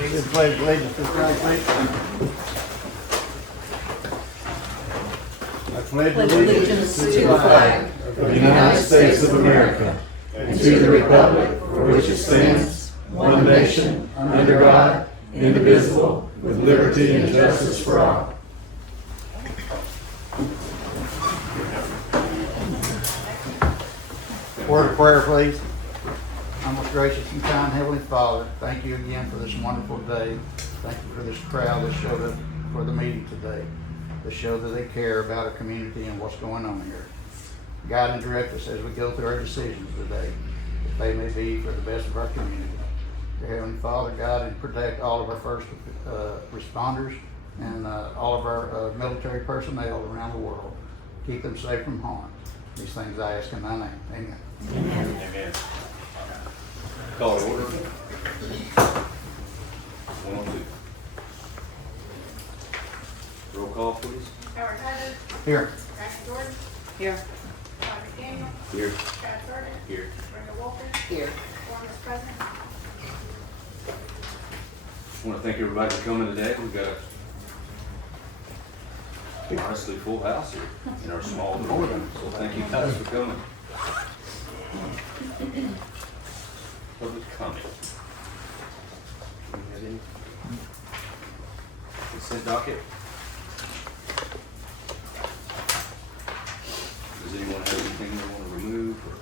Pledge allegiance to the flag, please. I pledge allegiance to the flag of the United States of America and to the republic for which it stands, one nation, under God, indivisible, with liberty and justice for all. Word of prayer, please. Our most gracious and kind Heavenly Father, thank you again for this wonderful day. Thank you for this crowd that showed up for the meeting today, to show that they care about our community and what's going on here. Guide and direct us as we go through our decisions today, that they may be for the best of our community. Dear Heavenly Father, guide and protect all of our first responders and all of our military personnel around the world. Keep them safe from harm. These things I ask in thy name. Amen. Amen. Amen. Call to order. 102. Roll call, please. Howard Haggard. Here. Kathy Jordan. Here. Todd McDaniel. Here. Chad Sargent. Here. Brenda Walker. Here. Quorum is present. Just want to thank everybody for coming today. We've got a honestly full house here in our small building. So thank you guys for coming. Public comment. We have any? Consent docket. Does anyone have anything they want to remove or?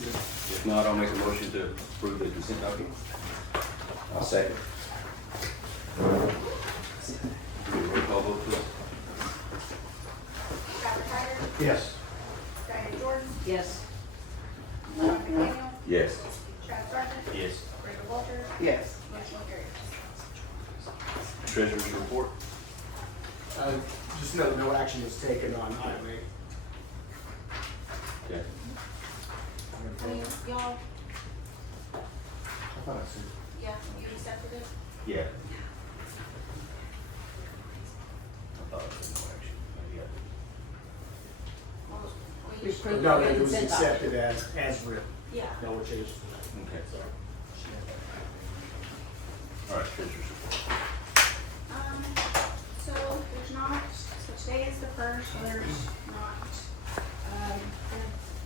If not, I'll make a motion to approve the consent document. I'll second. Do a roll call vote, please. Howard Haggard. Yes. Kathy Jordan. Yes. Todd McDaniel. Yes. Chad Sargent. Yes. Brenda Walker. Yes. Motion carries. Treasurer's report. Just note, no action was taken on item eight. Okay. Y'all, I thought I said. yeah, you accepted it? Yeah. I thought it was no action. Yeah. Well, We we approved No, the it was consent accepted as written. Yeah. No changes. Okay. All right, treasurer's report. So there's not, so today is the first, so there's not,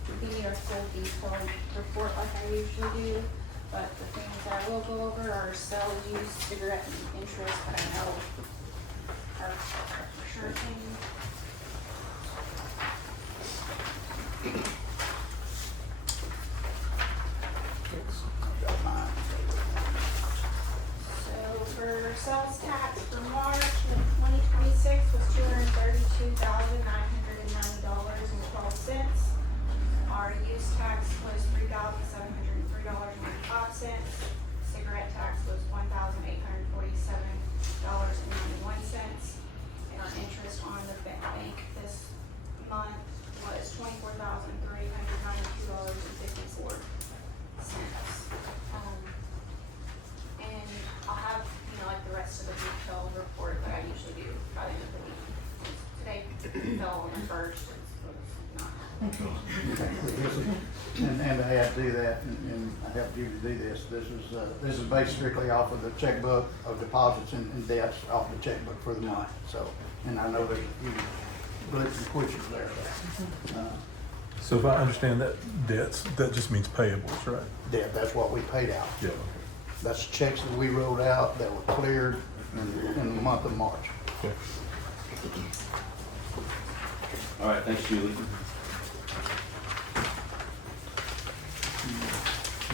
gonna be a full detailed report like I usually do. But the things that I will go over are sell, use, cigarette, and interest that I know are for sure thing. So for sales tax for March of 2026 was $232,990.12. Our use tax was $3,703.95. Cigarette tax was $1,847.91. And our interest on the bank this month was $24,392.54. And I'll have, like the rest of the detailed report that I usually do by the end of the week. Today fell on the first, it's not. And I have to do that, and I have you to do this. This is based strictly off of the checkbook of deposits and debts off the checkbook for the month. So, and I know there's a few glitches and quitches there. So if I understand that debts, that just means payables, right? Debt, that's what we paid out. Yeah. That's checks that we wrote out that were cleared in the month of March. Okay. All right, thanks, Julie.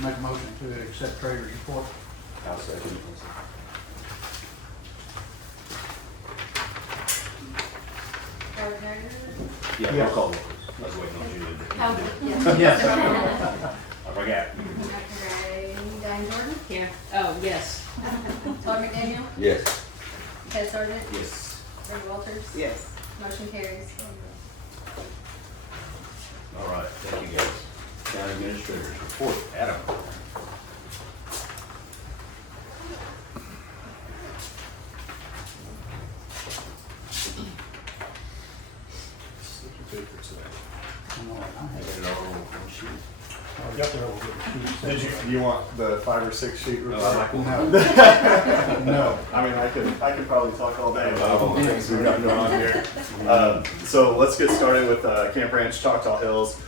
Make a motion to accept treasurer's report. I'll second. Howard Haggard. Yeah, roll Yes. call vote, please. I was waiting on Julie. Howard, yes. Yes. I forgot. Diane Jordan. Here. Oh, yes. Todd McDaniel. Yes. Chad Sargent. Yes. Brenda Walters. Yes. Motion carries. All right, thank you guys. County Administrator's report, Adam. Did you want the 5 or 6 sheet report? No. No. I mean, I can probably talk all day about all the things we've got going on here. So let's get started with Camp Ranch Choctaw Hills.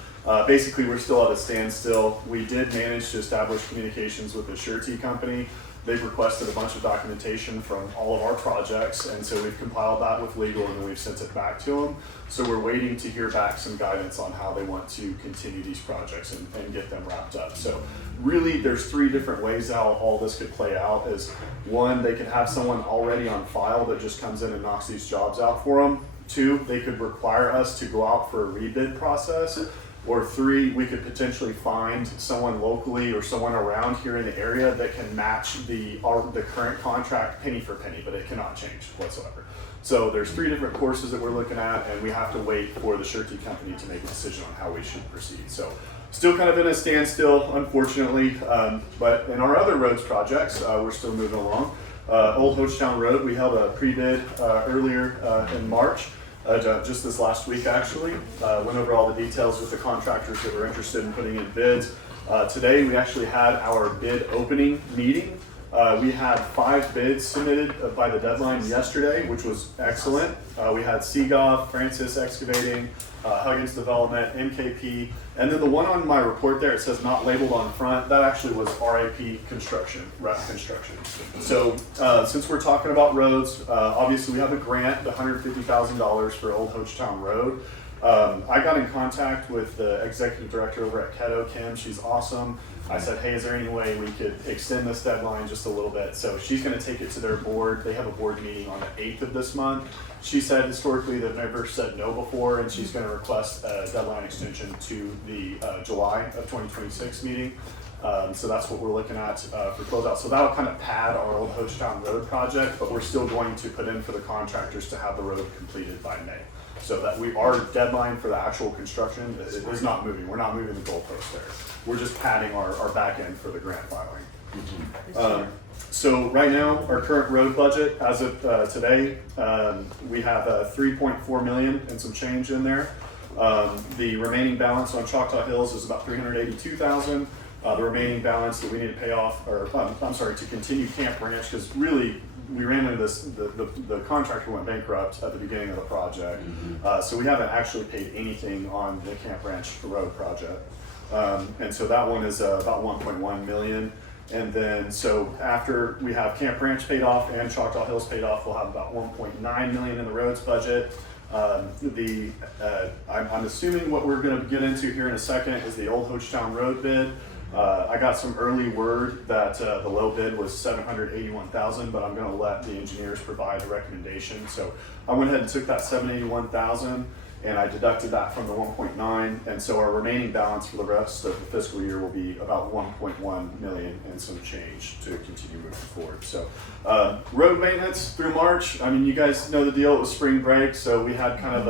Basically, we're still at a standstill. We did manage to establish communications with the surety company. They've requested a bunch of documentation from all of our projects, and so we've compiled that with legal and then we've sent it back to them. So we're waiting to hear back some guidance on how they want to continue these projects and get them wrapped up. So really, there's 3 different ways how all this could play out. Is 1, they could have someone already on file that just comes in and knocks these jobs out for them. 2, they could require us to go out for a rebid process. Or 3, we could potentially find someone locally or someone around here in the area that can match the current contract penny for penny, but it cannot change whatsoever. So there's 3 different courses that we're looking at, and we have to wait for the surety company to make a decision on how we should proceed. So still kind of in a standstill, unfortunately, but in our other roads projects, we're still moving along. Old Hochatown Road, we held a pre-bid earlier in March. Just this last week, actually. Went over all the details with the contractors that were interested in putting in bids. Today, we actually had our bid opening meeting. We had 5 bids submitted by the deadline yesterday, which was excellent. We had Seagoff, Francis Excavating, Huggins Development, MKP, and then the one on my report there, it says not labeled on front, that actually was RAP Construction, RAP Construction. So since we're talking about roads, obviously we have a grant, the $150,000 for Old Hochatown Road. I got in contact with the executive director over at Keto, Kim. She's awesome. I said, hey, is there any way we could extend this deadline just a little bit? So she's going to take it to their board. They have a board meeting on the 8th of this month. She said historically they've never said no before, and she's going to request a deadline extension to the July of 2026 meeting. So that's what we're looking at for closeout. So that'll kind of pad our Old Hochatown Road project, but we're still going to put in for the contractors to have the road completed by May. So that our deadline for the actual construction is not moving. We're not moving the goalpost there. We're just padding our back end for the grant filing. So right now, our current road budget, as of today, we have $3.4 million and some change in there. The remaining balance on Choctaw Hills is about $382,000. The remaining balance that we need to pay off, or I'm sorry, to continue Camp Ranch, because really we ran into this, the contractor went bankrupt at the beginning of the project. So we haven't actually paid anything on the Camp Ranch Road project. And so that one is about 1.1 million. And then, so after we have Camp Ranch paid off and Choctaw Hills paid off, we'll have about 1.9 million in the roads budget. I'm assuming what we're gonna get into here in a second is the Old Hochatown Road bid. I got some early word that the low bid was $781,000, but I'm gonna let the engineers provide a recommendation. So I went ahead and took that $781,000 and I deducted that from the 1.9, and so our remaining balance for the rest of the fiscal year will be about 1.1 million and some change to continue moving forward. So road maintenance through March, I mean, you guys know the deal, it was spring break, so we had kind of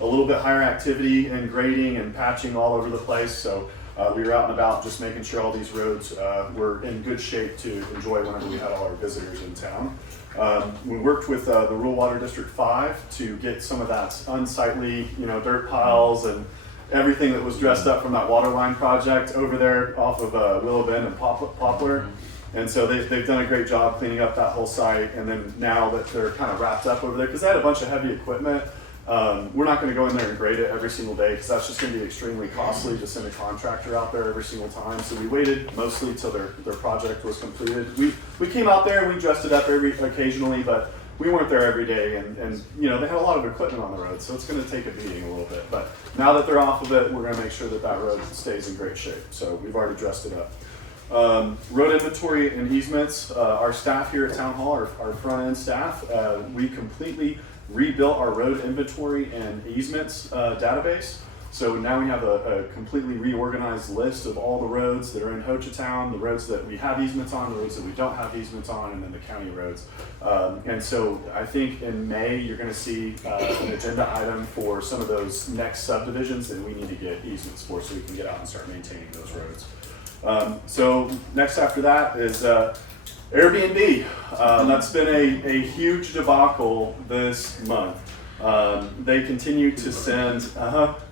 a little bit higher activity in grading and patching all over the place. So we were out and about just making sure all these roads were in good shape to enjoy whenever we had all our visitors in town. We worked with the Rural Water District 5 to get some of that unsightly, dirt piles and everything that was dressed up from that water line project over there off of Willow Bend and Poplar. And so they've done a great job cleaning up that whole site. And then now that they're kind of wrapped up over there, because they had a bunch of heavy equipment, we're not going to go in there and grade it every single day because that's just going to be extremely costly to send a contractor out there every single time. So we waited mostly till their project was completed. We came out there and we dressed it up occasionally, but we weren't there every day. And they had a lot of equipment on the road, so it's going to take a beating a little bit. But now that they're off of it, we're going to make sure that road stays in great shape. So we've already dressed it up. Road inventory and easements. Our staff here at Town Hall, our front end staff, we completely rebuilt our road inventory and easements database. So now we have a completely reorganized list of all the roads that are in Hochatown, the roads that we have easements on, the roads that we don't have easements on, and then the county roads. And so I think in May you're going to see an agenda item for some of those next subdivisions that we need to get easements for so we can get out and start maintaining those roads. So next after that is Airbnb. That's been a huge debacle this month. They continue to send,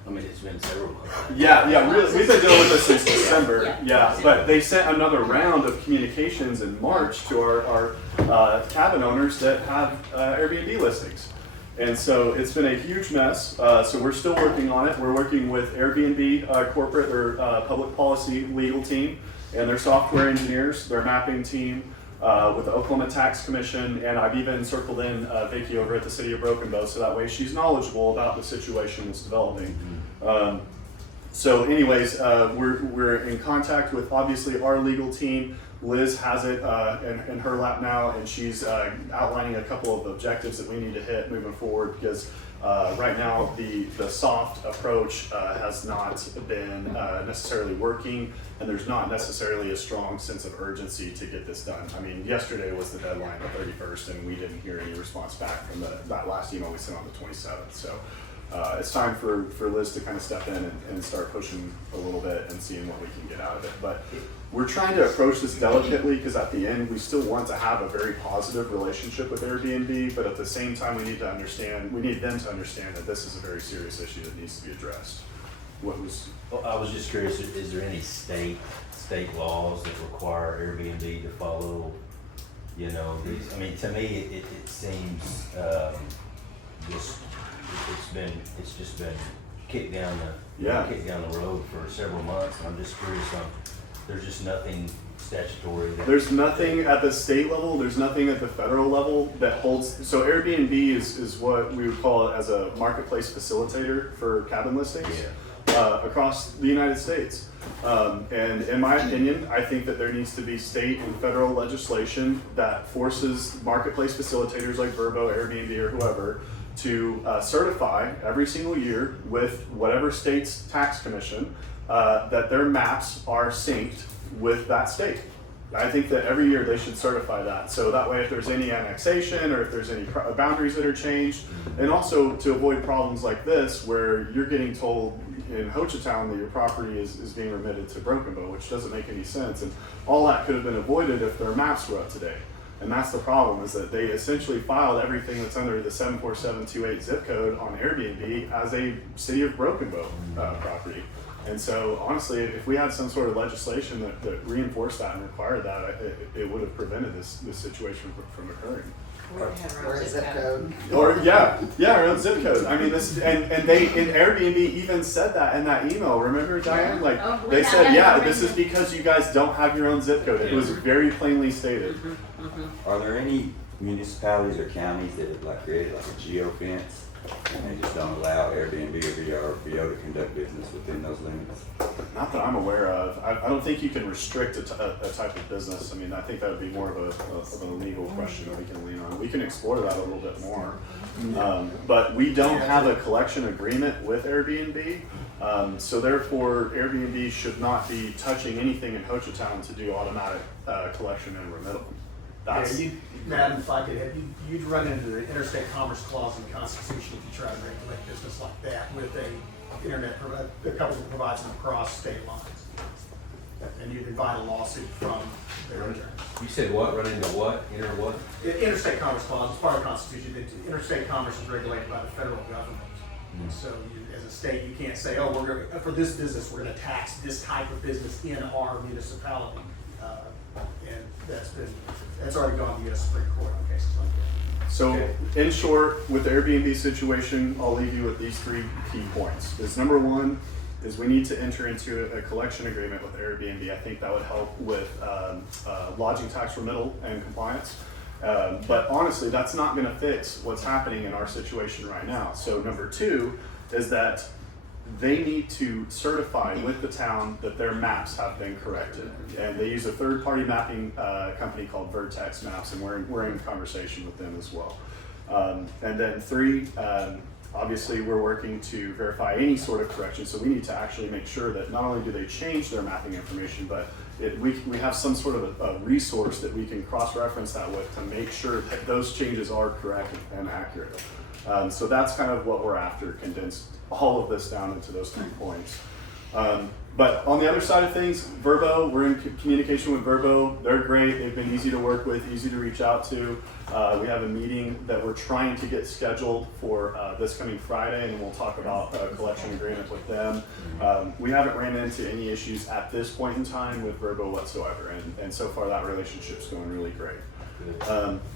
I mean, it's been several months. Yeah, really, we've been dealing with this since December, Yeah. yeah, but they sent another round of communications in March to our cabin owners that have Airbnb listings. And so it's been a huge mess, so we're still working on it. We're working with Airbnb corporate, their public policy legal team, and their software engineers, their mapping team, with the Oklahoma Tax Commission, and I've even circled in Vicki over at the City of Broken Bow, so that way she's knowledgeable about the situation that's developing. So anyways, we're in contact with obviously our legal team. Liz has it in her lap now, and she's outlining a couple of objectives that we need to hit moving forward, because right now the soft approach has not been necessarily working, and there's not necessarily a strong sense of urgency to get this done. I mean, yesterday was the deadline, the 31st, and we didn't hear any response back from that last email we sent on the 27th. So it's time for Liz to kind of step in and start pushing a little bit and seeing what we can get out of it. But we're trying to approach this delicately, because at the end we still want to have a very positive relationship with Airbnb, but at the same time we need them to understand that this is a very serious issue that needs to be addressed. Well, I was just curious, is there any state laws that require Airbnb to follow, you know, these? I mean, to me, it seems it's just been kicked down the road for several months, and I'm just curious there's just nothing statutory There's nothing at the state level, there's nothing at the federal level that holds. So Airbnb is what we would call it as a marketplace facilitator for cabin listings across the United States. And in my opinion, I think that there needs to be state and federal legislation that forces marketplace facilitators like Vrbo, Airbnb, or whoever to certify every single year with whatever state's tax commission that their maps are synced with that state. I think that every year they should certify that. So that way if there's any annexation or if there's any boundaries that are changed, and also to avoid problems like this where you're getting told in Hochatown that your property is being remitted to Broken Bow, which doesn't make any sense. And all that could have been avoided if their maps were up to date. And that's the problem, is that they essentially filed everything that's under the 74728 zip code on Airbnb as a City of Broken Bow property. And so honestly, if we had some sort of legislation that reinforced that and required that, it would have prevented this situation from occurring. Or zip code. Or our own zip code. I mean, this and they in Airbnb even said that in that email. Remember, Diane? Like they said, this is because you guys don't have your own zip code. It was very plainly stated. Are there any municipalities or counties that have created like a geofence and they just don't allow Airbnb or VRBO to conduct business within those limits? Not that I'm aware of. I don't think you can restrict a type of business. I mean, I think that would be more of a legal question that we can lean on. We can explore that a little bit more. But we don't have a collection agreement with Airbnb. So therefore, Airbnb should not be touching anything in Hochatown to do automatic collection and remittal. Madam, if I could, you'd run into the interstate commerce clause in the Constitution if you try to regulate business like that with a company that provides them across state lines. And you'd invite a lawsuit from their attorney. You said what? Run into what? What? Interstate commerce clause is part of the Constitution. Interstate commerce is regulated by the federal government. And so as a state, you can't say, for this business, we're going to tax this type of business in our municipality. And that's already gone to the U.S. Supreme Court on cases like that. So in short, with the Airbnb situation, I'll leave you with these 3 key points. Number 1 is we need to enter into a collection agreement with Airbnb. I think that would help with lodging tax remittal and compliance. But honestly, that's not going to fix what's happening in our situation right now. So number 2 is that they need to certify with the town that their maps have been corrected. And they use a third-party mapping company called Vertex Maps, and we're in conversation with them as well. And then 3, obviously we're working to verify any sort of correction, so we need to actually make sure that not only do they change their mapping information, but we have some sort of a resource that we can cross-reference that with to make sure that those changes are correct and accurate. So that's kind of what we're after, condensed all of this down into those 3 points. But on the other side of things, Verbo, we're in communication with Verbo. They're great. They've been easy to work with, easy to reach out to. We have a meeting that we're trying to get scheduled for this coming Friday, and we'll talk about a collection agreement with them. We haven't ran into any issues at this point in time with Verbo whatsoever, and so far that relationship's going really great.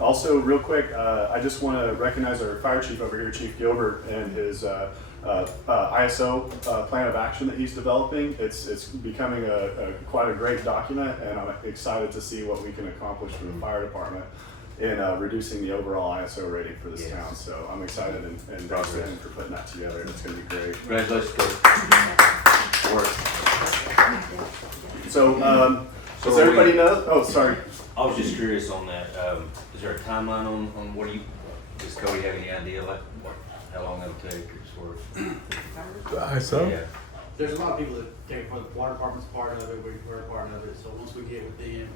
Also, real quick, I just want to recognize our fire chief over here, Chief Gilbert, and his ISO plan of action that he's developing. It's becoming quite a great document, and I'm excited to see what we can accomplish for the fire department in reducing the overall ISO rating for this town. So I'm excited and thanks to him for putting that together. It's going to be great. Congratulations, Coach. Work. So, does everybody know? Oh, sorry. I was just curious on that. Is there a timeline on what do you, does Cody have any idea like how long it'll take as far as? ISO? Yeah. There's a lot of people that came from the water department's part of it, we're a part of it, so once we get with them,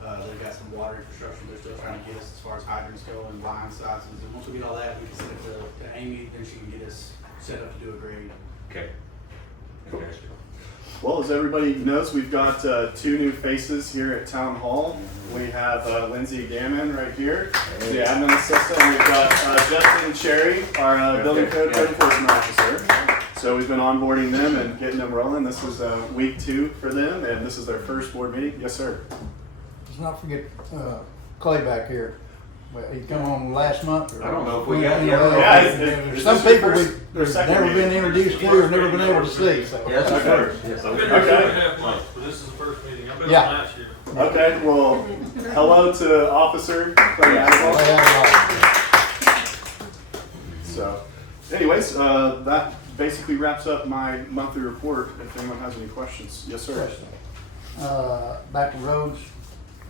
they've got some water infrastructure they're still trying to get us as far as hydrants go and line sizes, and once we get all that, we can send it to Amy, then she can get us set up to do a grade. Okay. Fantastic. Well, as everybody knows, we've got 2 new faces here at Town Hall. We have Lindsay Gammon right here, the admin assistant, and we've got Justin Cherry, our building code enforcement officer. So we've been onboarding them and getting them rolling. This is week 2 for them, and this is their first board meeting. Yes, sir. Let's not forget Clay back here. Well, he come on last month. Or I don't know if we got some people we've never been introduced to or never been able to see. So. Yeah, that's the first. Yes. I've been here 2.5 months, but this is the first meeting. I've been on last year. Okay, well, hello to Officer Clay Adwell. So, anyways, that basically wraps up my monthly report. If anyone has any questions. Yes, sir. Back to roads,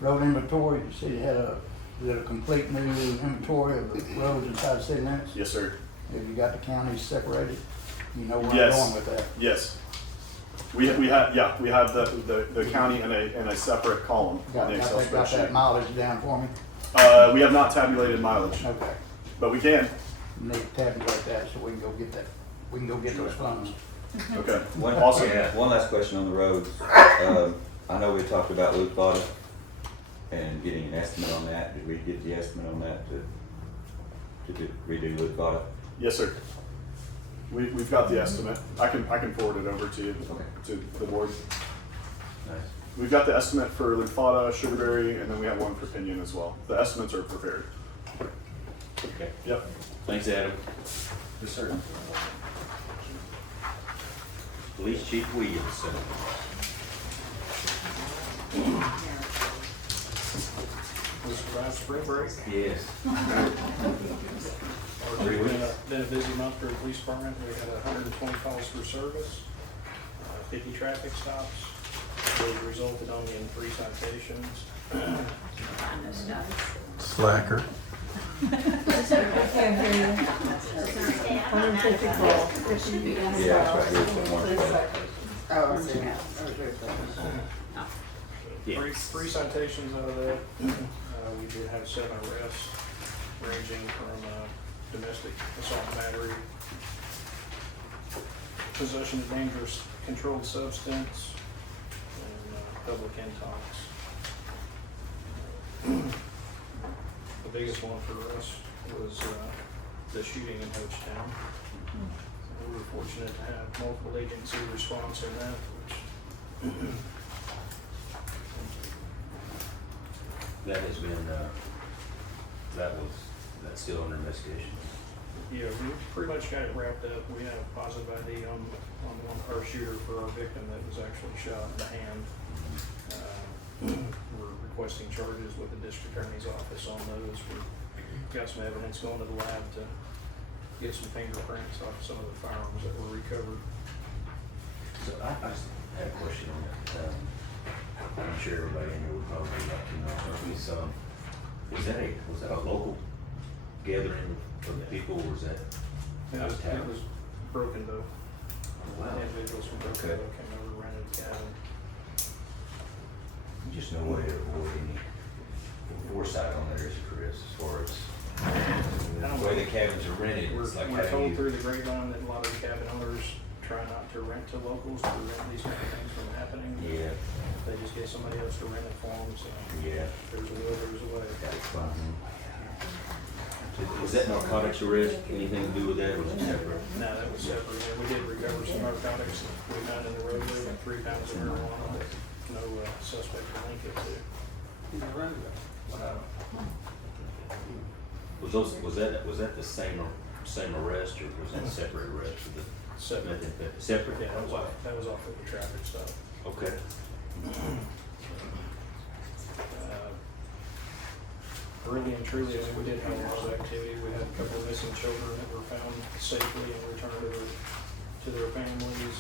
road inventory. You see, you had a complete new inventory of the roads inside the city limits. Yes, sir. Have you got the counties separated? You know where Yes. I'm going with that. Yes. We have the county in a separate column Got in the Excel that spreadsheet. mileage down for me? We have not tabulated mileage, Okay. but we can. You need to tabulate that so we can go get that. We can go get those funds. Okay. Awesome. One last question on the roads. I know we talked about Luke Vada and getting an estimate on that. Did we get the estimate on that to redo Luke Vada? Yes, sir. We've got the estimate. I can forward it over to you, to the board. Nice. We've got the estimate for Lymphata, Sugarberry, and then we have one for Pinion as well. The estimates are prepared. Okay. Yep. Thanks, Adam. Yes, sir. Police Chief Williamson. Was it around spring break? Yes. Been a busy month for the police department. We had 120 calls for service, 50 traffic stops. Those resulted only in 3 citations. Slacker. Yeah, it's right here. Oh, I see now. Three citations out of that. We did have 7 arrests, ranging from domestic assault and battery, possession of dangerous controlled substance, and public intox. The biggest one for us was the shooting in Hochatown. We were fortunate to have multiple agency response in that, which That has been, that's still under investigation. yeah, we pretty much got it wrapped up. We have positive ID on our shooter for our victim that was actually shot in the hand. We're requesting charges with the district attorney's office on those. We've got some evidence going to the lab to get some fingerprints off some of the firearms that were recovered. So I just had a question on that. I'm sure everybody in here would probably like to know. Was that a local gathering of the people, or was that out of town? It was Broken Bow. Wow. Individuals from Broken Bow came over, rented the cabin. Just no way to avoid any foresight on that, is Chris, as far as the way the cabins are rented. It's like We're how do told you? through the grapevine that a lot of the cabin owners try not to rent to locals to prevent these kind of things from happening. Yeah, They just get somebody else to rent it for them, so yeah. there's a will, there's a way. Was that narcotics arrest, anything to do with that, or was it separate? No, that was separate, and we did recover some narcotics we found in the road there, like 3 pounds of marijuana, that no suspect to link it to. Was that the same arrest, or was that a separate arrest for the? Separate. Separate? Yeah, Oh, wow. that was off of the traffic stop. Okay. Really and truly, I mean, we did have a lot of activity. We had a couple of missing children that were found safely and returned to their families.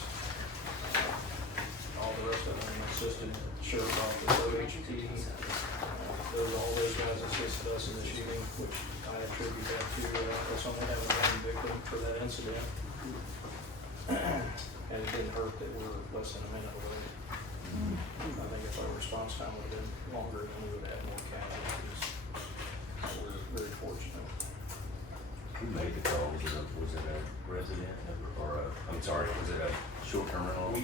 All the rest of them assisted sheriff's office, HBoT. All those guys assisted us in the shooting, which I attribute that to us only having one victim for that incident. And it didn't hurt that we're less than a minute away. I think if our response time would have been longer, then we would have more casualties. So we're very fortunate. Who made the call? Was it a resident, or I'm sorry, was it a short-term rental?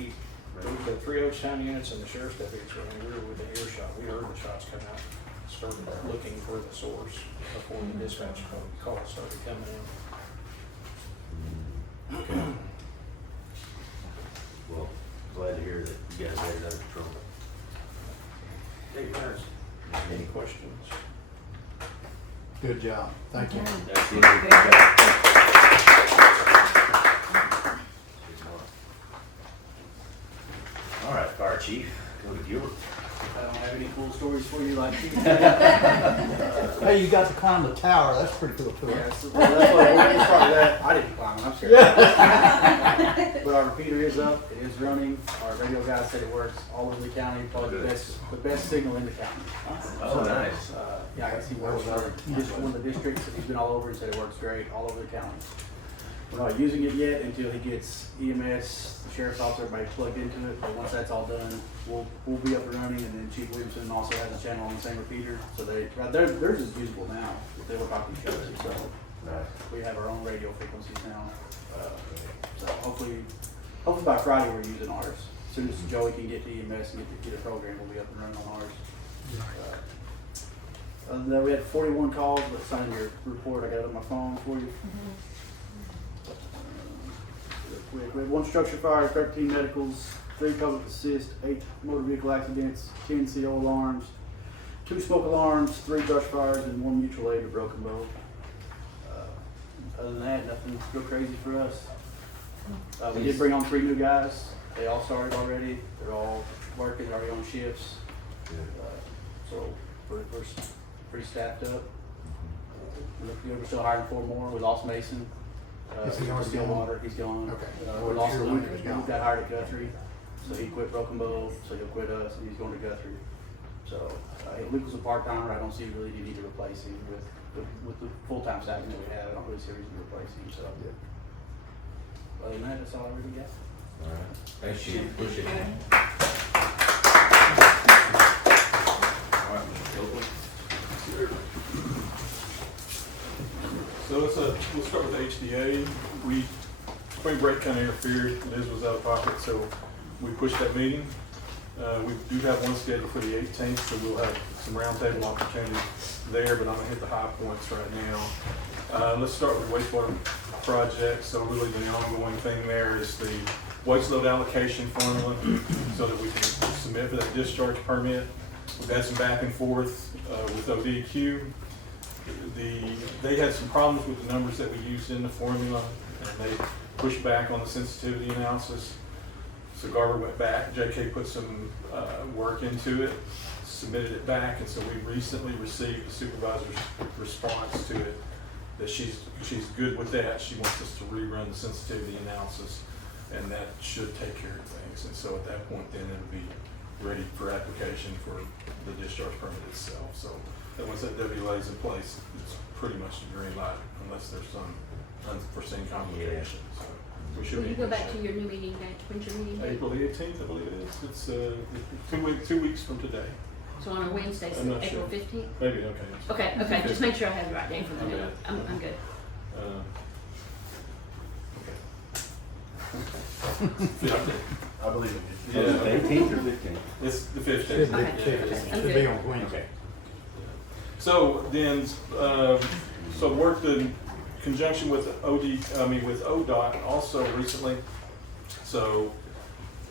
The 3 Hochatown units and the sheriff's deputies, I mean, we were within earshot. We heard the shots come out, started looking for the source before the dispatch call started coming in. Okay. Well, glad to hear that you guys had it under control. Any questions? Good job. Thank you. That's it. All right, Fire Chief, go to you. I don't have any cool stories for you like you. Hey, you got to climb the tower. That's pretty cool too. Yeah, so, well, that's what we'll start with that. I didn't climb it, I'm scared. But our repeater is up, it is running. Our radio guy said it works all over the county, probably the best signal in the county. Oh, nice. Yeah, I guess he works for just one of the districts, and he's been all over and said it works great all over the county. We're not using it yet until he gets EMS, the sheriff's office, everybody plugged into it. But once that's all done, we'll be up and running. And then Chief Williamson also has a channel on the same repeater, so theirs is usable now. They will talk to each other, so we have our own radio frequencies now. So hopefully by Friday we're using ours. As soon as Joey can get to EMS and get a program, we'll be up and running on ours. Other than that, we had 41 calls. Let's sign your report. I got it on my phone for you. We had 1 structure fire, 13 medicals, 3 public assist, 8 motor vehicle accidents, 10 CO alarms, 2 smoke alarms, 3 brush fires, and 1 mutual aid or broken bow. Other than that, nothing real crazy for us. We did bring on 3 new guys. They all started already. They're all working, already on shifts. So we're pretty staffed up. We're still hiring 4 more. We lost Mason. Is he already gone? Stillwater, he's gone. Okay. We lost Sure, Luke, Luke is gone. Luke got hired at Guthrie, so he quit Broken Bow, so he'll quit us, and he's going to Guthrie. So Luke was a part-timer. I don't see really any need to replace him with the full-time staffing that we have. I don't really see a reason to replace him. So other than that, that's all I really got. All right. Thanks, Chief. Appreciate it. All right, Mr. Copeland. So we'll start with HDA. Spring break kind of interfered. Liz was out of pocket, so we pushed that meeting. We do have one scheduled for the 18th, so we'll have some roundtable opportunities there, but I'm gonna hit the high points right now. Let's start with wastewater project. So really the ongoing thing there is the waste load allocation formula so that we can submit for that discharge permit. We've had some back and forth with ODQ. They had some problems with the numbers that we used in the formula, and they pushed back on the sensitivity analysis. So Garber went back, JK put some work into it, submitted it back, and so we recently received the supervisor's response to it, that she's good with that. She wants us to rerun the sensitivity analysis, and that should take care of things. And so at that point then it'll be ready for application for the discharge permit itself. So that once that WLA is in place, it's pretty much a green light unless there's some unforeseen complications. So we should Will be you in go good back shape. to your new meeting date? When's your meeting date? April the 18th, I believe it is. It's 2 weeks from today. So on a Wednesday, so I'm not April sure. 15th? Maybe, okay. Okay, just make sure I have the right date for the Okay. minute. I'm good. Okay. I believe it. Yeah, Yeah, 18th or 15th? it's the Should 15th. be, Okay. should be on Wednesday. So then, so worked in conjunction with with ODOT also recently. So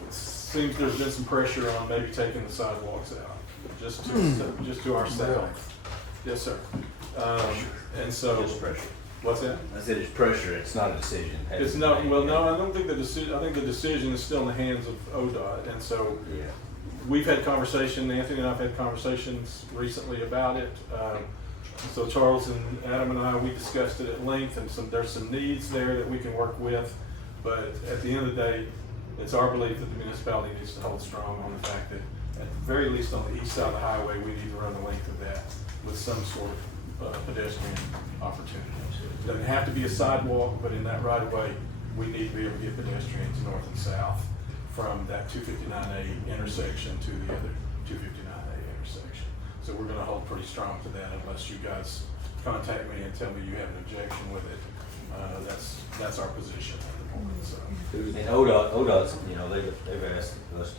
it seems there's been some pressure on maybe taking the sidewalks out, just to our south. Yes, sir. And so, Just pressure. what's that? I said it's pressure, it's not a decision. It's not, well, no, I don't think the decision, I think the decision is still in the hands of ODOT, and so Yeah. we've had conversation, Anthony and I've had conversations recently about it. So Charles and Adam and I, we discussed it at length, and there's some needs there that we can work with, but at the end of the day, it's our belief that the municipality needs to hold strong on the fact that at the very least on the east side of the highway, we need to run the length of that with some sort of pedestrian opportunity. It doesn't have to be a sidewalk, but in that right of way, we need to be able to get pedestrians north and south from that 259A intersection to the other 259A intersection. So we're gonna hold pretty strong to that unless you guys contact me and tell me you have an objection with it. That's our position at the moment, so. And ODOT's, they've asked us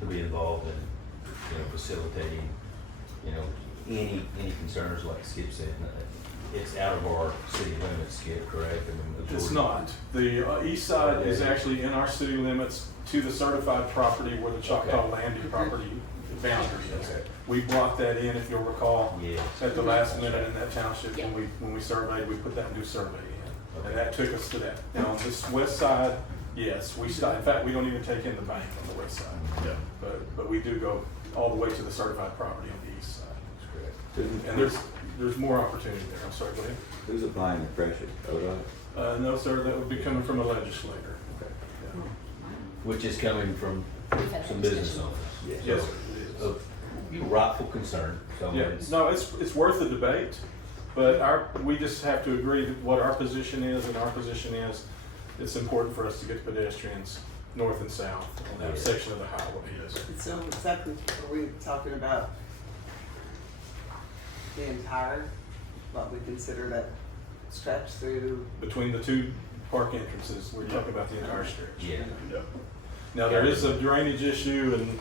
to be involved in, facilitating, any concerns like Skip said. It's out of our city limits, Skip, correct? It's not. The east side is actually in our city limits to the certified property where the Choctaw landing property boundary is. Okay. We brought that in, if you'll recall, Yes. at the last minute in that township, Yeah. when we surveyed, we put that new survey in. And that took us to that. Now, on this west side, yes, in fact, we don't even take in the bank on the west side. Yeah. But we do go all the way to the certified property on the east side. That's correct. And there's more opportunity there. I'm sorry, go ahead. Who's applying the pressure? ODOT? No, sir, that would be coming from a legislator. Yeah. Which is coming from some business owners. Yes, sir, it is. Of rightful concern, so Yeah, it's. no, it's worth the debate, but we just have to agree that what our position is, and our position is, it's important for us to get pedestrians north and south on that Yeah. section of the highway. Yes. So exactly, are we talking about the entire, what we consider that stretch through? Between the two park entrances, we're talking about the entire stretch. Yeah. Now, there is a drainage issue, and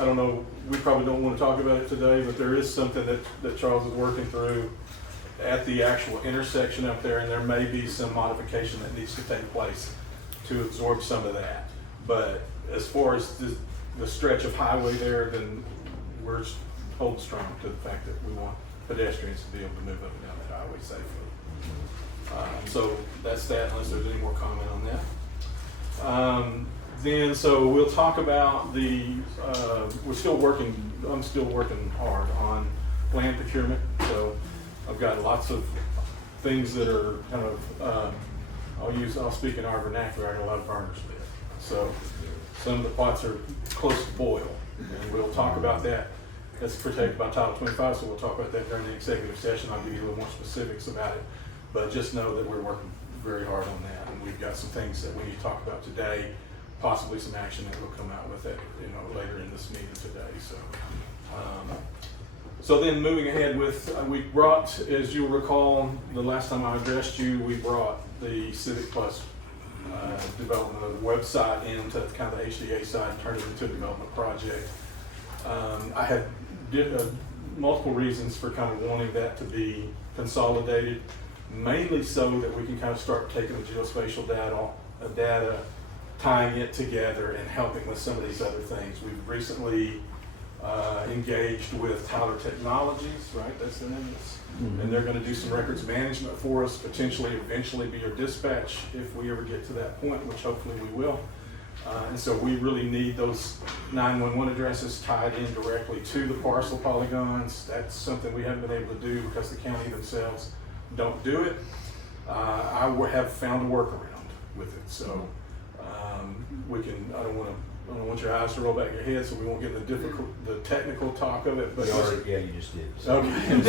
I don't know, we probably don't want to talk about it today, but there is something that Charles is working through at the actual intersection up there, and there may be some modification that needs to take place to absorb some of that. But as far as the stretch of highway there, then we're holding strong to the fact that we want pedestrians to be able to move up and down that highway safely. So that's that, unless there's any more comment on that. Then, so we'll talk about I'm still working hard on land procurement. So I've got lots of things that are kind of, I'll speak in our vernacular, I got a lot of burners there. So some of the pots are close to boil, and we'll talk about that. That's protected by Title 25, so we'll talk about that during the executive session. I'll give you a little more specifics about it, but just know that we're working very hard on that, and we've got some things that we need to talk about today, possibly some action that will come out with it, later in this meeting today. So then moving ahead with, we brought, as you'll recall, the last time I addressed you, we brought the Civic Plus development of the website into kind of the HDA side and turned it into a development project. I had multiple reasons for kind of wanting that to be consolidated, mainly so that we can kind of start taking the geospatial data, tying it together and helping with some of these other things. We've recently engaged with Tyler Technologies, right? That's their name. And they're going to do some records management for us, potentially eventually be our dispatch if we ever get to that point, which hopefully we will. And so we really need those 911 addresses tied in directly to the parcel polygons. That's something we haven't been able to do because the county themselves don't do it. I have found a workaround with it. So I don't want your eyes to roll back in your head, so we won't get into the technical talk of it. But you just did. So. Okay.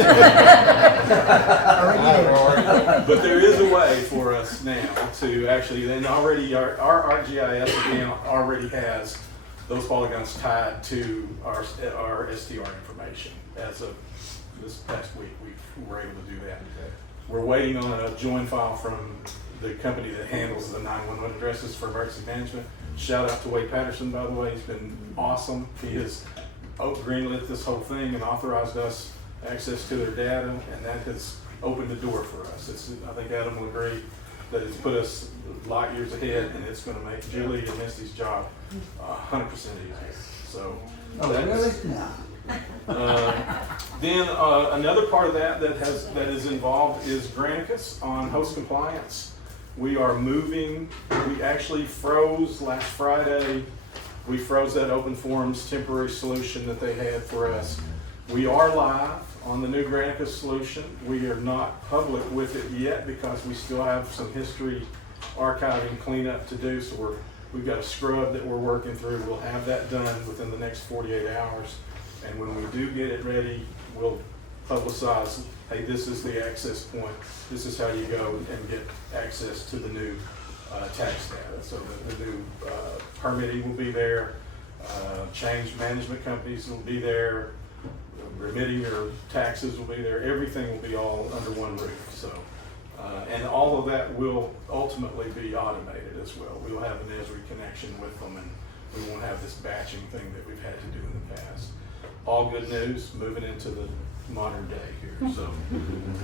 But there is a way for us now to actually, and already our ArcGIS again already has those polygons tied to our STR information. As of this past week, we were able to do that. We're waiting on a join file from the company that handles the 911 addresses for emergency management. Shout out to Wade Patterson, by the way. He's been awesome. He has greenlit this whole thing and authorized us access to their data, and that has opened the door for us. I think Adam will agree that it's put us light years ahead, and it's going to make Julie and Misty's job 100% easier. So, Oh, really? No. then another part of that is involved is Granicus on host compliance. We are moving. We actually froze last Friday. We froze that open forums temporary solution that they had for us. We are live on the new Granicus solution. We are not public with it yet because we still have some history archiving cleanup to do. So we've got a scrub that we're working through. We'll have that done within the next 48 hours. And when we do get it ready, we'll publicize, hey, this is the access point. This is how you go and get access to the new tax data. So the new permitting will be there. Change management companies will be there. Remitting your taxes will be there. Everything will be all under one roof. So, and all of that will ultimately be automated as well. We'll have an Esri connection with them, and we won't have this batching thing that we've had to do in the past. All good news, moving into the modern day here. So,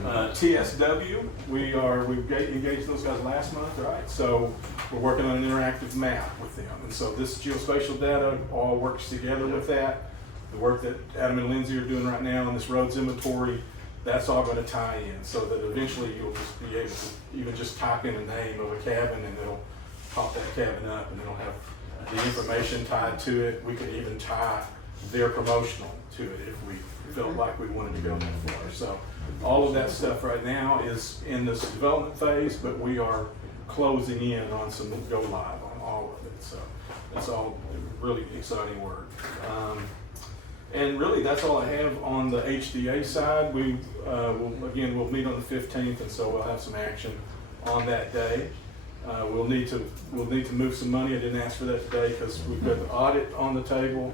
TSW, we've engaged those guys last month, right? So we're working on an interactive map with them, and so this geospatial data all works together with that. The work that Adam and Lindsay are doing right now on this roads inventory, that's all going to tie in, so that eventually you'll just be able to even just type in a name of a cabin, and it'll pop that cabin up, and it'll have the information tied to it. We could even tie their promotional to it if we felt like we wanted to go that far. So all of that stuff right now is in this development phase, but we are closing in on some go live on all of it. So that's all really exciting work. And really, that's all I have on the HDA side. We'll meet on the 15th, and so we'll have some action on that day. We'll need to move some money. I didn't ask for that today because we've got the audit on the table.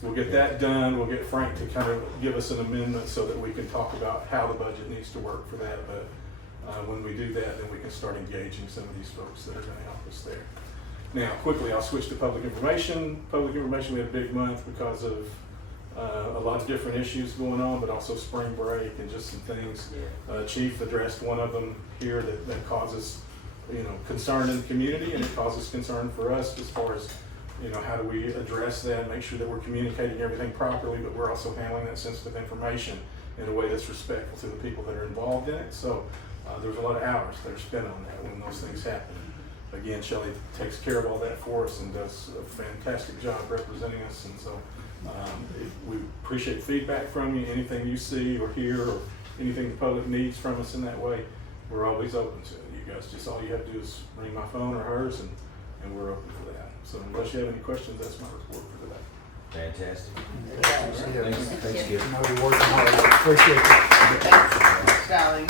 We'll get that done. We'll get Frank to kind of give us an amendment so that we can talk about how the budget needs to work for that. But when we do that, then we can start engaging some of these folks that are going to help us there. Now, quickly, I'll switch to public information. Public information, we had a big month because of a lot of different issues going on, but also spring break and just some things. Chief addressed one of them here that causes, concern in the community, and it causes concern for us as far as, how do we address that, make sure that we're communicating everything properly, but we're also handling that sensitive information in a way that's respectful to the people that are involved in it. So there's a lot of hours that are spent on that when those things happen. Again, Shelley takes care of all that for us and does a fantastic job representing us, and so we appreciate feedback from you. Anything you see or hear or anything the public needs from us in that way, we're always open to it. You guys, just all you have to do is ring my phone or hers, and we're open for that. So unless you have any questions, that's my report for today. Fantastic. Thanks, Kip. I know you're working hard. Appreciate it. Thanks, Sally.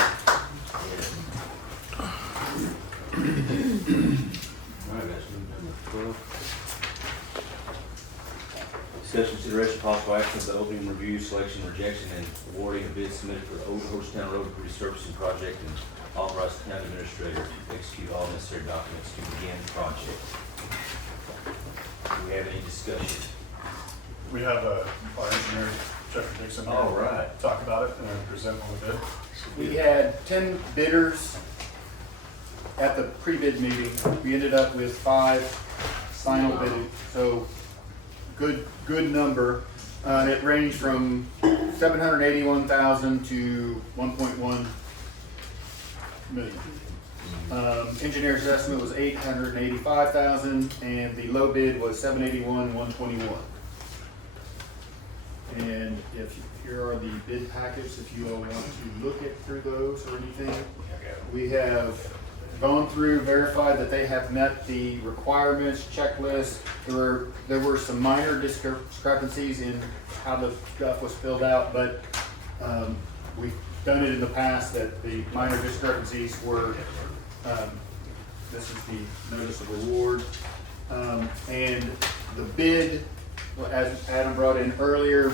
Discussion, consideration, possible action of the opening, review, selection, rejection, and awarding a bid submitted for the old Hochatown Road resurfacing project, and authorize the county administrator to execute all necessary documents to begin the project. Do we have any discussion? We have our engineer, Jeffrey Dixon, here. All right. Talk about it and then present what we did. We had 10 bidders at the pre-bid meeting. We ended up with 5 final bidding, so good number. It ranged from $781,000 to $1.1 million. Engineer's estimate was $885,000, and the low bid was $781,121. And here are the bid packets if you all want to look through those or anything. We have gone through, verified that they have met the requirements, checklist. There were some minor discrepancies in how the stuff was filled out, but we've done it in the past that the minor discrepancies were, this is the notice of award. And the bid, as Adam brought in earlier,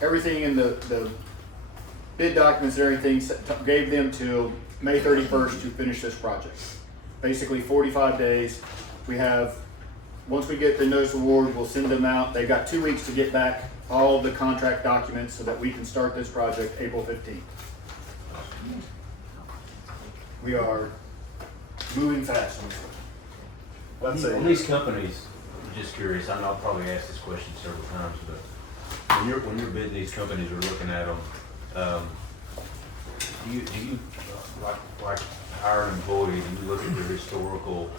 everything in the bid documents and everything, gave them till May 31st to finish this project. Basically 45 days. We have, once we get the notice of award, we'll send them out. They've got 2 weeks to get back all the contract documents so that we can start this project April 15th. We are moving fast. Let's On say, these companies, I'm just curious, I know I've probably asked this question several times, but when you're bidding these companies or looking at them, do you like hire an employee, do you look at their historical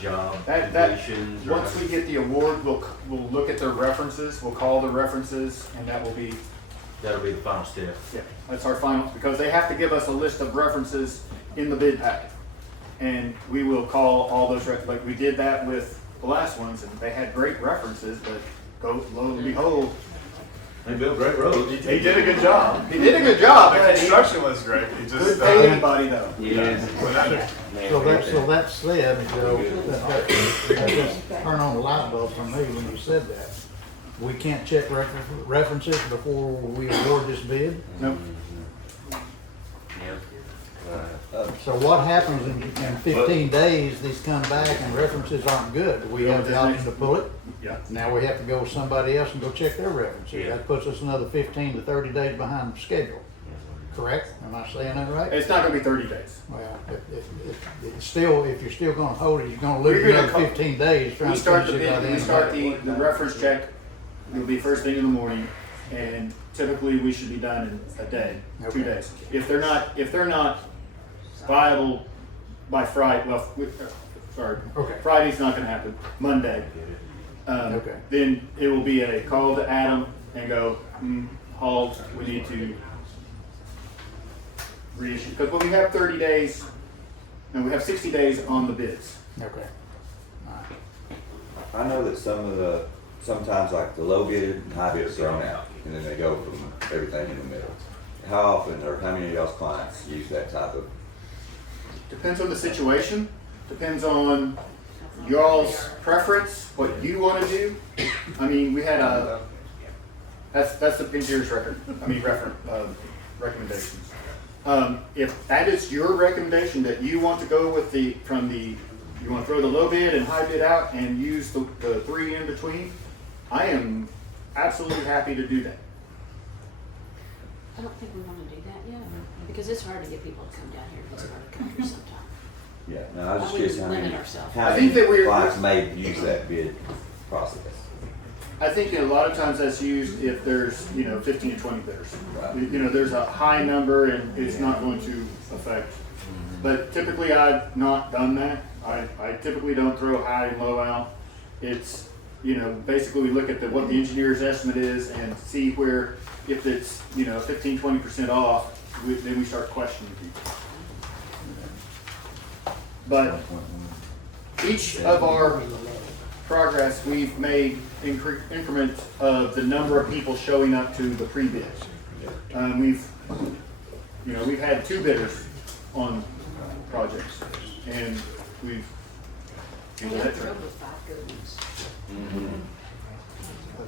job completions? Once we get the award, we'll look at their references, we'll call the references, and that'll be the final step. Yeah, that's our final, because they have to give us a list of references in the bid packet. And we will call all those, like we did that with the last ones, and they had great references, but lo and behold, They built great roads. he did a good job. he did a good job. The but he construction was great. He just, couldn't pay anybody though. So that said, Joe, that just turn on the light bulb for me when you said that. We can't check references before we award this bid? Nope. So what happens in 15 days, these come back and references aren't good? We have the option to pull it? Yeah. Now we have to go with somebody else and go check their references. Yeah. That puts us another 15 to 30 days behind schedule. Correct? Am I saying that right? It's not gonna be 30 days. Well, it's still, if you're still gonna hold it, you're gonna lose We're gonna another call- 15 days trying We to start finish the it by bid, the we end start of the reference check, it'll be first thing in the morning, and typically we should be done in a day, 2 Okay. days. If they're not viable by Friday, well, sorry, Okay. Friday's not gonna happen, Monday. Okay. Then it will be a call to Adam and go, halt, we need to reissue, because when we have 30 days, no, we have 60 days on the bids. Okay. I know that sometimes like the low bid and high bid are thrown out, and then they go from everything in the middle. How often or how many of y'all's clients use that type of? Depends on the situation, depends on y'all's preference, what you wanna do. I mean, we had that's the engineer's recommendations. If that is your recommendation that you want to go with you wanna throw the low bid and high bid out and use the 3 in between, I am absolutely happy to do that. I don't think we wanna do that yet, because it's hard to get people to come down here, it's hard to come here sometimes. Yeah, no, I was just We curious how limit many, ourselves. how I think that many clients may use that bid process. I think a lot of times that's used if there's, 15 to 20 bidders. Right. There's a high number and it's not going to affect. But typically I've not done that. I typically don't throw high and low out. It's, basically we look at what the engineer's estimate is and see where, if it's, 15, 20% off, then we start questioning people. But each of our progress, we've made increment of the number of people showing up to the pre-bid. We've had 2 bidders on projects, and we've. I got thrilled with 5 good ones.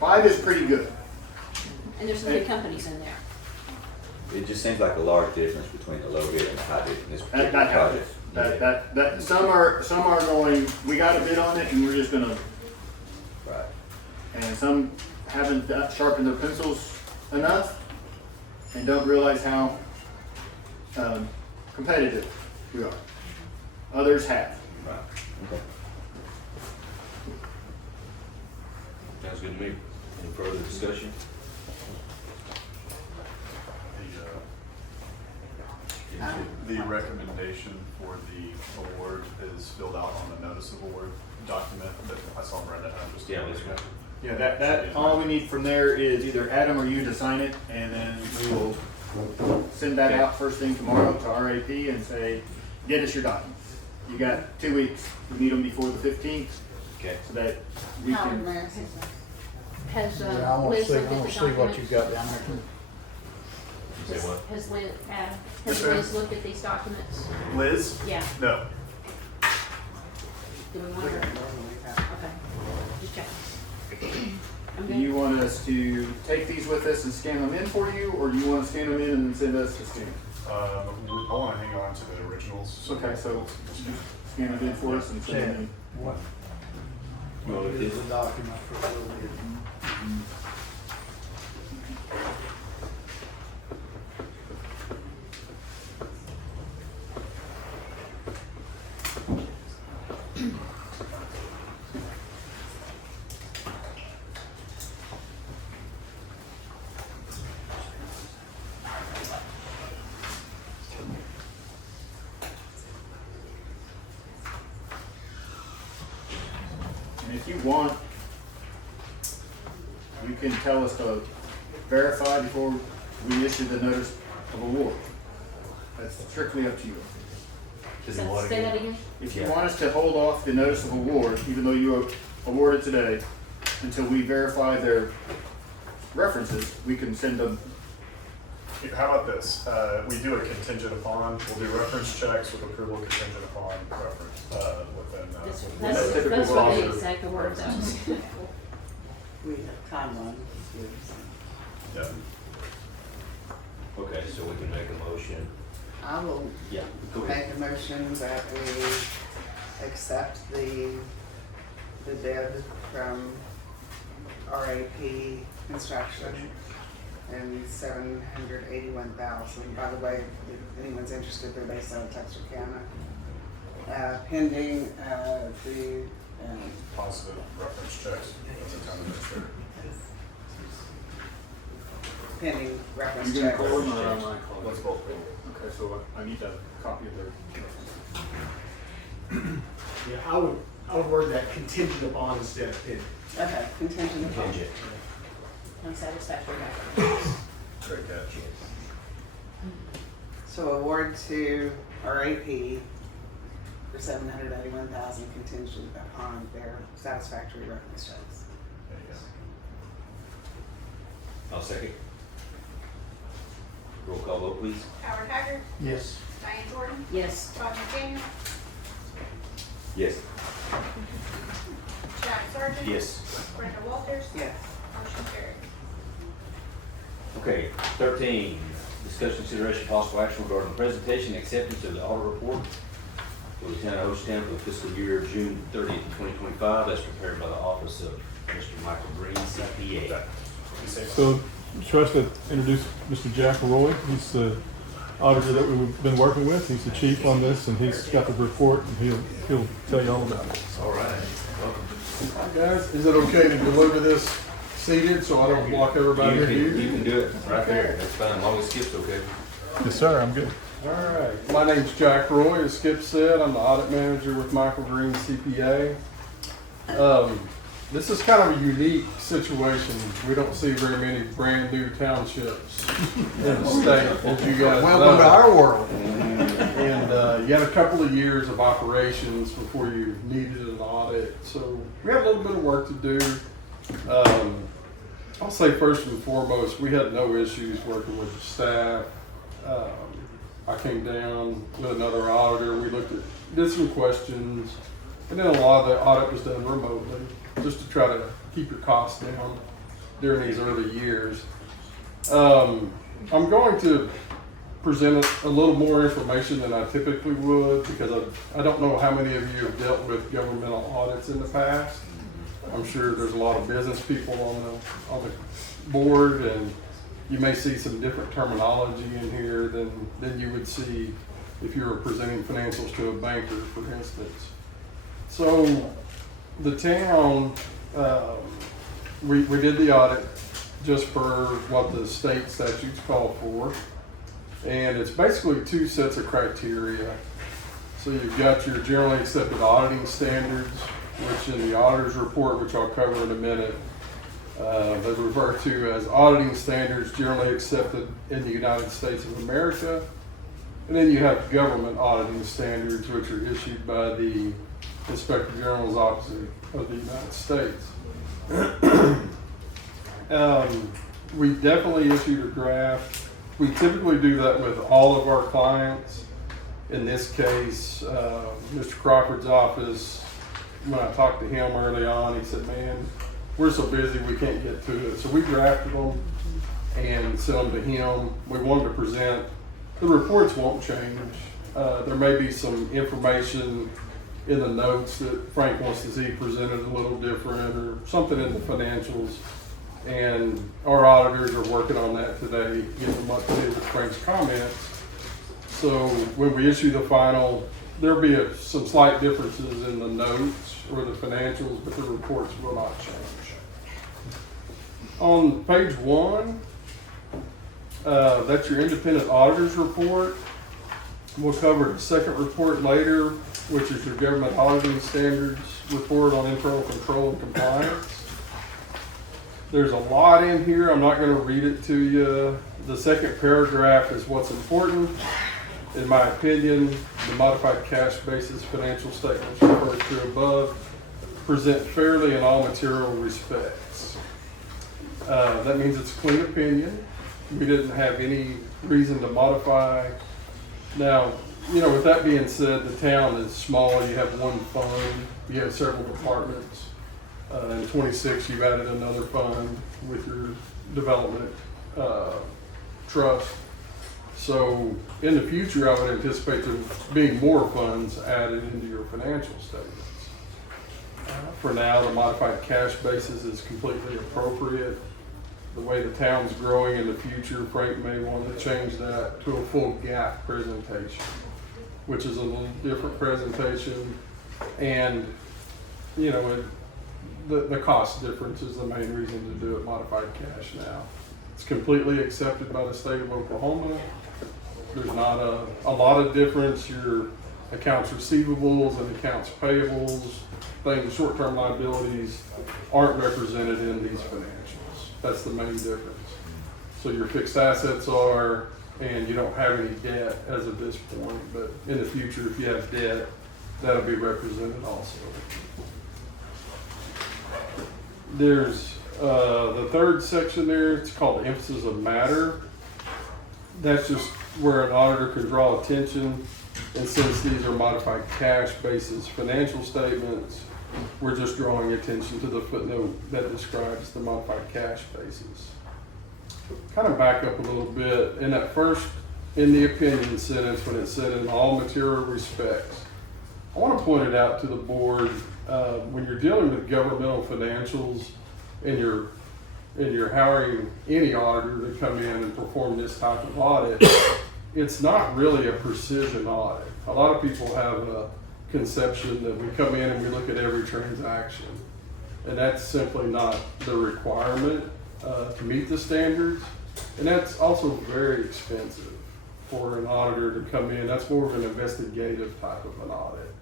5 is pretty good. And there's so many companies in there. It just seems like a large difference between the low bid and the high bid in this particular That project. happens. That some are going, we got a bid on it and we're just gonna, Right. and some haven't sharpened their pencils enough and don't realize how competitive we are. Others have. Right. Okay. Sounds good to me. Any further discussion? The recommendation for the award is filled out on the notice of award document that I saw Brenda had just. Yeah, that's right. Yeah, that, all we need from there is either Adam or you to sign it, and then we will send that out first thing tomorrow to RAP and say, get us your documents. You got 2 weeks, we need them before the 15th, Okay. so that we can. Has Yeah, I wanna Liz see, looked I at wanna the see what documents? you've got down there. Say what? Has Liz, Adam, Yes, has ma'am. Liz looked at these documents? Liz? Yeah, No. do we want her? Okay, just check. I'm Do good. you want us to take these with us and scan them in for you, or do you want to scan them in and send us to scan? I want to hang on to the originals. Okay, so scan it in for us and send them in. What? Well, it is. The document for the little bit. And if you want, you can tell us to verify before we issue the notice of award. That's strictly up to you. Is it what Say that again? again? If you want us to hold off the notice of award, even though you awarded today, until we verify their references, we can send them. How about this? We do a contingent upon, we'll do reference checks with approval contingent upon reference, within, That's typical what the process. exact word was. We have timeline. yeah. Okay, so we can make a motion. I will Yeah, go ahead. make a motion that we accept the bid from RAP Construction and $781,000. By the way, if anyone's interested, they're based out of Texarkana. Pending the Positive reference checks at the time administrator. pending reference You gonna check. call them or am I calling? Let's both go. Okay, so I need a copy of their. Yeah, I would word that contingent upon instead of pending. Okay, contingent upon. Contingent. No satisfactory. Great catch. So award to RAP for $781,000 contingent upon their satisfactory reference checks. There you go. I'll second. Roll call vote, please. Howard Haggard, Yes. Diane Jordan, Yes. Todd McDaniel, Yes. Jack Sargent. Yes. Brenda Walters. Yes. Motion carried. Okay, 13, discussion consideration possible action regarding the presentation and acceptance of the audit report for the town of Hochatown for the fiscal year June 30th, 2025, as prepared by the office of Mr. Michael Green, CPA. So, trust to introduce Mr. Jack Roy. He's the auditor that we've been working with. He's the chief on this, and he's got the report, and he'll tell you all about it. All right, welcome. Hi guys, is it okay to deliver this seated so I don't block everybody You in can, here? you can do it right there, that's fine, as long as Skip's okay. Yes, sir, I'm good. All right, my name's Jack Roy, as Skip said. I'm the audit manager with Michael Green CPA. This is kind of a unique situation. We don't see very many brand new townships in the state, as you guys know. Welcome to our world. And you had a couple of years of operations before you needed an audit, so we had a little bit of work to do. I'll say first and foremost, we had no issues working with the staff. I came down with another auditor. We did some questions, and then a lot of the audit was done remotely, just to try to keep your costs down during these early years. I'm going to present a little more information than I typically would, because I don't know how many of you have dealt with governmental audits in the past. I'm sure there's a lot of business people on the board, and you may see some different terminology in here than you would see if you were presenting financials to a banker, for instance. So the town, we did the audit just for what the state statutes call for. And it's basically two sets of criteria. So you've got your generally accepted auditing standards, which in the auditor's report, which I'll cover in a minute, they refer to as auditing standards generally accepted in the United States of America. And then you have government auditing standards, which are issued by the Inspector General's Office of the United States. We definitely issued a draft. We typically do that with all of our clients. In this case, Mr. Crawford's office, when I talked to him early on, he said, man, we're so busy we can't get to it. So we drafted them and sent them to him. We wanted to present. The reports won't change. There may be some information in the notes that Frank wants to see presented a little different, or something in the financials. And our auditors are working on that today, getting them up to date with Frank's comments. So when we issue the final, there'll be some slight differences in the notes or the financials, but the reports will not change. On page 1, that's your independent auditor's report. We'll cover the second report later, which is your government auditing standards report on internal control and compliance. There's a lot in here. I'm not going to read it to you. The second paragraph is what's important. In my opinion, the modified cash basis financial statements referred to above present fairly in all material respects. That means it's a clean opinion. We didn't have any reason to modify. Now, with that being said, the town is small. You have one fund. You have several departments. In 26, you've added another fund with your development trust. So in the future, I would anticipate there being more funds added into your financial statements. For now, the modified cash basis is completely appropriate. The way the town's growing in the future, Frank may want to change that to a full GAAP presentation, which is a little different presentation. And, the cost difference is the main reason to do it modified cash now. It's completely accepted by the state of Oklahoma. There's not a lot of difference. Your accounts receivables and accounts payables, things, short-term liabilities aren't represented in these financials. That's the main difference. So your fixed assets are, and you don't have any debt as of this point, but in the future, if you have debt, that'll be represented also. There's the third section there, it's called emphasis of matter. That's just where an auditor can draw attention, and since these are modified cash basis financial statements, we're just drawing attention to the footnote that describes the modified cash basis. Kind of back up a little bit, in that first, in the opinion sentence, when it said in all material respects, I want to point it out to the board, when you're dealing with governmental financials and you're hiring any auditor to come in and perform this type of audit, it's not really a precision audit. A lot of people have a conception that we come in and we look at every transaction, and that's simply not the requirement to meet the standards, and that's also very expensive for an auditor to come in. That's more of an investigative type of an audit.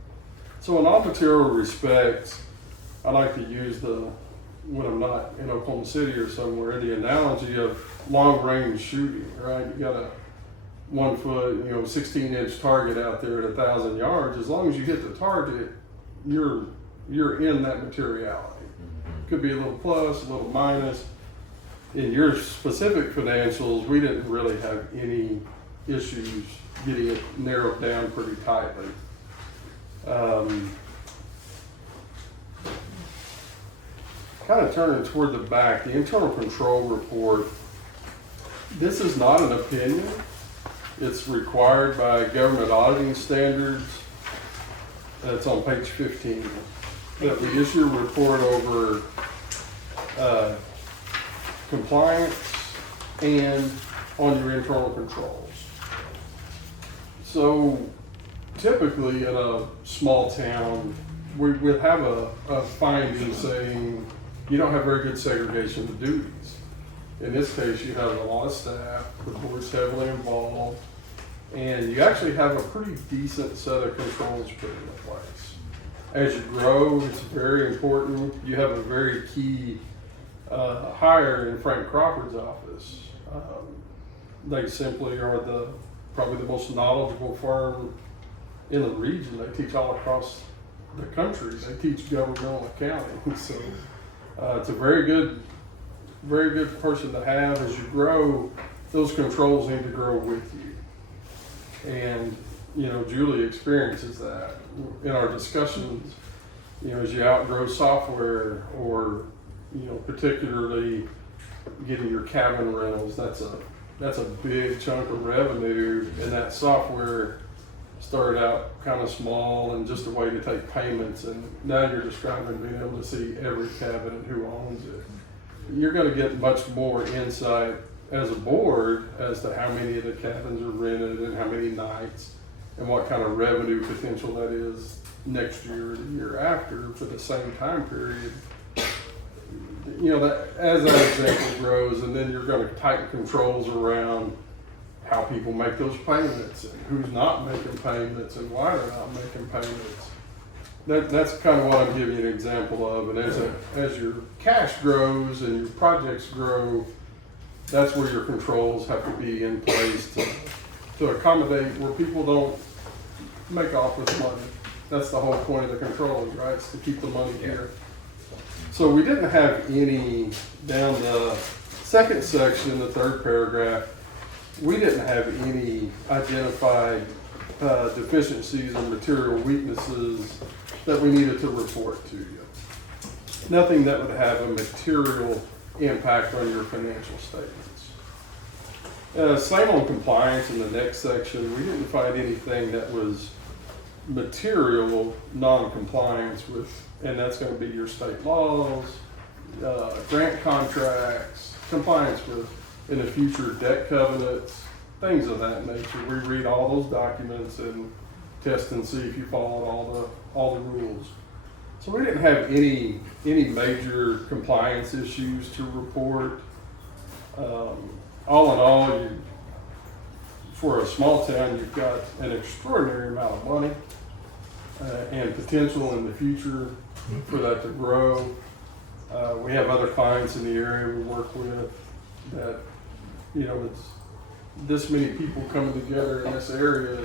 So in all material respects, I like to use when I'm not in Oklahoma City or somewhere, the analogy of long range shooting, right? You got a 1 foot, 16-inch target out there at 1,000 yards. As long as you hit the target, you're in that materiality. Could be a little plus, a little minus. In your specific financials, we didn't really have any issues getting it narrowed down pretty tightly. Kind of turning toward the back, the internal control report, this is not an opinion. It's required by government auditing standards. That's on page 15. That we issue a report over compliance and on your internal controls. So typically in a small town, we would have a finding saying you don't have very good segregation of duties. In this case, you have a lot of staff, the board's heavily involved, and you actually have a pretty decent set of controls put into place. As you grow, it's very important. You have a very key hire in Frank Crawford's office. They simply are probably the most knowledgeable firm in the region. They teach all across the country. They teach governmental accounting. So it's a very good person to have. As you grow, those controls need to grow with you. And, Julie experiences that in our discussions, as you outgrow software or, particularly getting your cabin rentals, that's a big chunk of revenue, and that software started out kind of small and just a way to take payments, and now you're describing being able to see every cabin and who owns it. You're going to get much more insight as a board as to how many of the cabins are rented and how many nights and what kind of revenue potential that is next year or the year after for the same time period. That as that example grows, and then you're going to tighten controls around how people make those payments and who's not making payments and why they're not making payments. That's kind of what I'm giving you an example of. And as your cash grows and your projects grow, that's where your controls have to be in place to accommodate where people don't make off with money. That's the whole point of the controls, right? It's to keep the money here. So we didn't have any, down the second section, the third paragraph, we didn't have any identified deficiencies or material weaknesses that we needed to report to you. Nothing that would have a material impact on your financial statements. Same on compliance in the next section. We didn't find anything that was material non-compliance with, and that's going to be your state laws, grant contracts, compliance with, in the future, debt covenants, things of that nature. We read all those documents and test and see if you followed all the rules. So we didn't have any major compliance issues to report. All in all, for a small town, you've got an extraordinary amount of money and potential in the future for that to grow. We have other clients in the area we work with that, it's this many people coming together in this area,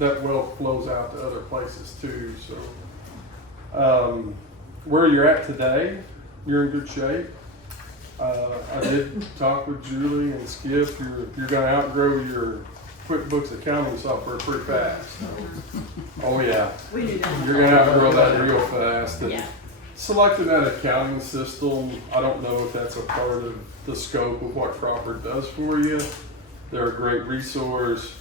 that wealth flows out to other places too. So where you're at today, you're in good shape. I did talk with Julie and Skip. You're going to outgrow your QuickBooks accounting software pretty fast. Oh yeah, We knew that. you're going to outgrow that real fast. And Yeah. selecting that accounting system, I don't know if that's a part of the scope of what Crawford does for you. They're a great resource.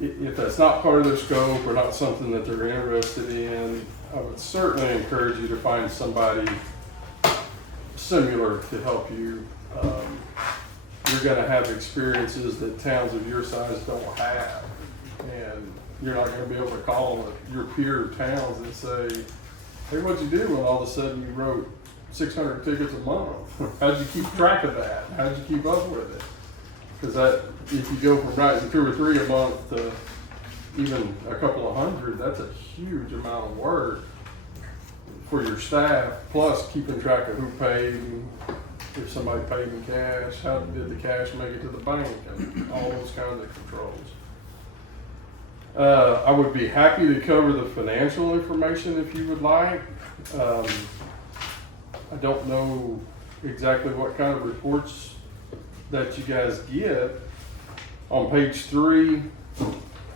If that's not part of their scope or not something that they're interested in, I would certainly encourage you to find somebody similar to help you. You're going to have experiences that towns of your size don't have, and you're not going to be able to call your peer towns and say, hey, what'd you do when all of a sudden you wrote 600 tickets a month? How'd you keep track of that? How'd you keep up with it? Because if you go from writing 2 or 3 a month to even a couple of hundred, that's a huge amount of work for your staff, plus keeping track of who paid, and if somebody paid in cash, how did the cash make it to the bank, and all those kinds of controls. I would be happy to cover the financial information if you would like. I don't know exactly what kind of reports that you guys get. On page 3,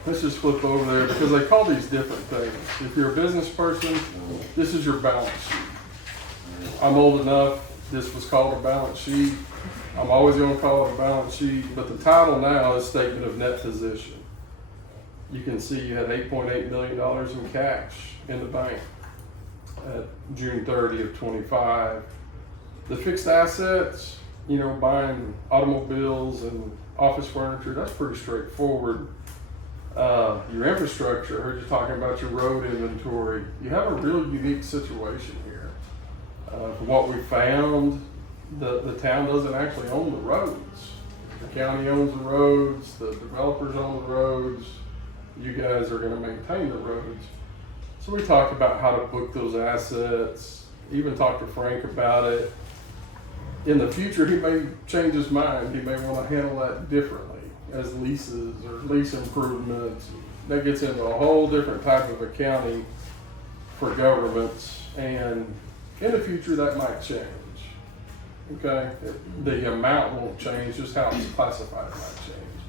let's just flip over there because they call these different things. If you're a business person, this is your balance sheet. I'm old enough, this was called a balance sheet. I'm always going to call it a balance sheet, but the title now is statement of net position. You can see you had $8.8 million in cash in the bank at June 30 of 25. The fixed assets, buying automobiles and office furniture, that's pretty straightforward. Your infrastructure, I heard you talking about your road inventory. You have a real unique situation here. From what we found, the town doesn't actually own the roads. The county owns the roads, the developers own the roads. You guys are going to maintain the roads. So we talked about how to book those assets, even talked to Frank about it. In the future, he may change his mind. He may want to handle that differently as leases or lease improvements. That gets into a whole different type of accounting for governments. And in the future, that might change. Okay? The amount won't change, just how it's classified might change.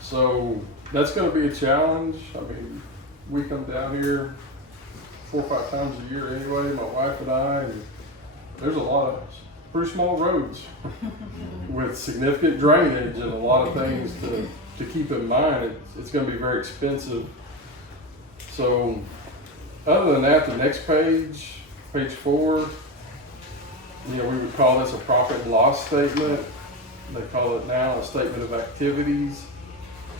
So that's going to be a challenge. I mean, we come down here 4 or 5 times a year anyway, my wife and I, and there's a lot of pretty small roads with significant drainage and a lot of things to keep in mind. It's gonna be very expensive. So, other than that, the next page, page 4, we would call this a profit and loss statement. They call it now a statement of activities.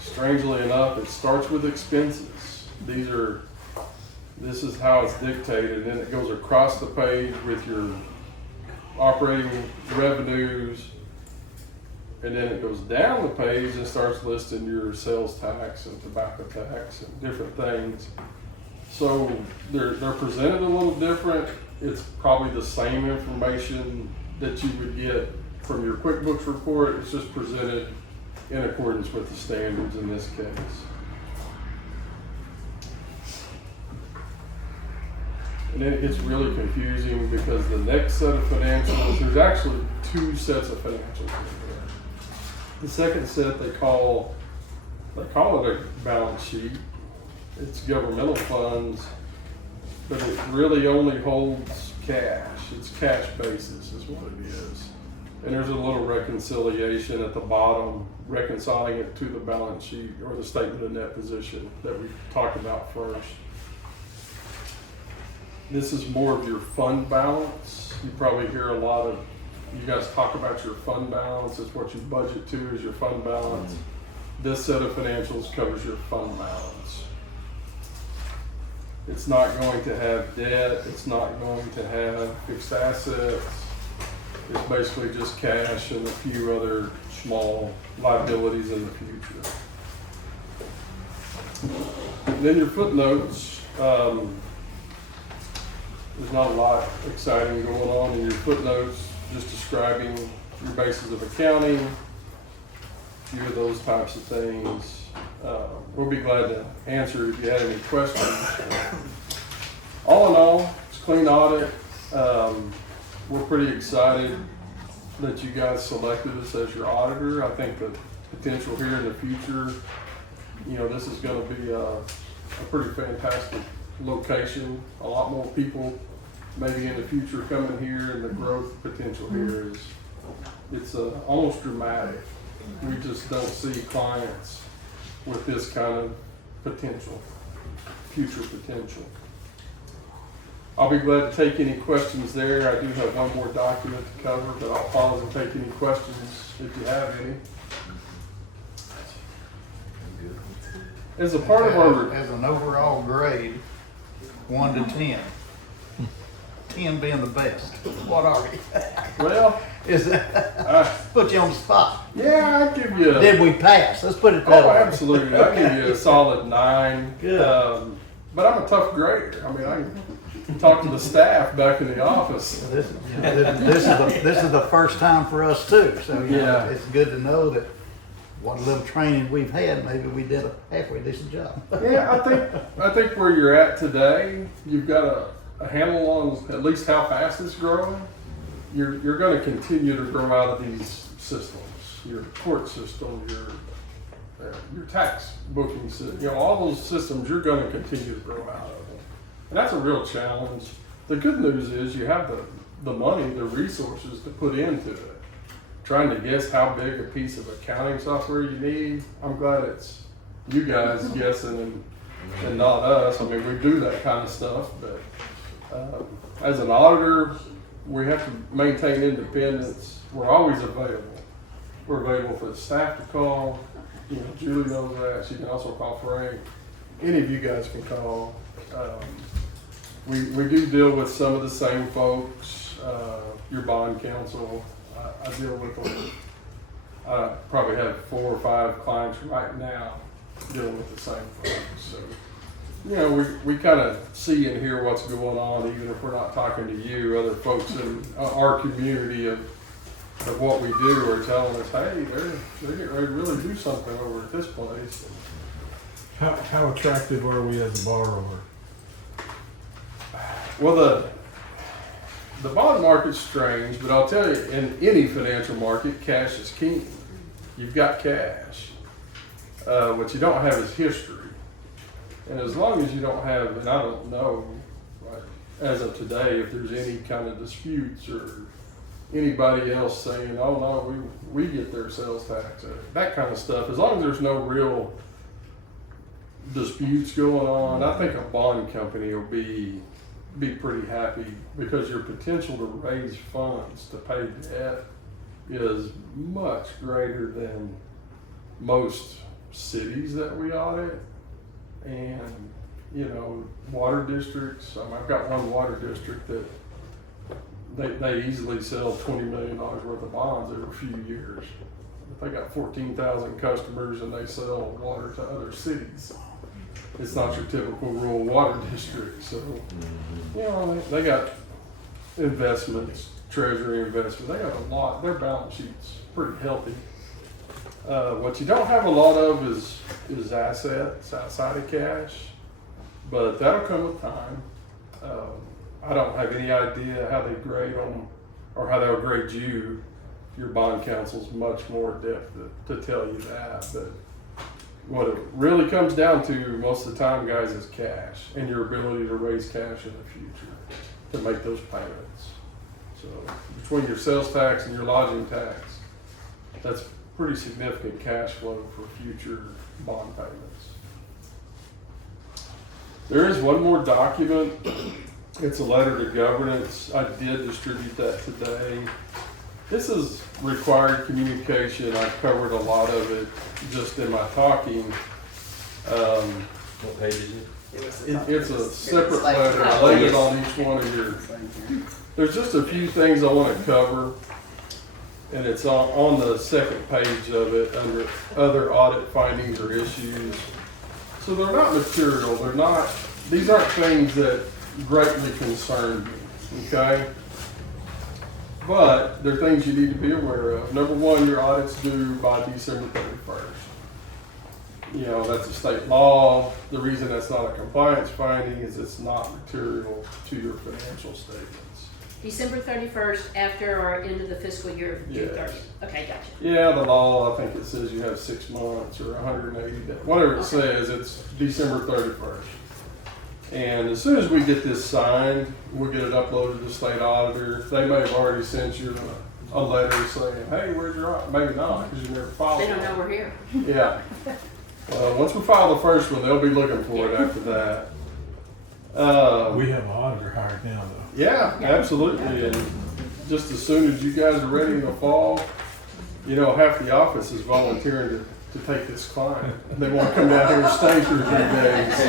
Strangely enough, it starts with expenses. This is how it's dictated, and it goes across the page with your operating revenues, and then it goes down the page and starts listing your sales tax and tobacco tax and different things. So they're presented a little different. It's probably the same information that you would get from your QuickBooks report. It's just presented in accordance with the standards in this case. And it gets really confusing because the next set of financials, there's actually 2 sets of financials in there. The second set they call it a balance sheet. It's governmental funds, but it really only holds cash. It's cash basis is what it is. And there's a little reconciliation at the bottom, reconciling it to the balance sheet or the statement of net position that we talked about first. This is more of your fund balance. You probably hear a lot of, you guys talk about your fund balance. It's what you budget to is your fund balance. This set of financials covers your fund balance. It's not going to have debt. It's not going to have fixed assets. It's basically just cash and a few other small liabilities in the future. And then your footnotes, there's not a lot exciting going on in your footnotes, just describing your basis of accounting, a few of those types of things. We'll be glad to answer if you had any questions. All in all, it's a clean audit. We're pretty excited that you guys selected us as your auditor. I think the potential here in the future, this is going to be a pretty fantastic location. A lot more people maybe in the future coming here, and the growth potential here it's almost dramatic. We just don't see clients with this kind of potential, future potential. I'll be glad to take any questions there. I do have one more document to cover, but I'll pause and take any questions if you have any. As a part of our... As an overall grade, 1 to 10. 10 being the best. What are you? Well, is it? Put you on the spot. Yeah, I'd give you. Did we pass? Let's put it that way. Absolutely. I'd give you a solid 9. Good. But I'm a tough grader. I mean, I can talk to the staff back in the office. This is the first time for us too. So yeah, it's good to know that what little training we've had, maybe we did a halfway decent job. Yeah, I think where you're at today, you've got a handle on at least how fast it's growing. You're going to continue to grow out of these systems, your court system, your tax booking system, all those systems. You're going to continue to grow out of them, and that's a real challenge. The good news is you have the money, the resources to put into it. Trying to guess how big a piece of accounting software you need, I'm glad it's you guys guessing and not us. I mean, we do that kind of stuff, but as an auditor, we have to maintain independence. We're always available. We're available for the staff to call. Julie knows that. She can also call Frank. Any of you guys can call. We do deal with some of the same folks. Your bond counsel. I deal with them. I probably have 4 or 5 clients right now dealing with the same folks. So, we kind of see and hear what's going on, even if we're not talking to you. Other folks in our community of what we do are telling us, hey, they're getting ready to really do something over at this place. How attractive are we as a borrower? Well, the bond market's strange, but I'll tell you, in any financial market, cash is king. You've got cash. What you don't have is history. And as long as you don't have, and I don't know, right, as of today, if there's any kind of disputes or anybody else saying, oh no, we get their sales tax, or that kind of stuff, as long as there's no real disputes going on, I think a bond company will be pretty happy, because your potential to raise funds to pay debt is much greater than most cities that we audit. And, you know, water districts, I've got one water district that they easily sell $20 million worth of bonds every few years. They got 14,000 customers and they sell water to other cities. It's not your typical rural water district. So, you know, they got investments, treasury investments. They got a lot. Their balance sheet's pretty healthy. What you don't have a lot of is assets outside of cash, but that'll come with time. I don't have any idea how they grade them or how they'll grade you. Your bond counsel's much more adept to tell you that. But what it really comes down to most of the time, guys, is cash and your ability to raise cash in the future to make those payments. So between your sales tax and your lodging tax, that's pretty significant cash flow for future bond payments. There is one more document. It's a letter to governance. I did distribute that today. This is required communication. I've covered a lot of it just in my talking. What page is it? It's a separate letter. I laid it on each one of your. There's just a few things I want to cover, and it's on the second page of it under other audit findings or issues. So they're not material. They're not. These aren't things that greatly concern me. Okay. But there are things you need to be aware of. Number one, your audit's due by December 31st. You know, that's a state law. The reason that's not a compliance finding is it's not material to your financial statements. December 31st after or end of the fiscal year, June Yes. 30th. Okay, gotcha. Yeah, the law, I think it says you have 6 months or 180 days. Whatever it says, it's December 31st. And as soon as we get this signed, we'll get it uploaded to the state auditor. They may have already sent you a letter saying, hey, where's your audit? Maybe not, because you never filed it. They don't know we're here. Yeah. Once we file the first one, they'll be looking for it after that. We have an auditor hired now, though. Yeah, absolutely. And just as soon as you guys are ready in the fall, you know, half the office is volunteering to take this client. They want to come down here and stay for 3 days.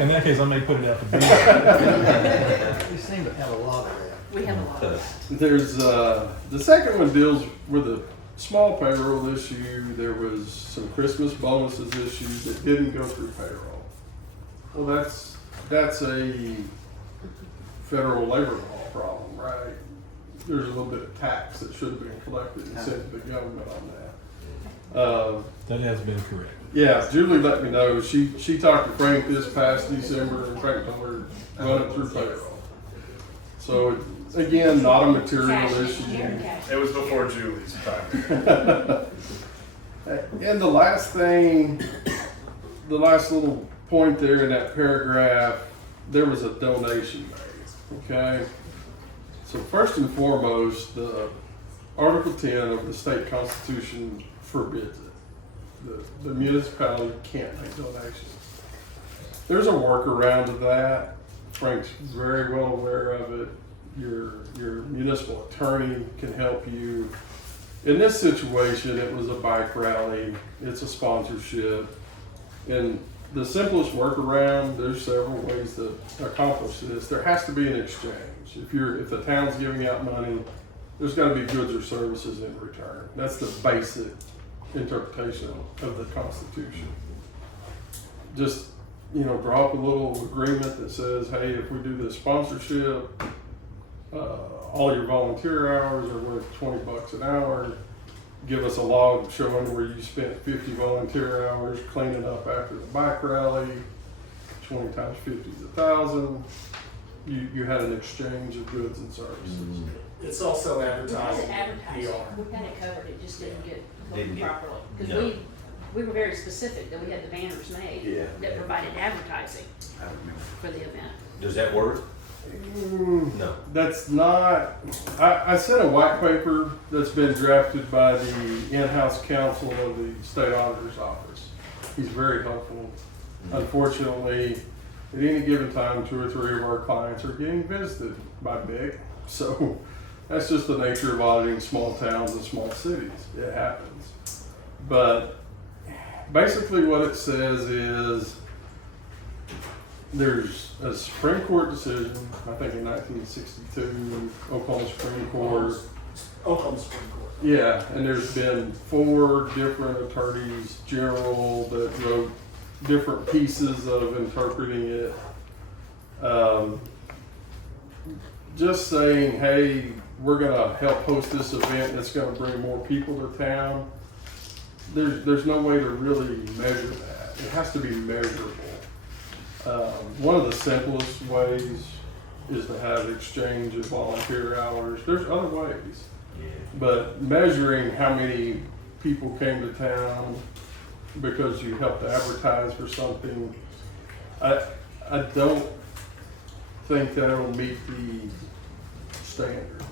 In that case, I may put it out to bid. We seem to have a lot of that. We have a lot of that. There's the second one deals with a small payroll issue. There was some Christmas bonuses issued that didn't go through payroll. Well, that's a federal labor law problem, right? There's a little bit of tax that should have been collected and sent to the government on that. That has been correct. Yeah, Julie let me know. She talked to Frank this past December, and Frank told her run it through payroll. So again, not a material issue. It was before Julie's time. And the last thing, the last little point there in that paragraph, there was a donation made. Okay. So first and foremost, the Article 10 of the state constitution forbids it. The municipality can't make donations. There's a workaround to that. Frank's very well aware of it. Your municipal attorney can help you. In this situation, it was a bike rally. It's a sponsorship. And the simplest workaround, there's several ways to accomplish this. There has to be an exchange. If the town's giving out money, there's got to be goods or services in return. That's the basic interpretation of the Constitution. Just, you know, draw up a little agreement that says, hey, if we do this sponsorship, all your volunteer hours are worth $20 an hour. Give us a log showing where you spent 50 volunteer hours cleaning up after the bike rally. 20 times 50 is 1,000. You had an exchange of goods and services. It's also We had advertising. it advertised. PR. We had it covered. It just didn't get Didn't covered get- properly. Because no. we were very specific that we had the banners made Yeah. that provided advertising I don't remember. for the event. Does that work? No. That's not, I sent a white paper that's been drafted by the in-house counsel of the state auditor's office. He's very helpful. Unfortunately, at any given time, 2 or 3 of our clients are getting visited by big. So that's just the nature of auditing small towns and small cities. It happens. But basically what it says is there's a Supreme Court decision, I think in 1962, Oklahoma Supreme Court. Oklahoma Supreme Court. Yeah, and there's been 4 different attorneys general that wrote different pieces of interpreting it. Just saying, hey, we're gonna help host this event that's gonna bring more people to town. There's no way to really measure that. It has to be measurable. One of the simplest ways is to have exchange of volunteer hours. There's other ways. Yeah. But measuring how many people came to town because you helped advertise for something, I don't think that it'll meet the standard.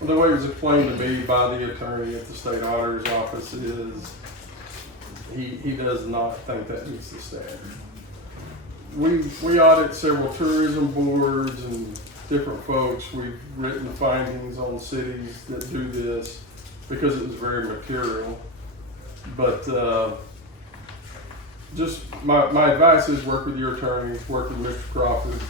Well, the way it was explained to me by the attorney at the state auditor's office is he does not think that meets the standard. We audit several tourism boards and different folks. We've written findings on cities that do this because it was very material. But just my advice is work with your attorneys, work with Mr. Crawford.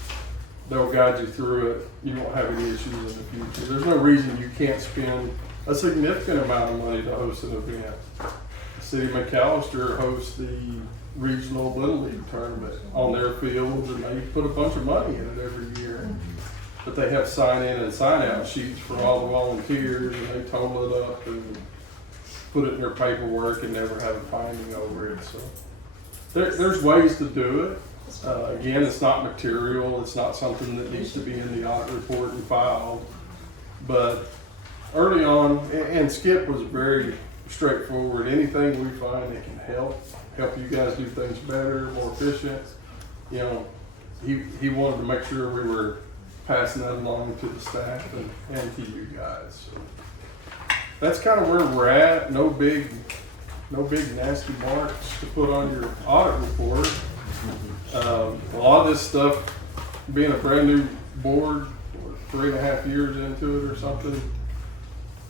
They'll guide you through it. You won't have any issues in the future. There's no reason you can't spend a significant amount of money to host an event. The city of McAllister hosts the regional Little League tournament on their fields, and they put a bunch of money in it every year. But they have sign-in and sign-out sheets for all the volunteers, and they total it up and put it in their paperwork and never have a finding over it. So there's ways to do it. Again, it's not material. It's not something that needs to be in the audit report and filed. But early on, and Skip was very straightforward. Anything we find that can help you guys do things better, more efficient. You know, he wanted to make sure we were passing that along to the staff and to you guys. So that's kind of where we're at. No big nasty marks to put on your audit report. A lot of this stuff, being a brand new board, 3.5 years into it or something,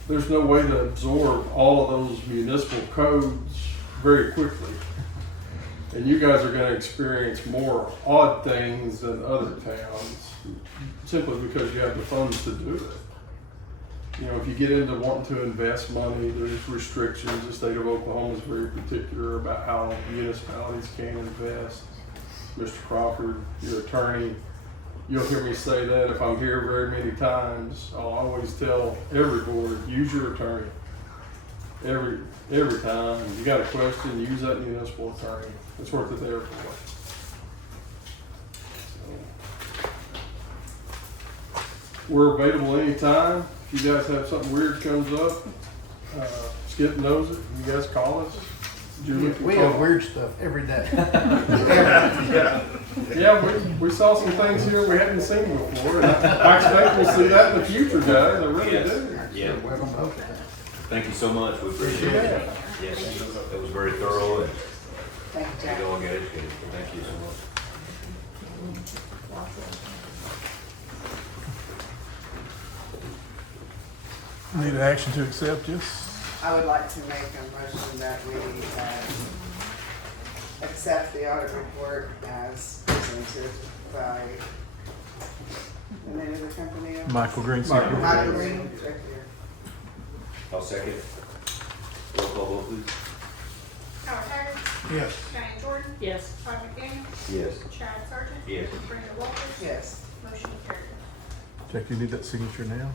there's no way to absorb all of those municipal codes very quickly. And you guys are going to experience more odd things than other towns simply because you have the funds to do it. You know, if you get into wanting to invest money, there's restrictions. The state of Oklahoma is very particular about how municipalities can invest. Mr. Crawford, your attorney, you'll hear me say that if I'm here very many times. I'll always tell every board, use your attorney. Every time you got a question, use that municipal attorney. That's what they're there for. So, we're available anytime. If you guys have something weird comes up, Skip knows it. You guys call us. We have weird stuff every day. Yeah, we saw some things here we hadn't seen before. And I expect we'll see that in the future, guys. I really do. Yeah. Welcome both. Thank you so much. We appreciate it. Yes, that was very thorough and Thank you, Jack. you all get educated. Thank you so much. Need an action to accept this? I would like to make a motion that we accept the audit report as presented by the name of the company. Michael Green. Michael Green, director. I'll second. Roll call vote, please. Howard Haggard. Yes. Diane Jordan. Yes. Todd McDaniel. Yes. Chad Sargent. Yes. Brenda Walters. Yes. Motion carried. Jack, you need that signature now?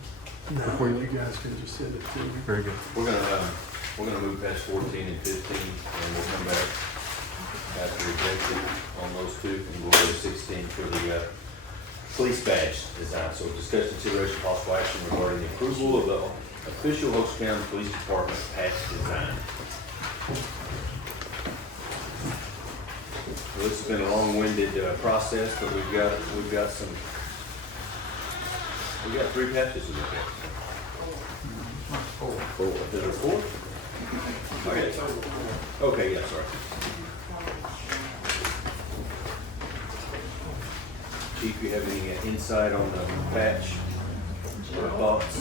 Before you guys can just send it to me. Very good. We're gonna move past 14 and 15, and we'll come back after executive on those two, and we'll go to 16 for the police badge design. So discuss consideration possible action regarding the approval of the official Hochatown Police Department patch design. Well, this has been a long-winded process, but we've got some We got 3 patches to look at. Four. Is there 4? Okay, yeah, sorry. Chief, you have any insight on the patch or thoughts?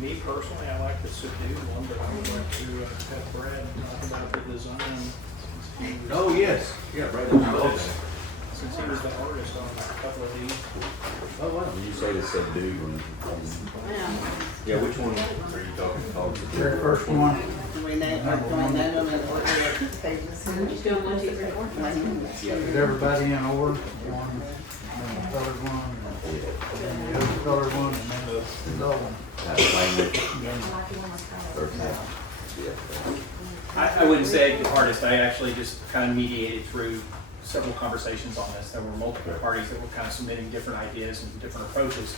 Me personally, I like the subdued one, but I would like to have Brad talk about the design. Oh, yes. Yeah, right on the box. Since he was the artist on a couple of these. Oh, wow. You say the subdued one. Yeah, which one are you talking about? Very first one. Do we name, can we name them in order of pages? Just doing 1, 2, 3, 4. Is everybody in order? One, and then the colored one, and then the other colored one, and then the other one. That's language. I wouldn't say the artist, I actually just kind of mediated through several conversations on this. There were multiple parties that were kind of submitting different ideas and different approaches.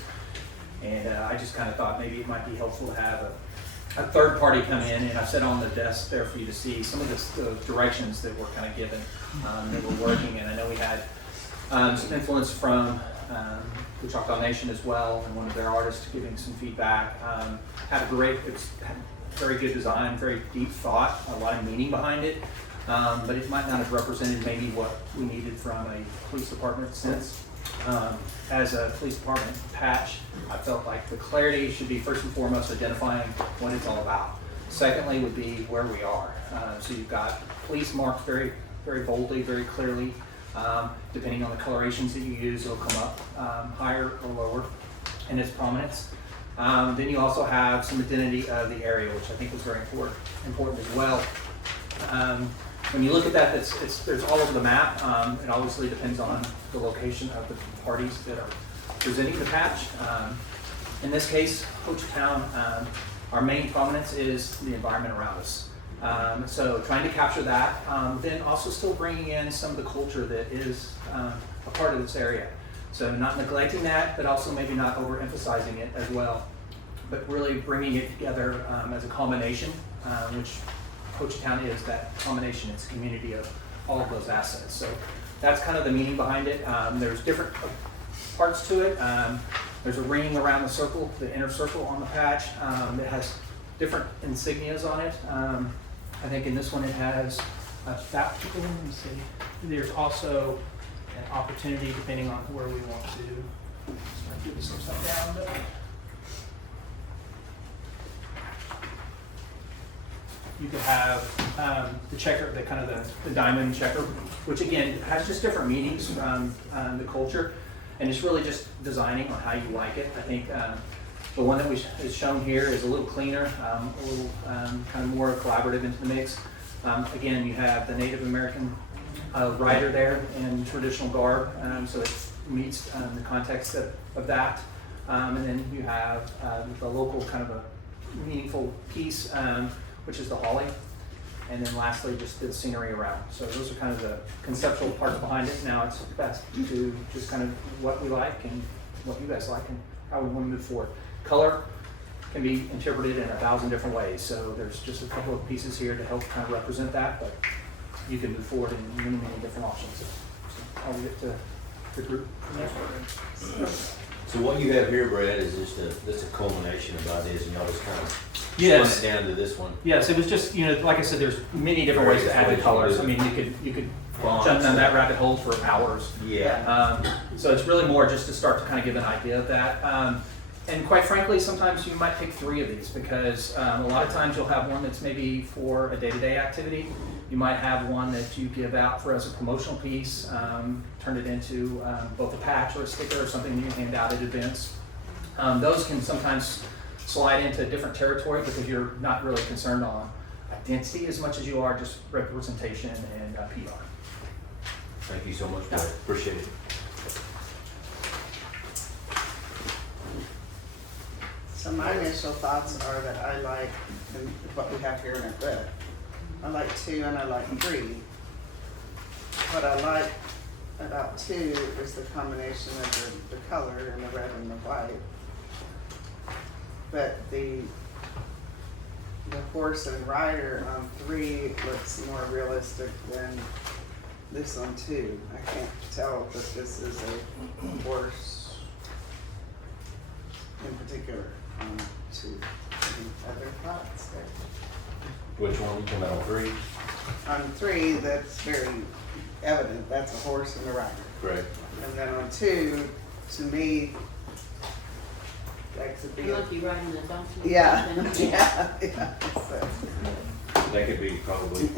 And I just kind of thought maybe it might be helpful to have a third party come in, and I've set on the desk there for you to see some of the directions that were kind of given, that were working. And I know we had some influence from the Hochatown Nation as well, and one of their artists giving some feedback. Had a great, had very good design, very deep thought, a lot of meaning behind it, but it might not have represented maybe what we needed from a police department sense. As a police department patch, I felt like the clarity should be first and foremost identifying what it's all about. Secondly would be where we are. So you've got police marked very, very boldly, very clearly. Depending on the colorations that you use, it'll come up higher or lower in its prominence. Then you also have some identity of the area, which I think was very important as well. When you look at that, there's all over the map. It obviously depends on the location of the parties that are presenting the patch. In this case, Hochatown, our main prominence is the environment around us. So trying to capture that, then also still bringing in some of the culture that is a part of this area. So not neglecting that, but also maybe not overemphasizing it as well, but really bringing it together as a combination, which Hochatown is that combination. It's a community of all of those assets. So that's kind of the meaning behind it. There's different parts to it. There's a ring around the circle, the inner circle on the patch that has different insignias on it. I think in this one it has that particular one. Let me see. There's also an opportunity depending on where we want to. Let's get some stuff down. But you could have the checker, the kind of the diamond checker, which again has just different meanings from the culture, and it's really just designing on how you like it. I think the one that is shown here is a little cleaner, a little kind of more collaborative into the mix. Again, you have the Native American rider there in traditional garb, so it meets the context of that. And then you have the local kind of a meaningful piece, which is the holly. And then lastly, just the scenery around. So those are kind of the conceptual parts behind it. Now it's best to just kind of what we like and what you guys like and how we want to move forward. Color can be interpreted in 1,000 different ways. So there's just a couple of pieces here to help kind of represent that, but you can move forward in many, many different options. So I'll get to the group from there. So what you have here, Brad, is just a culmination of ideas, and y'all just kind of Yes. spun it down to this one. Yes, it was just, like I said, there's many different ways to add the colors. I mean, you could jump down that rabbit hole for hours. Yeah. So it's really more just to start to kind of give an idea of that. And quite frankly, sometimes you might take 3 of these because a lot of times you'll have one that's maybe for a day-to-day activity. You might have one that you give out for as a promotional piece, turn it into both a patch or a sticker or something that you hand out at events. Those can sometimes slide into different territory because you're not really concerned on identity as much as you are just representation and PR. Thank you so much, Brad. Appreciate it. So my initial thoughts are that I like what we have here in our book. I like 2 and I like 3. What I like about 2 is the combination of the color and the red and the white. But the horse and rider on 3 looks more realistic than this one too. I can't tell that this is a horse in particular, to any other thoughts there? Which one, you come out on 3? On 3, that's very evident, that's a horse and a rider. Correct. And then on 2, to me, that could be, You like you riding the donkey? yeah, Then- yeah. So, That could be probably,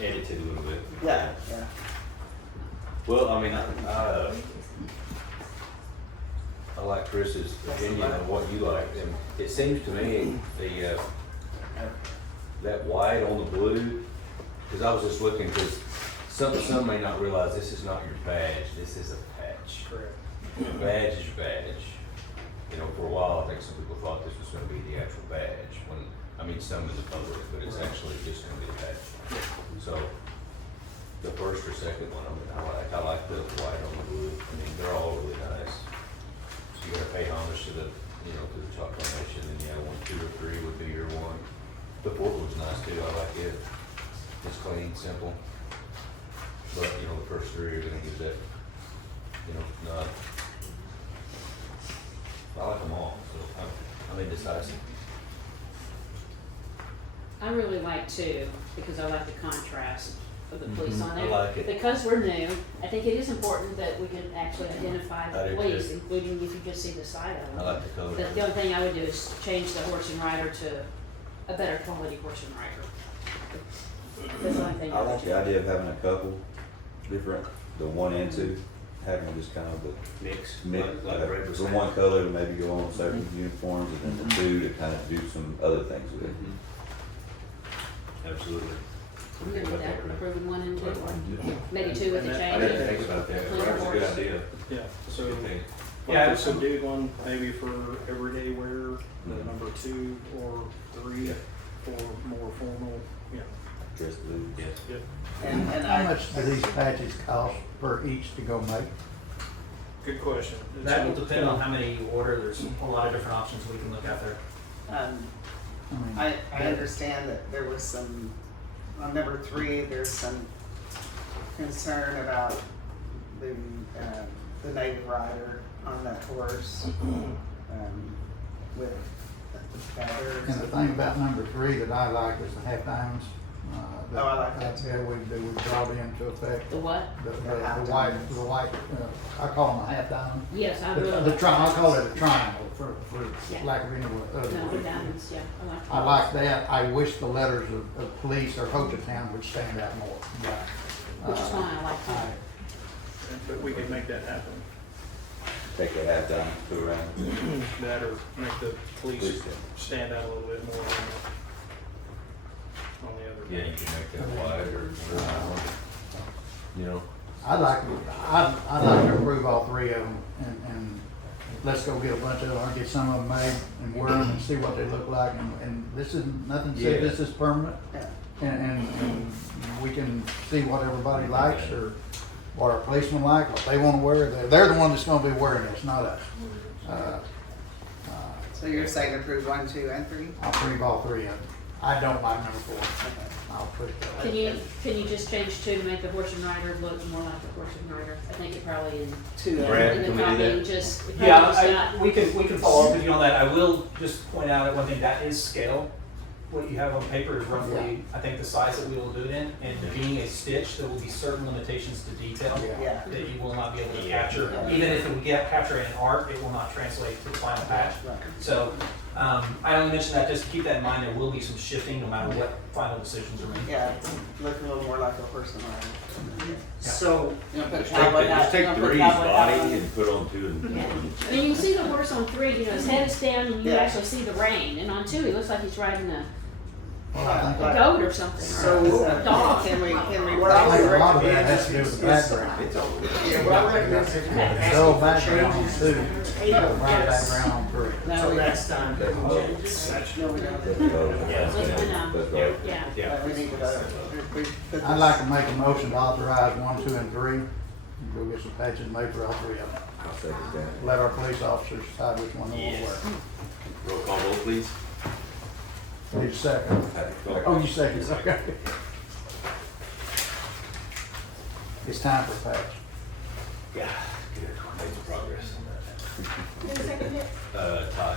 edited a little bit. yeah, yeah. Well, I mean, I like Chris's opinion on what you like, and it seems to me the, that white on the blue, because I was just looking, because some may not realize this is not your badge, this is a patch. Correct. Your badge is your badge. You know, for a while, I think some people thought this was gonna be the actual badge, when, I mean, some in the public, but it's actually just gonna be a badge. So, the first or second one, I like the white on the blue, I mean, they're all really nice. You gotta pay homage to the, to the Choctaw Nation, and yeah, 1, 2, or 3 would be your one. The 4th one's nice too, I like it. It's clean, simple. But, the first 3 are gonna give that, nod. I like them all, so I'm indecisive. I really like 2, because I like the contrast of the police on there. I like it. Because we're new, I think it is important that we can actually identify I the do police, too. including if you just see the side of them. I like the color. But the only thing I would do is change the horse and rider to a better quality horse and rider. That's the only thing I I would like do. the idea of having a couple different, the 1 and 2, having just kind of the Mix, mix, like Red was the saying. 1 color to maybe go on certain uniforms, and then the 2 to kind of do some other things with it. Absolutely. I'm good with that, approving 1 and 2. Yeah. Maybe 2 with the I change. didn't think about that, but that was a good idea. Yeah, so, Good thing. yeah, I would do one maybe for everyday wear, the number 2 or 3 for more formal, Dress blues. Yes. Yep. And How I, much do these patches cost per each to go make? Good question. That will depend on how many you order, there's a lot of different options we can look at there. I mean, I understand that there was some, on number 3, there's some concern about the native rider on that horse, with the feathers. And the thing about number 3 that I like is the half diamonds. Oh, I like that too. Yeah, we brought into effect. The what? The half white, diamonds. I call them a half diamond. Yes, I The really like I call it a triangle for Yeah. lack of any other No, the word. diamonds, yeah, I like I like that. I wish the letters of police or Hochatown would stand out more. Which is why I like I- that. But we can make that happen. Take that half down, go around. That or make the police Police. stand out a little bit more on the other. Yeah, you can make that wide or whatever. I'd like to approve all 3 of them and let's go get a bunch of them, or get some of them made and wear them and see what they look like. And this is, nothing said Yeah. this is permanent. Yeah. And we can see what everybody likes or what our policemen like, what they wanna wear. They're the one that's gonna be wearing this, not us. So you're saying approve 1, 2, and 3? I'll approve all 3 of them. I don't like number 4. Okay. I'll put it that Can way. you just change 2 to make the horse and rider look more like the horse and rider? I think it probably in, 2. Brad, in can the we do copy, that? just, it Yeah, probably just got. we can follow up with you on that. I will just point out that one thing, that is scale. What you have on paper is roughly, I think, the size that we will do it in, and being a stitch, there will be certain limitations to detail Yeah. that you will not be able to Yeah. capture. Even if it would get captured in art, it will not translate to the final patch. Right. So, I only mention that just to keep that in mind, there will be some shifting no matter what final decisions are made. Yeah, look a little more like a horse and rider. So, You know, put Just cowboy hat- take you know, put 3's cowboy hat body on. and put on 2 and. Yeah. I mean, you can see the horse on 3, his head is down and you Yeah. actually see the rein. And on 2, he looks like he's riding a Well, I think Right. goat or something. So, or a dog. can we I think a lot of that has to do with the background. yeah, what I recommend is if you're Throw a asking for background on changes 2, to throw a table, brown yes. background on 3. Now So we, that's time to change it. no, we don't. That's right. Let's put down. That's right. Yeah. We need to vote. We put I'd like this- to make a motion to authorize 1, 2, and 3. Go get some patches made for all 3 of them. I'll second that. Let our police officers decide which one they want to wear. Roll call vote, please. Need a second. Oh, you second, okay. It's time for a patch. Yeah, good, made some progress on that. Who seconded it? Todd.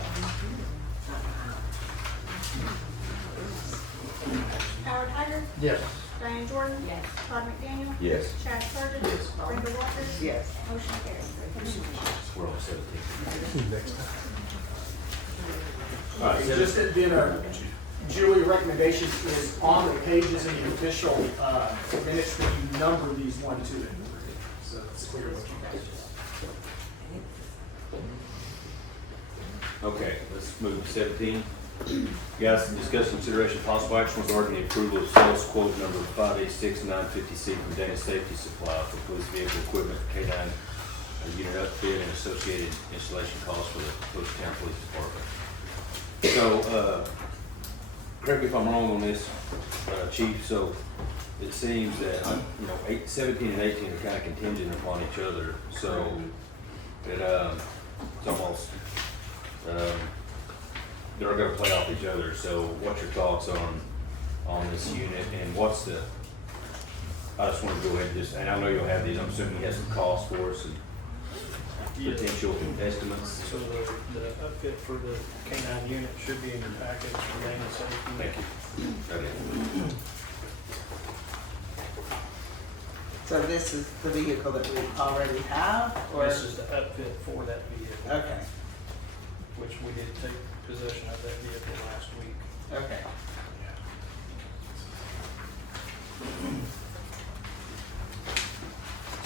Howard Hager, Yes. Diane Jordan. Yes. Todd McDaniel. Yes. Chad Sargent. Yes. Brenda Walters. Yes. Motion carries. We're on 17. All right, And just then, Julie, recommendation is on the pages in the official minutes that you number these 1, 2, and 3. So it's clear what you guys do. Okay, let's move to 17. Guys, discuss consideration of possible action regarding the approval of sales quote number 586950C from Dana Safety Supply for police vehicle equipment, K9 unit upfit and associated installation costs for the Hochatown Police Department. So, correct me if I'm wrong on this, Chief, so it seems that, 17 and 18 are kind of contingent upon each other, so it's almost, they're gonna play off each other, so what's your thoughts on this unit, and what's the, I just wanna go ahead and and I know you'll have these, I'm assuming you have some costs for us and potential estimates. So the upfit for the K9 unit should be in your package for Dana Safety. Thank you. Okay. So this is the vehicle that we already have, or? This is the upfit for that vehicle. Okay, Which we did take possession of that vehicle last week. okay.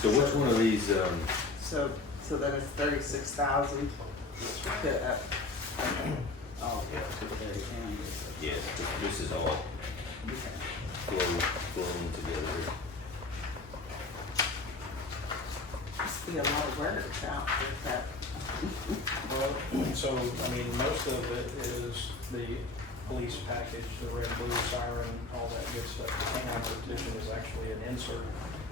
So which one of these, So then it's 36,000 to put up. Oh, yeah, to the very end. yes, this is all Okay. flowing together. Must be a lot of work out with that. Well, so, I mean, most of it is the police package, the red, blue siren, all that good stuff. The K9 petition is actually an insert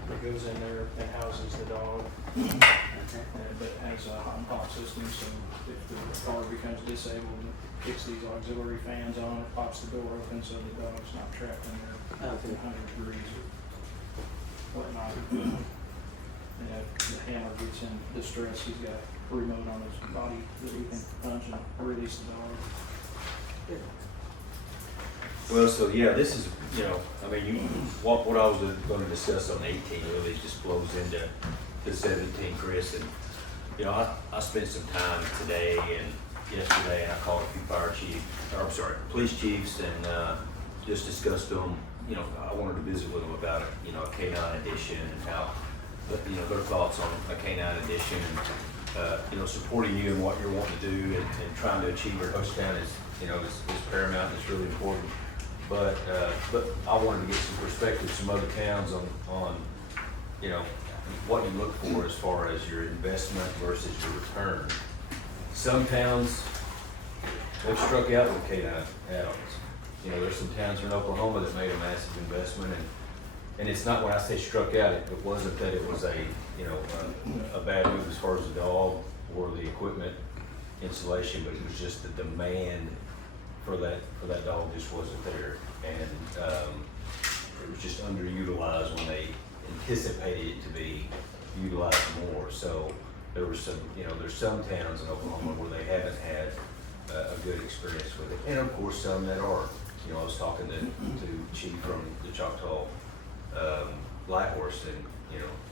that goes in there and houses the dog. Okay. But has a hot system, so if the car becomes disabled, it kicks these auxiliary fans on, it pops the door open so the dog's not trapped in there at 100 degrees or whatnot. And if the handler gets in distress, he's got a remote on his body that he can punch and release the dog. Well, so yeah, this is, what I was gonna discuss on 18 really just flows into the 17, Chris, and, I spent some time today and yesterday, and I called a few police chiefs, and, just discussed them, I wanted to visit with them about it, a K9 edition and how, their thoughts on a K9 edition and, supporting you in what you're wanting to do and trying to achieve your Hochatown is paramount, and it's really important. But I wanted to get some perspective, some other towns on what you look for as far as your investment versus your return. Some towns, they've struck out with K9 add-ons. There's some towns in Oklahoma that made a massive investment, and it's not, when I say struck out, it wasn't that it was a bad move as far as the dog or the equipment installation, but it was just the demand for that dog just wasn't there, and it was just underutilized when they anticipated it to be utilized more. So there were some, there's some towns in Oklahoma where they haven't had a good experience with it, and of course some that are. I was talking to Chief from the Choctaw Light Horse, and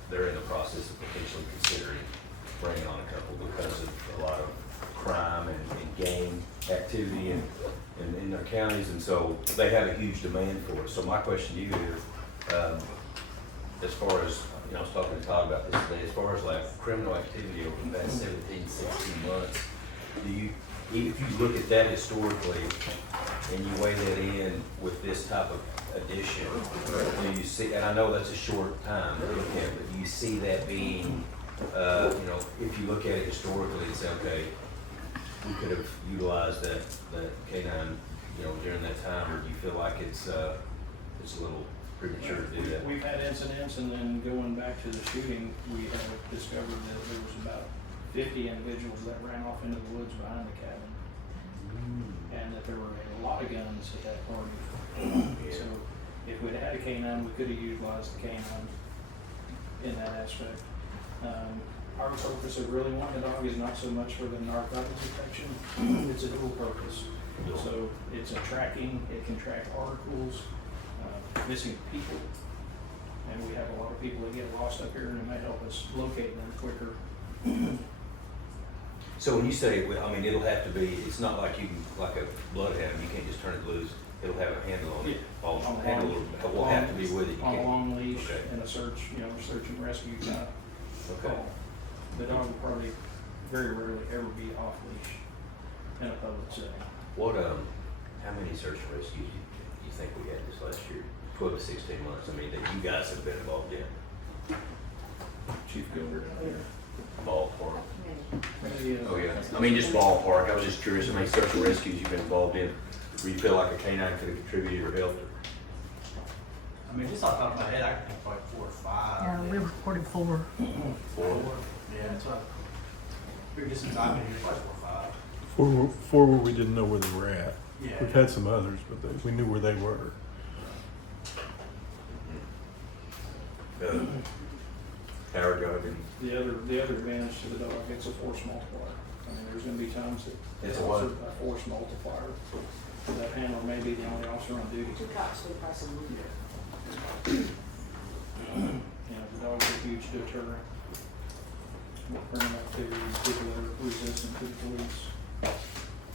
they're in the process of potentially considering bringing on a couple because of a lot of crime and gang activity in their counties, and so they have a huge demand for it. So my question to you is, as far as, I was talking to Todd about this today, as far as like criminal activity over the past 17, 16 months, if you look at that historically and you weigh that in with this type of addition, do you see, and I know that's a short time to look at, but do you see that being, if you look at it historically and say, okay, we could have utilized that K9, during that time, or do you feel like it's a little premature to do that? We've had incidents, and then going back to the shooting, we have discovered that there was about 50 individuals that ran off into the woods behind the cabin, and that there were a lot of guns at that party. So if we'd had a K9, we could have utilized the K9 in that aspect. our purpose of really wanting a dog is not so much for the narcotics detection, it's a dual purpose. So it's a tracking, it can track articles, missing people, and we have a lot of people that get lost up here, and it might help us locate them quicker. So when you say, well, I mean, it'll have to be, it's not like you can, like a bloodhound, you can't just turn it loose, it'll have a handle on it. All On a handle long- will have to be with it. You On a can't- long leash Okay. and a search, search and rescue kind of Okay. call. The dog will probably very rarely ever be off leash in a public setting. What, how many search and rescues you think we had this last year? 12 to 16 months, I mean, that you guys have been involved in? Chief Gilbert out there. Ballpark. Maybe, Oh, yeah. I mean, just ballpark. I was just curious how many search and rescues you've been involved in where you feel like a canine could have contributed or helped. I mean, just off the top of my head, I could think probably 4 or 5. Yeah, we reported 4. Yeah, that's what. Just since I've been here, probably 4 or 5. Four where we didn't know where they were at. Yeah. We've had some others, but we knew where they were. Howard, y'all have any? The other advantage to the dog, it's a force multiplier. I mean, there's gonna be times that It's a what? a force multiplier. That handler may be the only officer on duty. 2 cops for the price of 1. The dog's a huge deterrent. With criminal activities, people that are resistant to the police.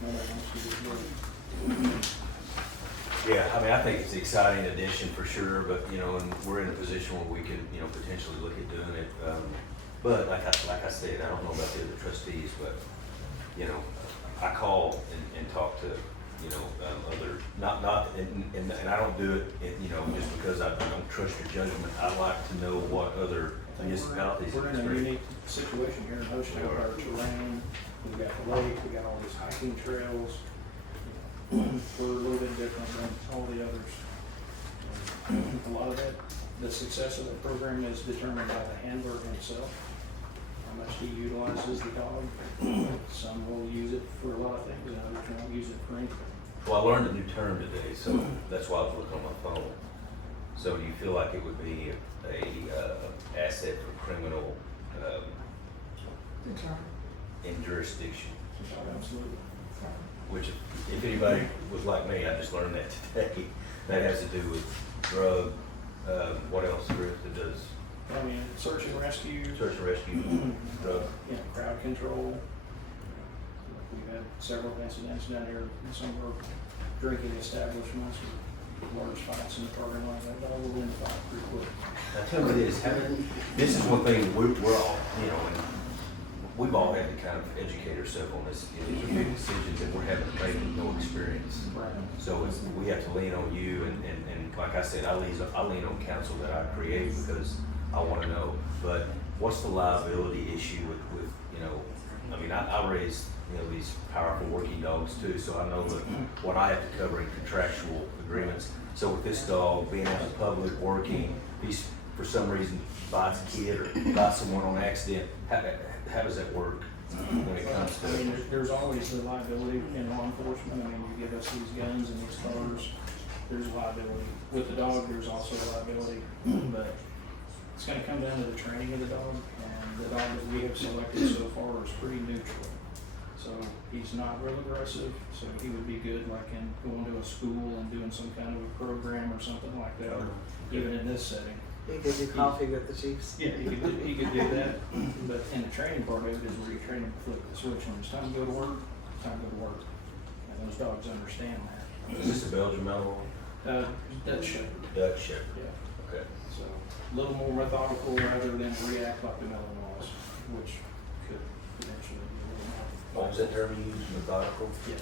Nobody wants to get killed. Yeah, I mean, I think it's an exciting addition for sure, but, and we're in a position where we could, potentially look at doing it. But like I said, I don't know about the other trustees, but, I call and talk to, other, and I don't do it, just because I don't trust your judgment. I like to know what other municipalities We're have in a experienced. unique situation here in Hochatown with our terrain. We've got the lake, we got all these hiking trails. We're a little bit different than all the others. A lot of that, the success of the program is determined by the handler himself, how much he utilizes the dog. Some will use it for a lot of things, and others won't use it for anything. Well, I learned a new term today, so that's why I was looking on my phone. So do you feel like it would be a asset for criminal, in jurisdiction? Absolutely. Which, if anybody was like me, I just learned that today. That has to do with drug, what else, Rick, that does? I mean, search and rescue. Search and rescue, drug. Crowd control. We've had several incidents down here in some of our drinking establishments, with large fights in the parking lot. That dog will win the fight pretty quick. Now tell me this, this is one thing we're all, and we've all had to kind of educate ourselves on this. These are big decisions and we're having to make with no experience. Right. So we have to lean on you and like I said, I lean on counsel that I create because I want to know. But what's the liability issue with I mean, I raise, these powerful working dogs too, so I know what I have to cover in contractual agreements. So with this dog being out in public, working, he's for some reason bites a kid or bites someone on accident, how does that work when it comes to? I mean, there's always the liability in law enforcement. I mean, you give us these guns and these cars, there's liability. With the dog, there's also liability, but it's gonna come down to the training of the dog, and the dog that we have selected so far is pretty neutral. So he's not real aggressive, so he would be good like in going to a school and doing some kind of a program or something like that, or even in this setting. He could do coffee with the chiefs. Yeah, he could do that, but in the training part of it is where you train him to flip the switch when it's time to go to work, it's time to go to work. And those dogs understand that. Is this a Belgian Malinois? Dutch Shepherd. Dutch Shepherd. Yeah. Okay. So a little more methodical rather than react like the Malinois, which could potentially be a little more. What was that term you used, methodical? Yeah.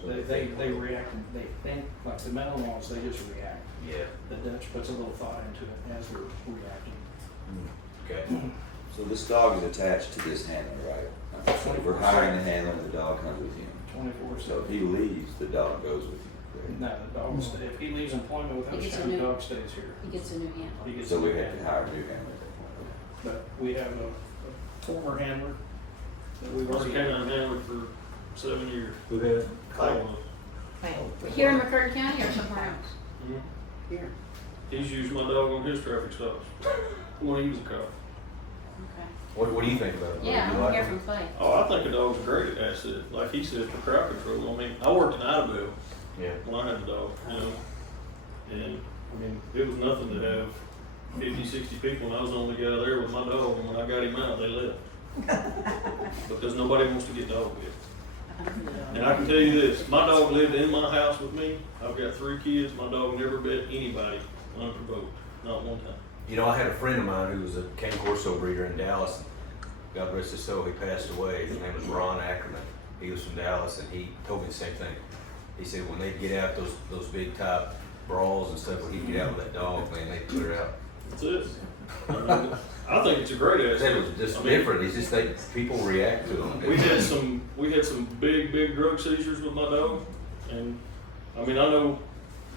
So they react and they think like the Malinois, they just react. Yeah. The Dutch puts a little thought into it as they're reacting. Okay. So this dog is attached to this handler, right? So we're hiring the handler and the dog comes with him. 24/7. So if he leaves, the dog goes with him, correct? No, the dog if he leaves employment with He gets a Hochatown, the new- dog stays here. He gets a new handler. He gets So a we new have to handler. hire a new handler at that point. But we have a former handler that we've Once already came out handler for 7 years. Who has? Here in McCurtain County or somewhere else? Here. He's used my dog on his traffic stops when he was a cop. Okay. What do you think about it? Yeah, You I want to like hear them? from Clay. Oh, I think a dog's a great asset, like he said, for crowd control. I mean, I worked in Idabel Yeah. when I had a dog, you know, and, I mean, it was nothing to have 50, 60 people, and I was the only guy there with my dog, and when I got him out, they left. Because nobody wants to get dog with. And I can tell you this, my dog lived in my house with me. I've got 3 kids. My dog never bit anybody unprovoked, not one time. You know, I had a friend of mine who was a Cane Corso breeder in Dallas. God rest his soul, he passed away. His name was Ron Ackerman. He was from Dallas, and he told me the same thing. He said when they'd get out those big top brawls and stuff, when he'd get out with that dog, man, they'd clear out. That's it. I mean, I think it's a great That asset. was just I mean, different. It's just they people react to them. We had some big drug seizures with my dog, and I mean, I know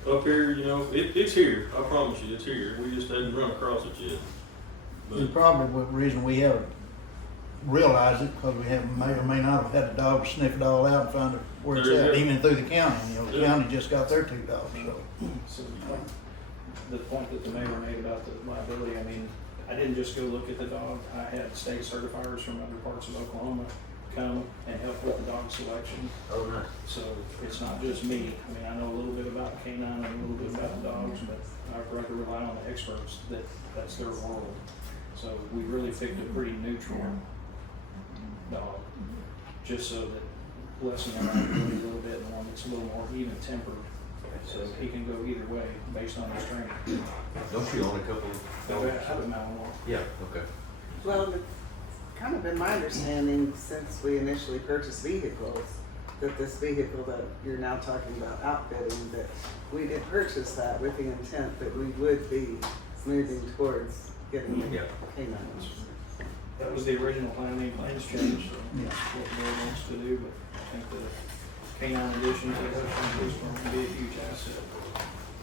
up here, you know, it's here. I promise you, it's here. We just hadn't run across it yet. And But probably the reason we haven't realized it, because we haven't, may or may not have had a dog sniff it all out and find it where it's There you at, go. even through the county. You know, the Yeah. county just got their 2 dogs, so. So, the point that the mayor made about the liability, I mean, I didn't just go look at the dog. I had state certifiers from other parts of Oklahoma come and help with the dog selection. Oh, nice. So it's not just me. I mean, I know a little bit about canine and a little bit about the dogs, but I'd rather rely on the experts that's their world. So we really picked a pretty neutral dog, just so that lessen our liability a little bit and one that's a little more even tempered. So he can go either way based on his training. Don't you own a couple of dogs? I have a Malinois. Yeah, okay. Well, it's kind of been my understanding since we initially purchased vehicles, that this vehicle that you're now talking about outfitting, that we did purchase that with the intent that we would be moving towards getting Yeah. canines. That was the original plan. I mean, plans changed, so that's what the board wants to do, but I think the canine addition to the Hochatown Police Department would be a huge asset.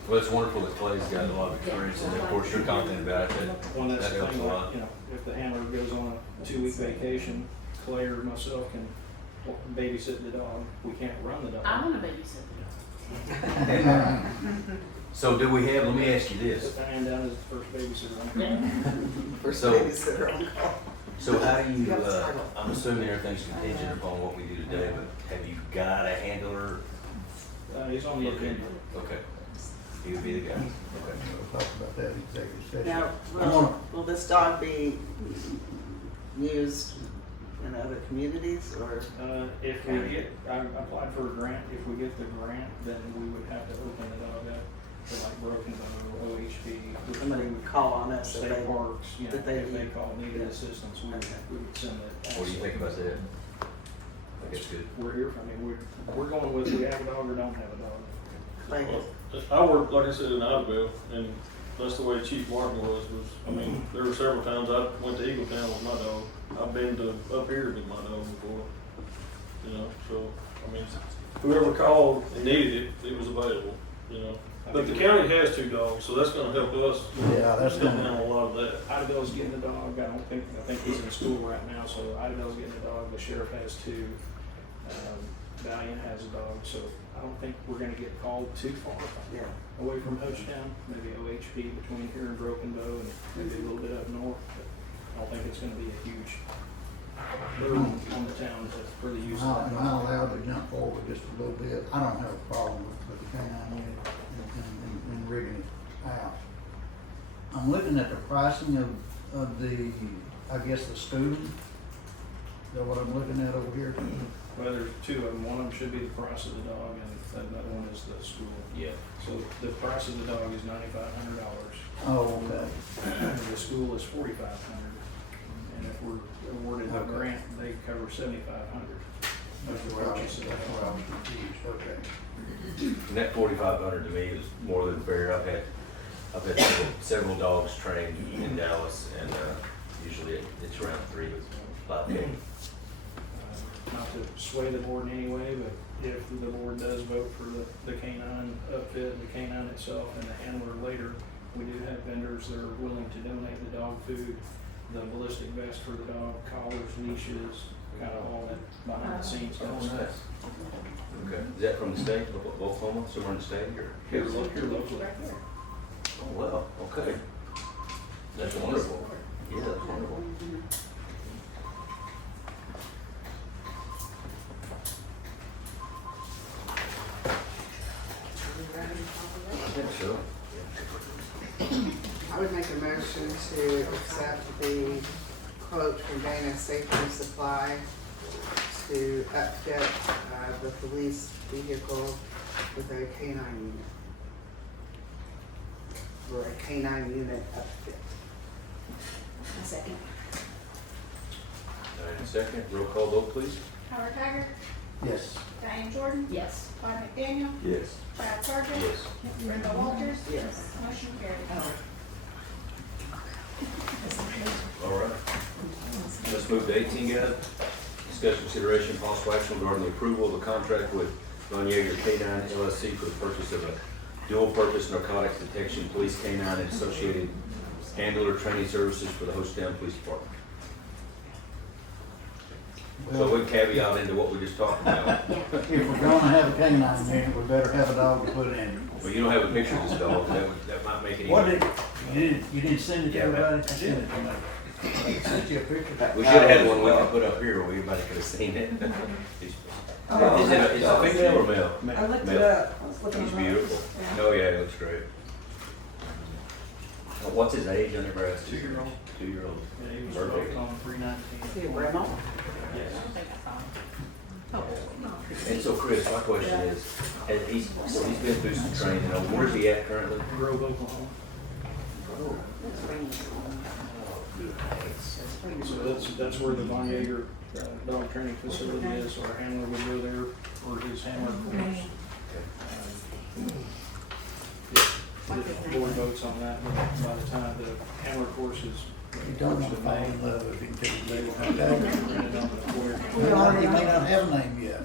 Well, it's wonderful that Clay's got a lot of experience, and of course, you're confident about it. One That that's the helps thing, a lot. like, you know, if the handler goes on a 2-week vacation, Clay or myself can babysit the dog. We can't run the dog. I want to babysit. So do we have, let me ask you this. Put Diane down as the first babysitter. First So- babysitter on call. So how do you, I'm assuming everything's contingent upon what we do today, but have you got a handler? He's on the agenda. Okay. He would be the guy. Okay. We'll talk about that in executive session. Now, I wanna- will this dog be used in other communities or? If we get, I applied for a grant. If we get the grant, then we would have to open the dog up to like Broken Bow, OHB. Somebody would call on us if State they, parks, you know, that they if they need. call needed assistance, we would send that. What do you think about that? I think it's good. We're here, I mean, we're going with we have a dog or don't have a dog. Like, I worked, like I said, in Idabel, and that's the way Chief Martin was, I mean, there were several times I went to Eagletown with my dog. I've been to up here with my dog before, you know, so, I mean, whoever called and needed it, it was available, you know. But the county has 2 dogs, so that's gonna help us. Yeah, that's gonna- handle a lot of that. Idabel's getting a dog, I think he's in school right now, so Idabel's getting a dog, the sheriff has 2. Valiant has a dog, so I don't think we're gonna get called too far yeah. away from Hochatown, maybe OHP between here and Broken Bow and maybe a little bit up north, but I don't think it's gonna be a huge burden on the town for the use of that Am I dog. allowed to jump forward just a little bit? I don't have a problem with the canine unit and rigging it out. I'm looking at the pricing of the, I guess, the student. Is that what I'm looking at over here? Well, there's 2 of them. One of them should be the price of the dog, and another one is the school. Yeah. So the price of the dog is $9,500. Oh, okay. The school is $4,500, and if we're awarded a Okay. grant, they cover $7,500. That's where I was confused, okay. And that 4,500 to me is more than fair. I've had several dogs trained in Dallas, and usually it's around 3 to 5K. Not to sway the board in any way, but if the board does vote for the canine outfit, the canine itself, and the handler later, we do have vendors that are willing to donate the dog food, the ballistic vest for the dog, collars, leashes, kind of all that behind the scenes kind of stuff. Okay. Is that from the state, Oklahoma, somewhere in the state, or? Here locally. Oh, well, okay. That's wonderful. Yeah, that's wonderful. I think so. I would make a motion to accept the quote from Dana Safety Supply to upfit the police vehicle with a K-9 unit. Or a K-9 unit upfit. A second. All right, second, roll call vote, please. Howard Haggard, Yes. Diane Jordan, Yes. Todd McDaniel, Yes. Chad Sargent, Yes. Brenda Walters. Yes. Motion carried. All right. Let's move to 18, guys. Discussion consideration possible action regarding the approval of a contract with Von Yeager K-9 LLC for the purchase of a dual-purpose narcotics detection police K-9 and associated handler training services for the Hochatown Police Department. So we caveat into what we just talked about. If we're gonna have a canine unit, we better have a dog to put in it. Well, you don't have a picture of this dog, that might make it What easier. did, you didn't send it to Yeah, everybody? I Send it to me. I sent you a picture. We should have had one we could put up here where everybody could have seen it. Is it a female or male? I looked it Male. up. I was looking He's at it. beautiful. Yeah. Oh, yeah, he looks great. What's his age? I never asked. 2-year-old. 2-year-old. Yeah, he was Perfect. booked on 319. See, Brenda? Yes. And so Chris, my question is, he's been through some training, where's he at currently? Grove, Oklahoma. So that's where the Von Yeager dog training facility is, so our handler would go there for his handler course. The board votes on that, but by the time the handler course is. You don't want to fall in love if you can take They it. will have that printed on the board. He may not have a name yet.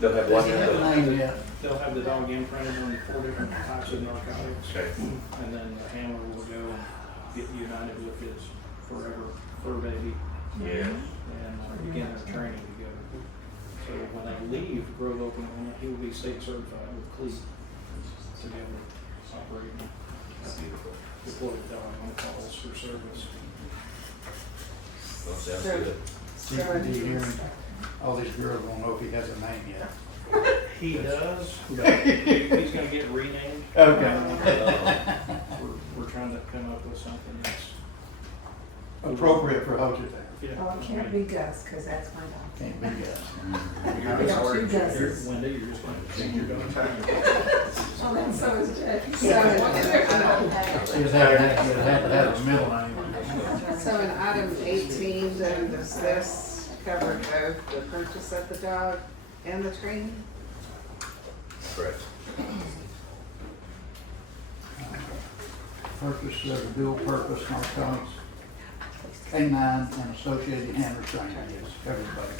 They'll have Does one he have a name yet? They'll have the dog imprinted on 4 different types of narcotics. Okay. And then the handler will go and get united with his forever fur baby. Yeah. And begin their training together. So when they leave Grove, Oklahoma, he will be state certified with CLEAT together operating. Beautiful. Deployed dog on calls for service. Well, sounds So- good. See, you hearing, all these girls won't know if he has a name yet. He does, but he's gonna get renamed. Okay. We're trying to come up with something that's. Appropriate for Hochatown. Yeah. Oh, it can't be Gus, cause that's my dog. Can't be Gus. We got 2 Gus's. Wendy, you're just gonna think you're gonna try. Oh, and so is Jack. You'd have to have a middle name. So in item 18, then does this cover both the purchase of the dog and the training? Correct. Purpose of the dual purpose narcotics, canine and associated handler training, yes, everybody.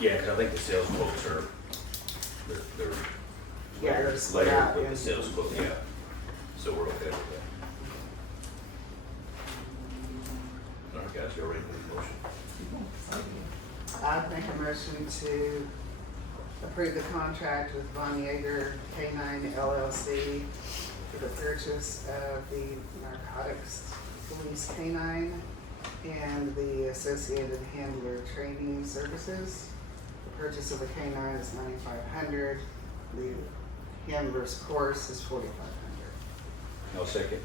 Yeah, because I think the sales quotes are, they're Yeah, layered they're split layered out, with yeah. the sales quote, yeah. So we're okay with that. All right, guys, you ready for the motion? I'd make a motion to approve the contract with Von Yeager K-9 LLC for the purchase of the narcotics police K-9 and the associated handler training services. The purchase of the K-9 is $9,500. The handler's course is $4,500. No second.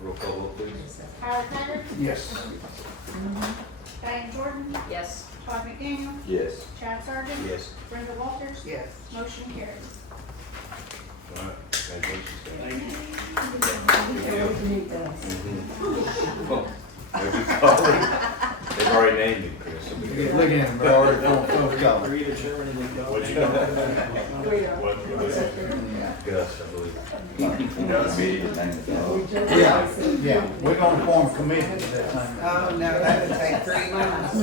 Roll call vote, please. Howard Haggard, Yes. Diane Jordan, Yes. Todd McDaniel, Yes. Chad Sargent. Yes. Brenda Walters. Yes. Motion carried. All right, congratulations, guys. Thank you. Oh, there's your call. They've already named him, Chris. so we You're good. looking at him, they're already phone call. Are you the chairman of the dog? What'd you call Gus, I believe. Yeah, we're gonna form a committee for that thing. Oh, no, that would take 3 months.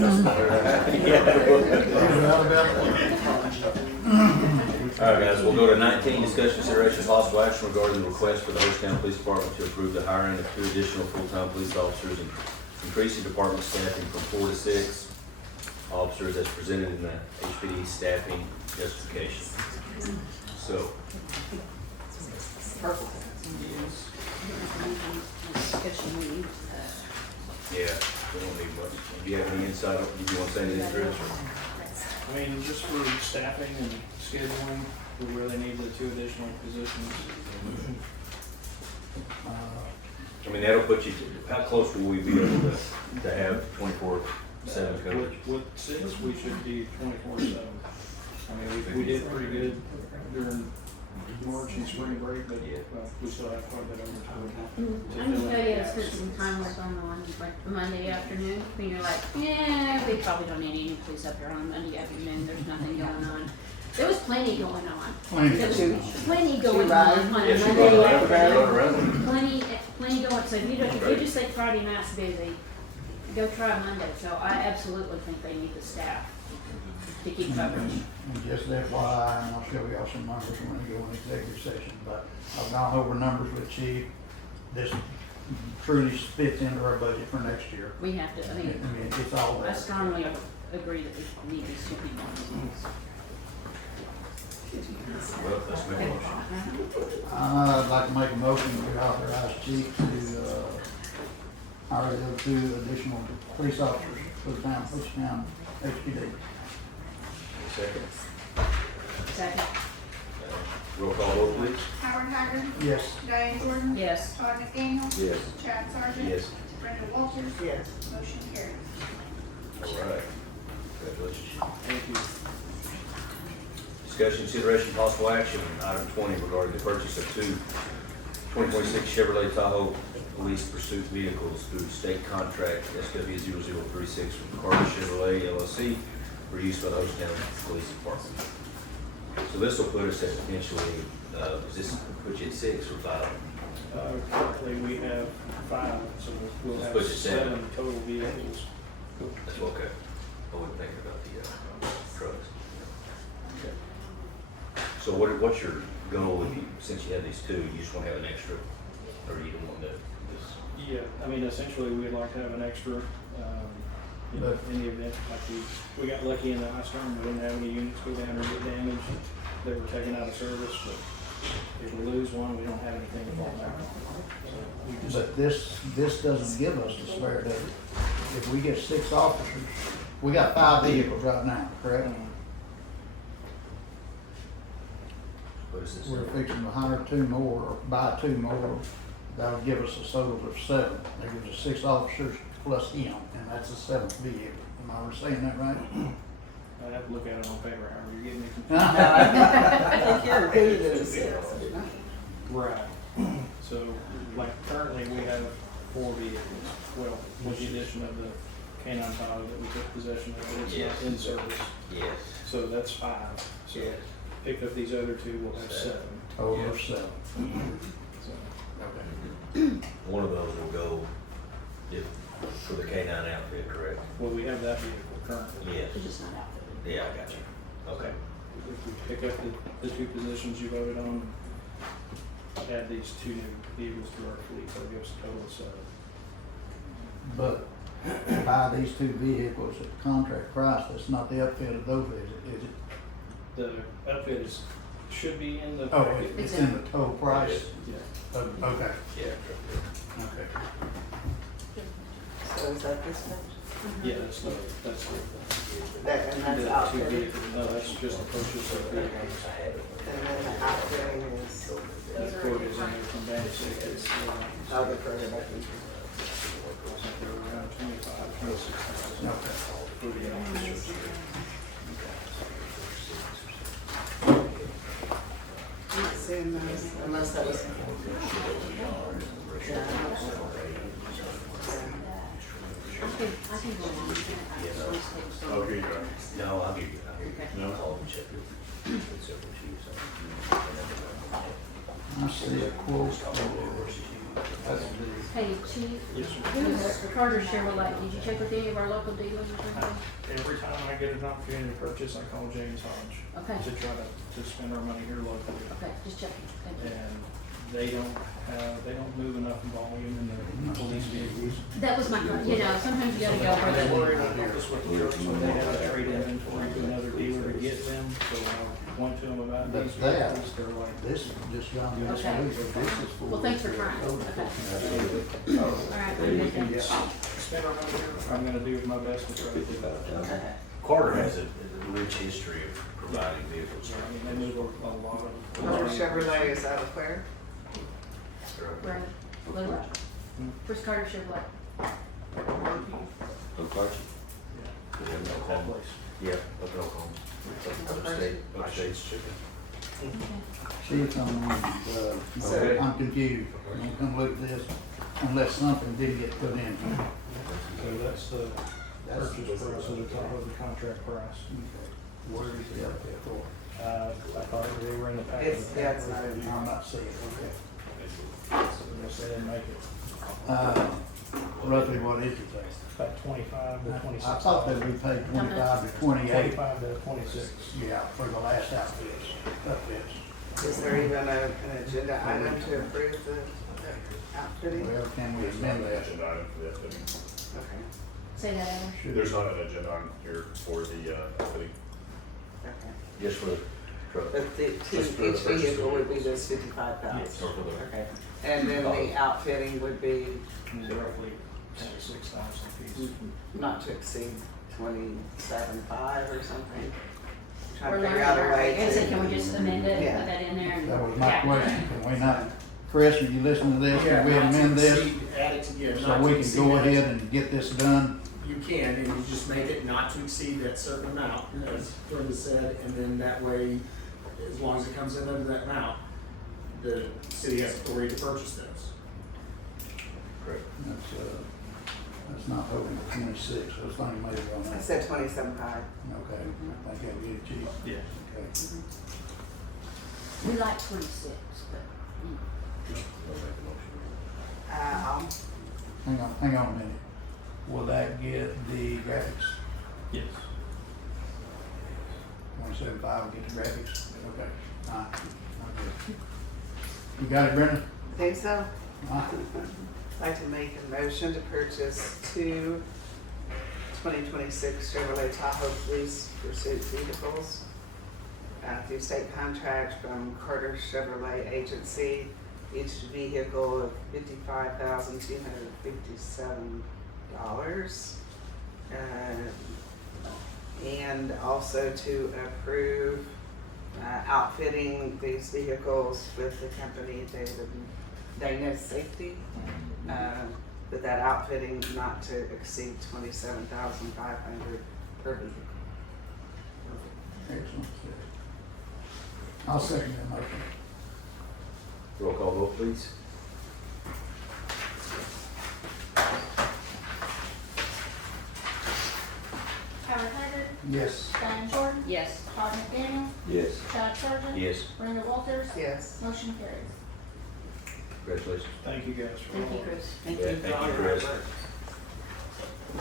All right, guys, we'll go to 19, discussion consideration possible action regarding the request for the Hochatown Police Department to approve the hiring of 2 additional full-time police officers and increasing department staffing from 4 to 6 officers as presented in the HBoT staffing justification. So, Purple. Special meeting. Yeah, we don't need much. Do you have any insight, do you want to say anything, Chris? I mean, just for staffing and scheduling, we really need the 2 additional positions. I mean, that'll put you, how close will we be able to have 24/7 coverage? With 6, we should be 24/7. I mean, we did pretty good during March and spring break, but we still have quite a bit of overtime. I can tell you, I spent some time with them on like Monday afternoon, when you're like, yeah, we probably don't need any police up here on Monday afternoon, there's nothing going on. There was plenty going on. Plenty. There was plenty going right. on Yes, you Monday go afternoon. Plenty going, so if you just think Friday night's busy, go try Monday, so I absolutely think they need the staff to keep coverage. And just FYI, and I'll show y'all some numbers when we go in executive session, but I've gone over numbers with Chief. This truly fits into our budget for next year. We have to, I I mean, mean, it's all I there. strongly agree that we need these 2 people. Well, let's make a motion. I'd like to make a motion to authorize Chief to, hire the other 2 additional police officers for the town, Hochatown HBD. Second. Second. Roll call vote, please. Howard Haggard. Yes. Diane Jordan. Yes. Todd McDaniel. Yes. Chad Sargent. Yes. Brenda Walters. Yes. Motion carries. All right. Congratulations. Thank you. Discussion, consideration, possible action, item 20 regarding the purchase of 2 2026 Chevrolet Tahoe police pursuit vehicles through state contract SW0036 from Carter Chevrolet LLC for use by the Hochatown Police Department. So this will put us at potentially, does this put you at 6 or 5? Currently, we have 5, so we'll Let's have put it 7. 7 total vehicles. That's okay. I wasn't thinking about the trucks. Okay. So what's your goal if you, since you have these 2, you just want to have an extra, or you don't want to just? Yeah, I mean, essentially, we'd like to have an extra, in any event, like we got lucky in the ice storm, we didn't have any units go down or get damaged. They were taken out of service, but if we lose one, we don't have anything to fall back on. So we just- But this doesn't give us the spare, does it? If we get 6 officers, we got 5 vehicles right now, correct? What is this? We're fixing to hire 2 more, or buy 2 more. That'll give us a total of 7. That gives us 6 officers plus him, and that's the 7th vehicle. Am I saying that right? I'd have to look at it on paper, however you're getting me. I think you're good at it. Right. So, like, currently, we have 4 vehicles. Well, with the addition of the K-9 Tahoe that we took possession of, but it's not in service. Yes. So that's 5. So Yes. pick up these other 2, we'll have 7. Total of 7. So, One of those will go for the K-9 outfit, correct? well, we have that vehicle currently. Yes. It's just not outfitted. Yeah, I got you. Okay. If we pick up the 2 positions you voted on, add these 2 new vehicles to our fleet, that'll give us a total of 7. But buy these 2 vehicles at the contract price, that's not the upfit of those, is it? The outfit should be in the. Oh, it's in the total price? Yeah. Okay, Yeah. okay. So is that this one? Yeah, that's the That, and that's the 2 outfitted, vehicles. No, that's just the purchase of vehicles. and then the outfitting is, The quote is in there from Bank it's, other credit, I think. something around 26,000 Okay. for the officers. Not seeing those, unless that was. Yeah. I can go on with that. Oh, here you go. No, I'll give you, No? I'll check it. It's several sheets. I see a quote. That's the, Hey, Chief, Yes, sir. who's Carter Chevrolet, did you check with any of our local dealers or something? Every time I get an opportunity to purchase, I call James Hodge. Okay. To try to spend our money here locally. Okay, just checking. Thank you. And they don't move enough volume in the police vehicles. That was my, sometimes you gotta go They for worry about this with the trucks when they have to trade inventory to another dealer to get them, so I went to them about But these that, vehicles, they're like, this is just gone this Okay. week, but this is for. Well, thanks for trying. Okay. Alright, I'm making it. spend on over here, I'm gonna do my best to try to do that. Carter has a rich history of providing vehicles. So, I mean, they move a lot of. Carter Chevrolet is out of where? Right. Little. First Carter Chevrolet. Okarchi? Yeah, in Oklahoma. Yeah, up in Oklahoma. Upstate shipping. See if I'm, So- I'm confused. I'm gonna come look at this unless something did get put in. So that's the purchase price at the top of the contract price. Where is the other for? I thought they were in the packet. It's not in I'm not seeing it, okay. Unless they didn't make it. Roughly what is it there? About 25 to 26. I thought that we paid 25 to 28. 25 to 26. Yeah, for the last outfits. Is there even an agenda item to approve the outfitting? Well, can we There's not amend an that? agenda item for the outfitting. Okay, Say that, Adam. Should- There's not an agenda item here for the outfitting. okay. Just for the truck. But the, Just for the each purchase vehicle of would be vehicles. this 55,000? Or for the- Okay, and then the outfitting would be Roughly 26,000 apiece. not to exceed 27.5 or something? Trying Or to learn figure out a our, way I said, to. can we just amend it, Yeah. put that in there and. That was my Yeah. question. Can we not, Chris, are you listening to this? Yeah, Can we not to amend this exceed- add it to, yeah, so not we to can exceed go that. ahead and get this done? You can, and you just make it not to exceed that certain amount, as Brenda said, and then that way, as long as it comes in under that amount, the city has authority to purchase those. That's not holding the 26, so it's not maybe on I that. said 27.5. Okay, I think I'll get it cheap. Yeah. Okay. We like 26, but. Hang on a minute. Will that get the graphics? Yes. 27.5 will get the graphics? Okay, all right. Okay. You got it, Brenda? Think so? All right. I'd like to make a motion to purchase two 2026 Chevrolet Tahoe Police Pursuit vehicles through state contract from Carter Chevrolet Agency. Each vehicle of $55,257. And also to approve outfitting these vehicles with the company Dana Safety. With that outfitting not to exceed $27,500 per vehicle. Excellent. I'll second that motion. Roll call vote, please. Howard Haggard, Yes. Diane Jordan, Yes. Todd McDaniel, Yes. Chad Sargent. Yes. Brenda Walters. Yes. Motion carries. Congratulations. Thank you guys for Thank you, all. Chris. Thank Yeah, you thank for all you, your Chris. work.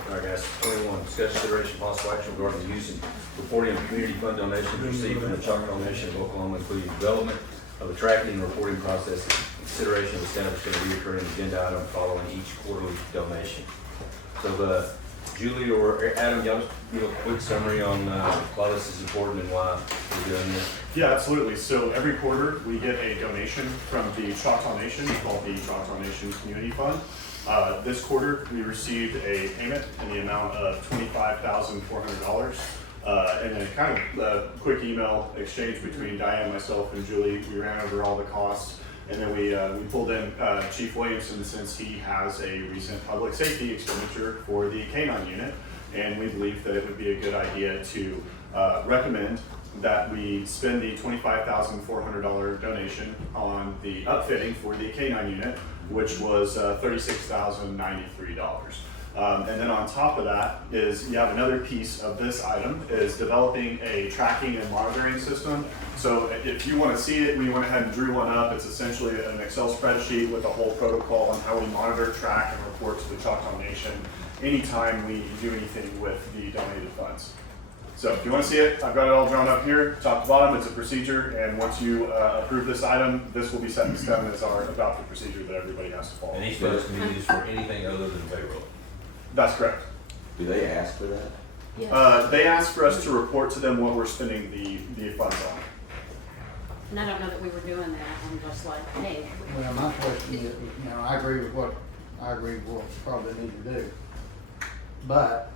All right, guys, 21, discuss consideration possible action regarding the use and reporting of community fund donations received from the Choctaw Nation of Oklahoma, including development of a tracking and reporting process, consideration of establishing a recurring agenda item following each quarterly donation. So Julie or Adam, y'all just give a quick summary on why this is important and why we're doing this. Yeah, absolutely. So every quarter, we get a donation from the Choctaw Nation called the Choctaw Nation Community Fund. This quarter, we received a payment in the amount of $25,400. And then kind of a quick email exchange between Diane, myself, and Julie. We ran over all the costs. And then we pulled in Chief Williamson since he has a recent public safety expenditure for the K-9 unit. And we believe that it would be a good idea to recommend that we spend the $25,400 donation on the upfitting for the K-9 unit, which was $36,093. And then on top of that is you have another piece of this item is developing a tracking and monitoring system. So if you want to see it, we went ahead and drew one up. It's essentially an Excel spreadsheet with a whole protocol on how we monitor, track, and report to the Choctaw Nation anytime we do anything with the donated funds. So if you want to see it, I've got it all drawn up here, top to bottom. It's a procedure, and once you approve this item, this will be set in stone as our adopted procedure that everybody has to follow. And these funds can be used for anything other than payroll. That's correct. Do they ask for that? Yes. They ask for us to report to them what we're spending the funds on. And I don't know that we were doing that. I'm just like, hey, Well, my question is, I agree with what probably need to do. But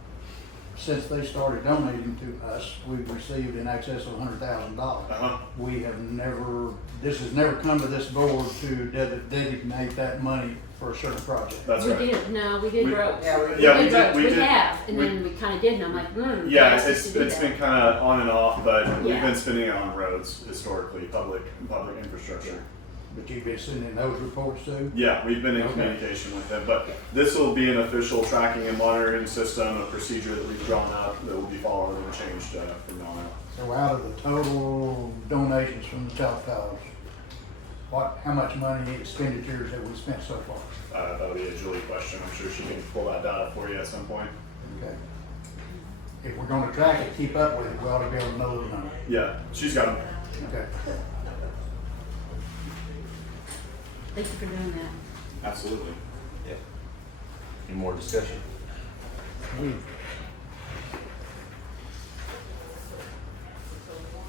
since they started donating to us, we've received in excess of $100,000. Uh-huh. This has never come to this board to designate that money for a certain project. That's we right. did. No, we did roads. Yeah, We Yeah, did roads. we We did. have, and then we kind of did, and I'm like, Yeah, asked us it's to do been that. kind of on and off, but we've Yeah. been spending it on roads historically, public infrastructure. But you've been sending those reports too? Yeah, we've been in Okay. communication with them, but this will be an official tracking and monitoring system, a procedure that we've drawn up that will be followed and changed from now on out. So out of the total donations from the Choctaws, how much money expenditures have we spent so far? That'll be a Julie question. I'm sure she can pull that data for you at some point. Okay. If we're gonna track it, keep up with it, we ought to be able to know the number. Yeah, she's got them. Okay. Thank you for doing that. Absolutely. Yeah. Any more discussion?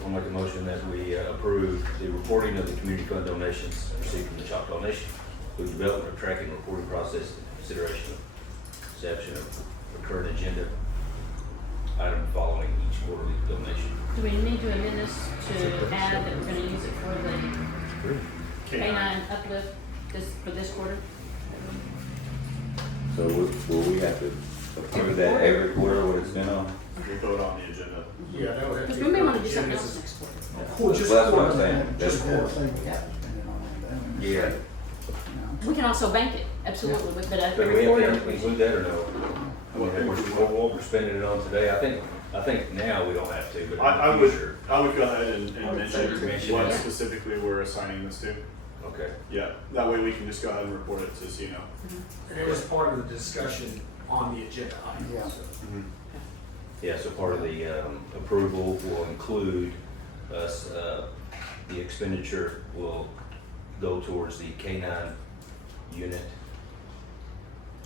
I'll make a motion that we approve the reporting of the community fund donations received from the Choctaw Nation, with development of tracking and reporting process, consideration of reception of recurrent agenda item following each quarterly donation. Do we need to amend this to add that we're gonna use it for the canine uplift for this quarter? So will we have to approve that every quarter what it's been on? We vote on the agenda. Yeah, that would have to. Because we may wanna do something else next quarter. Well, just Well, that's what I'm quarter. saying. Just Yeah, quarter. say we have to spend it on that. Yeah. We can also bank it, absolutely, but So do every we have quarter. to include that or no? I mean, what we're spending it on today, I think now we don't have to, but I in the would, future. I would go ahead and mention mention what it. specifically we're assigning this to. Okay. Yeah, that way we can just go ahead and report it to CNO. And it was part of the discussion on the agenda item. Yeah. so. Yeah, so part of the approval will include us, the expenditure will go towards the K-9 unit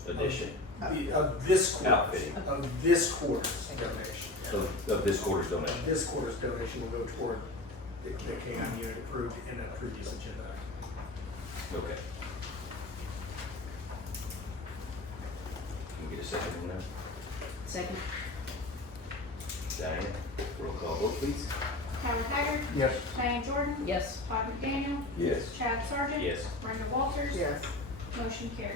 addition Of this quarter, Outfitting. of this quarter's donation. of this quarter's donation. This quarter's donation will go toward the K-9 unit approved in a previous agenda item. Okay. Can we get a second on that? Second. Diane, roll call vote please. Howard Haggard. Yes. Diane Jordan. Yes. Todd McDaniel. Yes. Chad Sargent. Yes. Brenda Walters. Yes. Motion carries.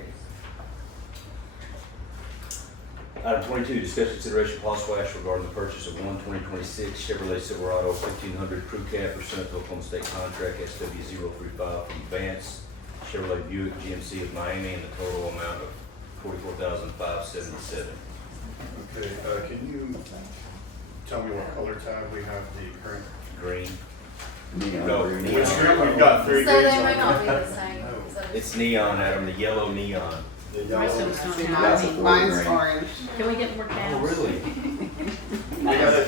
Item 22, discuss consideration possible action regarding the purchase of one 2026 Chevrolet Silverado 1500 crew cab pursuant to Oklahoma State contract SW035 from Vance Chevrolet Buick GMC of Miami in the total amount of $44,577. Okay, can you tell me what color tab we have the current? Green. No, Which group? We've got three So greens they on might not be there. the same. So It's neon, Adam, the yellow neon. The My yellow. son's not See, happy. mine's orange. Can we get more Oh, tabs? really?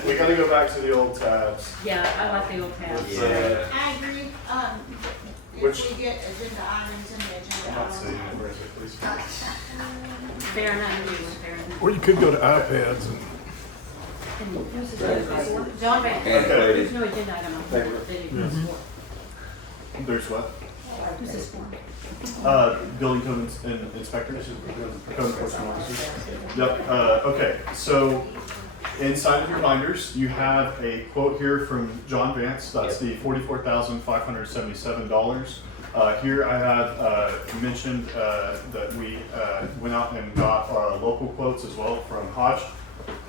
We gotta go back to the old tabs. Yeah, I like the old tabs. Yeah. I agree, Which- if we get agenda items in the I'm agenda not items. saying it, where's it, please? Fair enough, fair enough. Or you could go to iPads and And who's this other guy? John Van. And There's no agenda item on here. Paper. That he Mm-hmm. was for. There's what? Who's this for? Building code inspector. Code enforcement officer. Yep, okay, so inside of your binders, you have a quote here from John Vance, that's the $44,577. Here I have mentioned that we went out and got our local quotes as well from Hodge,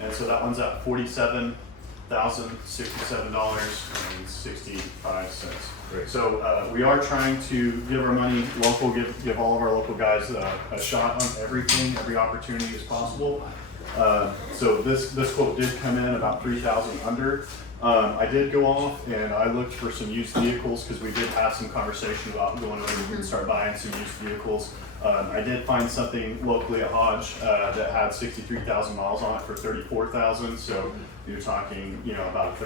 and so that one's at $47,067.65. Great. So we are trying to give our money local, give all of our local guys a shot on everything, every opportunity as possible. So this quote did come in about 3,000 under. I did go off and I looked for some used vehicles because we did have some conversation about going over and start buying some used vehicles. I did find something locally at Hodge that had 63,000 miles on it for 34,000. So you're talking, about a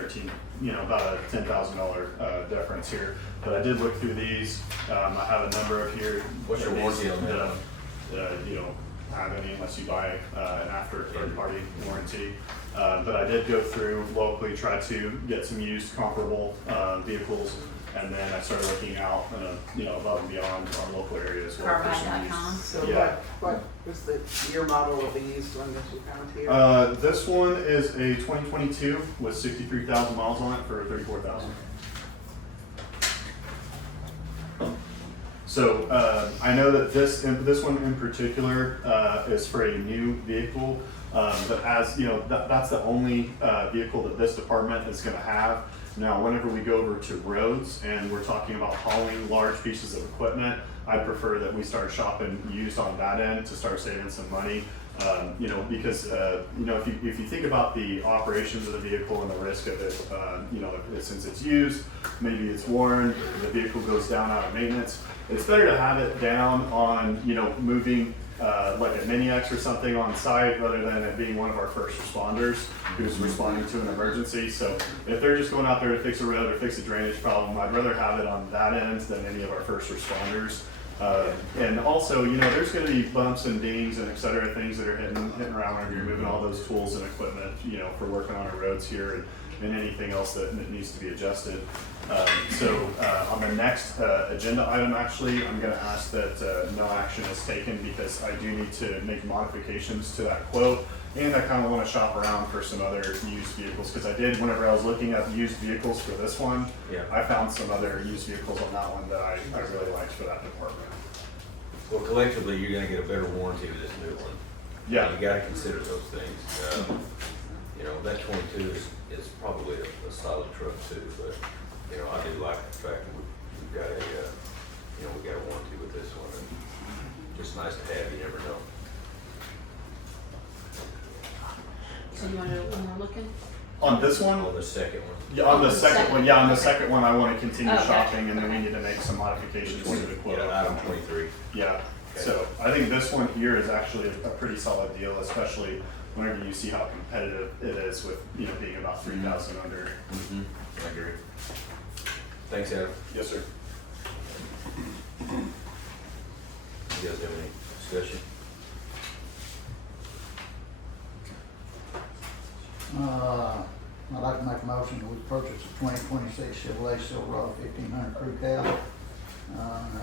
$10,000 difference here. But I did look through these. I have a number of here. What's your warranty on that? You don't have any unless you buy an after third-party warranty. But I did go through locally, try to get some used comparable vehicles, and then I started looking out, above and beyond our local areas. Carbide.com. So Yeah. what was the year model of the used one that you found here? This one is a 2022 with 63,000 miles on it for 34,000. So I know that this one in particular is for a new vehicle, but as that's the only vehicle that this department is going to have. Now, whenever we go over to roads and we're talking about hauling large pieces of equipment, I prefer that we start shopping used on that end to start saving some money. Because if you think about the operations of the vehicle and the risk of it, since it's used, maybe it's worn, the vehicle goes down out of maintenance. It's better to have it down on moving like a Mini X or something on site rather than it being one of our first responders who's responding to an emergency. So if they're just going out there to fix a road or fix a drainage problem, I'd rather have it on that end than any of our first responders. And also, there's going to be bumps and dings and et cetera, things that are hitting around whenever you're moving all those tools and equipment, for working on our roads here and anything else that needs to be adjusted. On the next agenda item, actually, I'm going to ask that no action is taken because I do need to make modifications to that quote. And I kind of want to shop around for some other used vehicles because whenever I was looking at used vehicles for this one, I found some other used vehicles on that one that I really liked for that department. Well, collectively, you're gonna get a better warranty with this new one. Yeah. You gotta consider those things. That 22 is probably a solid truck too, but, I do like the fact that we've got we got a warranty with this one, and just nice to have, you never know. So you want to do one more looking? On this one? On the second one. Yeah, on the second one. Yeah, on the second one, I want to continue Oh, okay. shopping, and then we need to make some modifications to the quote. Yeah, item 23. Yeah. Okay. So I think this one here is actually a pretty solid deal, especially whenever you see how competitive it is with being about 3,000 under. Mm-hmm. I agree. Thanks, Adam. Yes, sir. You guys have any discussion? I'd like to make a motion that we purchase a 2026 Chevrolet Silverado 1500 Crew Cab.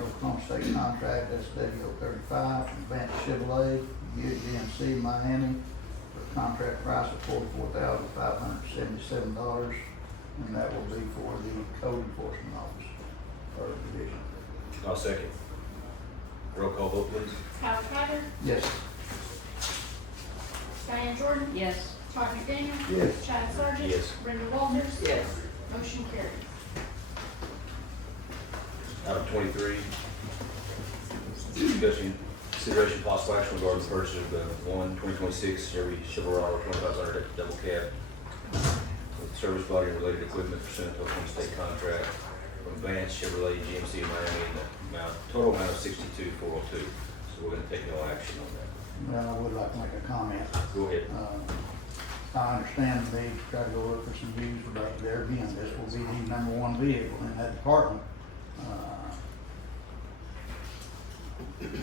Oklahoma State contract SW035 from Vance Chevrolet, GMC Miami, for a contract price of $44,577, and that will be for the Code Enforcement Office or Division. I'll second. Roll call vote, please. Howard Hager, Yes. Diane Jordan, Yes. Todd McDaniel, Yes. Chad Sargent, Yes. Brenda Walters, Yes. motion carried. Item 23, discussion, consideration possible action regarding the purchase of the 2026 Chevy Silverado 2500 double cab with service body and related equipment pursuant to Oklahoma State contract from Vance Chevrolet GMC Miami in the total amount of $62,402. So we're going to take no action on that. Well, I would like to make a comment. Go ahead. I understand the need to try to go look for some used, but there again, this will be the number one vehicle in that department.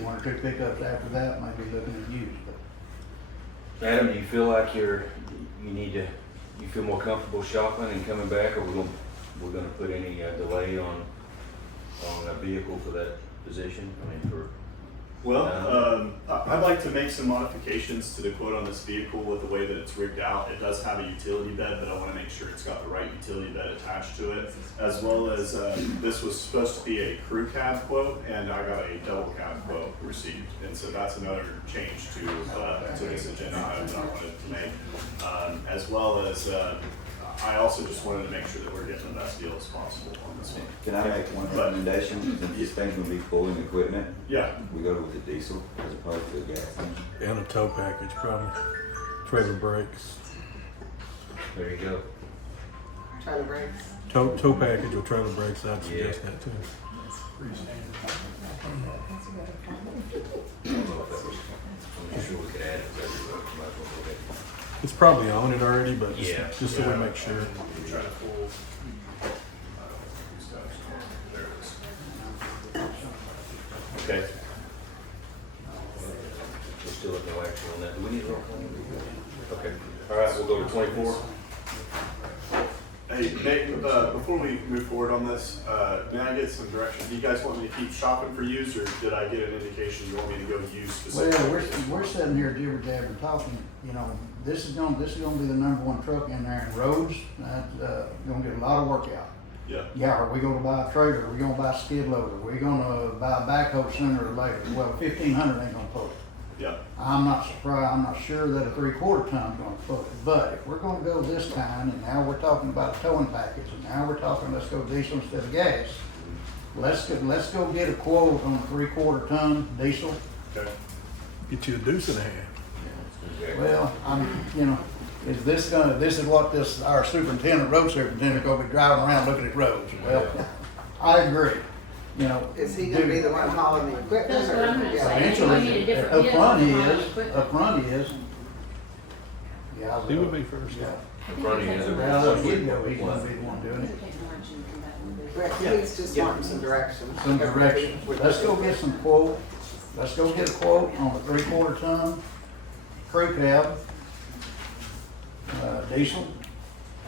One or two pickups after that, might be looking at used, but Adam, do you feel like you feel more comfortable shopping and coming back, or we're gonna put any delay on a vehicle for that position? Well, I'd like to make some modifications to the quote on this vehicle with the way that it's rigged out. It does have a utility bed, but I want to make sure it's got the right utility bed attached to it, as well as this was supposed to be a crew cab quote, and I got a double cab quote received, and so that's another change to this agenda item that I wanted to make, as well as I also just wanted to make sure that we're getting the best deal as possible on this one. Can I make one recommendation, since this thing's gonna be pulling equipment? Yeah. We go with the diesel as opposed to the gas engine. And a tow package, probably. Trailer brakes. There you go. trailer brakes. Tow package with trailer brakes, I'd suggest that too. I'm sure we could add it to everybody. Might as well go ahead. It's probably on it already, but Yeah. just so we make sure. I'm trying to pull. There it is. Okay. We're still at no action on that. Do we need a roll call? Okay. All right, we'll go to 24. Hey, Nate, before we move forward on this, may I get some direction? Do you guys want me to keep shopping for used, or did I get an indication you want me to go used specifically? Well, we're sitting here jibber jabber talking, you know, this is gonna be the #1 truck in there, and roads, gonna get a lot of work out. Yeah. Yeah, are we gonna buy a trailer, are we gonna buy a skid loader, are we gonna buy a backhoe sooner or later? Well, 1,500 ain't gonna pull it. Yeah. I'm not surprised, I'm not sure that a 3/4 ton's gonna pull it, but if we're gonna go this kind, and now we're talking about a towing package, and now we're talking, let's go diesel instead of gas. Let's go get a quote on a 3/4 ton diesel. Okay. Get you a deuce and a half. Well, this is what our road superintendent gonna be driving around looking at roads. Well, I agree, you know. Is he gonna be the one hauling the equipment? That's what I'm gonna or- say. Eventually, up front he is. Yeah. He would be first. Yeah. Front end is Well, he's gonna be the one doing it. Right, he's just wanting some direction. Some direction. Let's go get some quote. Let's go get a quote on a 3/4 ton crew cab, diesel,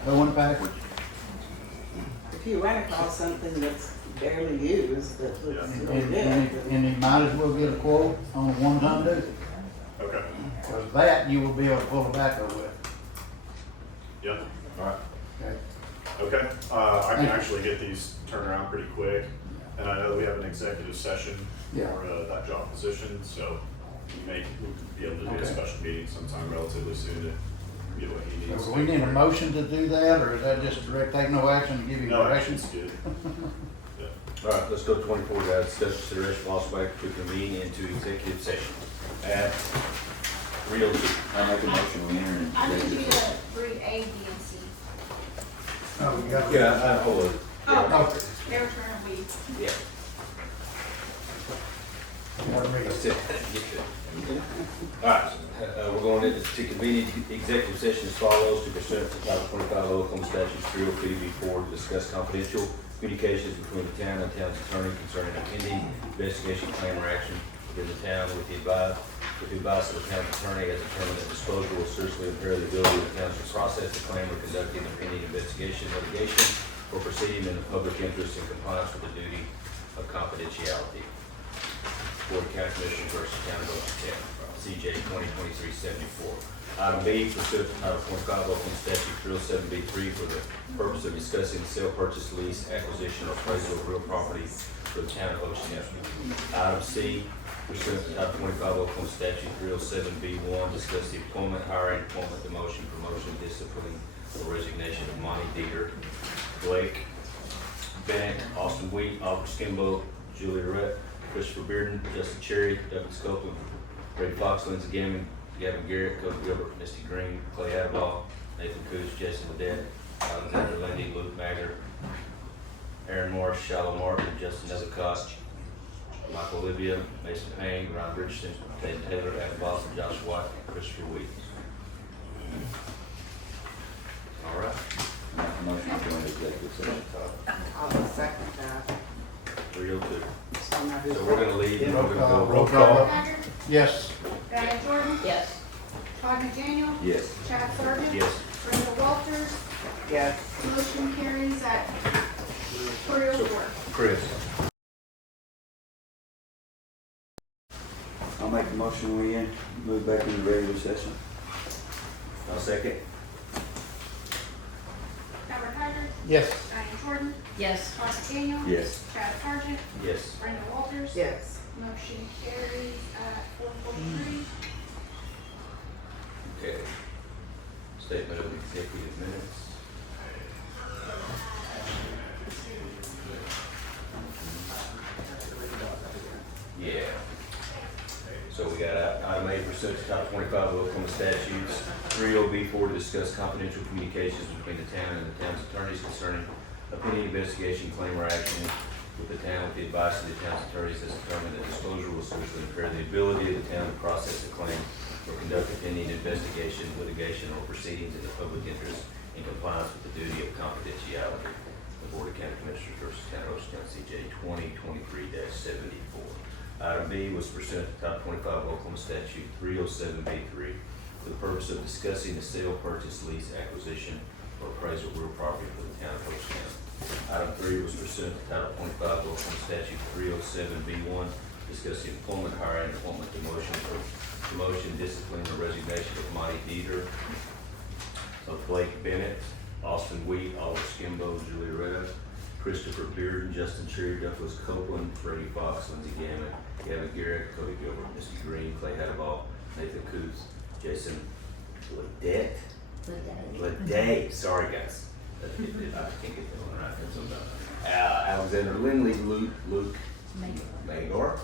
towing package. If you run across something that's barely used, that looks And, really and, good. and you might as well get a quote on a 1-ton diesel. Okay. Because that you will be able to pull a backhoe with. Yeah. All right. Okay. Okay. I can actually get these turned around pretty quick, and I know we have an executive session Yeah. for that job position, so we'll be able to do a Okay. special meeting sometime relatively soon to get what he needs. So we need a motion to do that, or is that just direct, take no action and give you No, directions? action's good. Yeah. All right, let's go to 24, guys. Discuss consideration of possible action to convene into executive session at 3:02. I make a motion, we enter into I need you executive to session. read A, B, and C. Oh, we got. Yeah, I hold it. Oh, their turn, we. Yeah. Gotta read it. That's it. Get to it. All right, we're going into to convene executive session as follows to pursue Title 25 Oklahoma Statute 303B4 to discuss confidential communications between the town and town's attorney concerning a pending investigation, claim, or action within the town with the advice of the town's attorney has determined that disclosure will seriously impair the ability of the town to process the claim or conduct any pending investigation, litigation, or proceeding in the public interest in compliance with the duty of confidentiality. Board of County Commissioners versus Town of Hochatown, CJ 2023-74. Item B, pursuant to Title 25 Oklahoma Statute 307B3 for the purpose of discussing the sale, purchase, lease, acquisition, or appraisal of real property for the Town of Hochatown. Item C, pursuant to Title 25 Oklahoma Statute 307B1, discuss the appointment, hiring, appointment, demotion, promotion, discipline, or resignation of Monty Dieter, Blake Bennett, Austin Wheat, Albert Skimbo, Julie Rhett, Christopher Bearden, Justin Cherry, Douglas Copeland, Ray Fox, Lindsey Gammon, Gavin Garrett, Cody Gilbert, Misty Green, Clay Adaball, Nathan Cooch, Jason Ledet, Alexander Lindy, Luke Magner, Aaron Morris, Shallow Martin, Justin Ellicott, Michael Olivia, Mason Payne, Ryan Richardson, Ted Taylor, Adam Boston, Josh White, Christopher Wheat. All right. Make a motion to go into executive session. I'll second that. 3:02. So now who's- So we're gonna leave and we're gonna go. Roll call. Patrick, Yes. Diane Jordan, Yes. Todd McDaniel, Yes. Chad Sargent. Yes. Brenda Walters, Yes. motion carries at 3:04. Chris. I'll make a motion, we move back into regular session. I'll second. Robert Hyder, Yes. Diane Jordan, Yes. Todd McDaniel. Yes. Chad Sargent, Yes. Brenda Walters. Yes. Motion carries at 4:43. Okay. Statement of executive minutes. Yeah. So we got item A pursuant to Title 25 of Oklahoma statutes 3OB4 to discuss confidential communications between the town and the town's attorneys concerning a pending investigation, claim, or action with the town with the advice of the town's attorneys has determined that disclosure will seriously impair the ability of the town to process a claim or conduct a pending investigation, litigation, or proceedings in the public interest in compliance with the duty of confidentiality. The Board of County Commissioners versus Town of Hochatown, CJ 2023-74. Item B was pursuant to Title 25 Oklahoma Statute 307B3 for the purpose of discussing the sale, purchase, lease, acquisition, or appraisal of real property for the town of Hochatown. Item 3 was pursuant to Title 25 Oklahoma Statute 307B1, discussing employment, hiring, appointment, demotion, discipline, or resignation of Monty Dieter, of Blake Bennett, Austin Wheat, Oliver Skimbo, Julia Reda, Christopher Bearden, Justin Cherry, Douglas Copeland, Freddie Fox, Lindsey Gammon, Gavin Garrett, Cody Gilbert, Misty Green, Clay Hadaball, Nathan Coots, Jason Ledette. Sorry guys. I can't get that one right. Alexander Lindley, Luke Magor,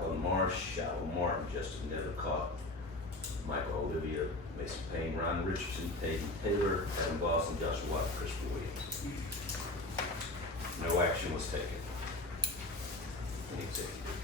Alan Marsh, Alan Martin, Justin Nethercott, Michael Olivia, Mason Payne, Ryan Richardson, Hayden Taylor, Adam Voss, and Joshua White, Christopher Williams. No action was taken in executive.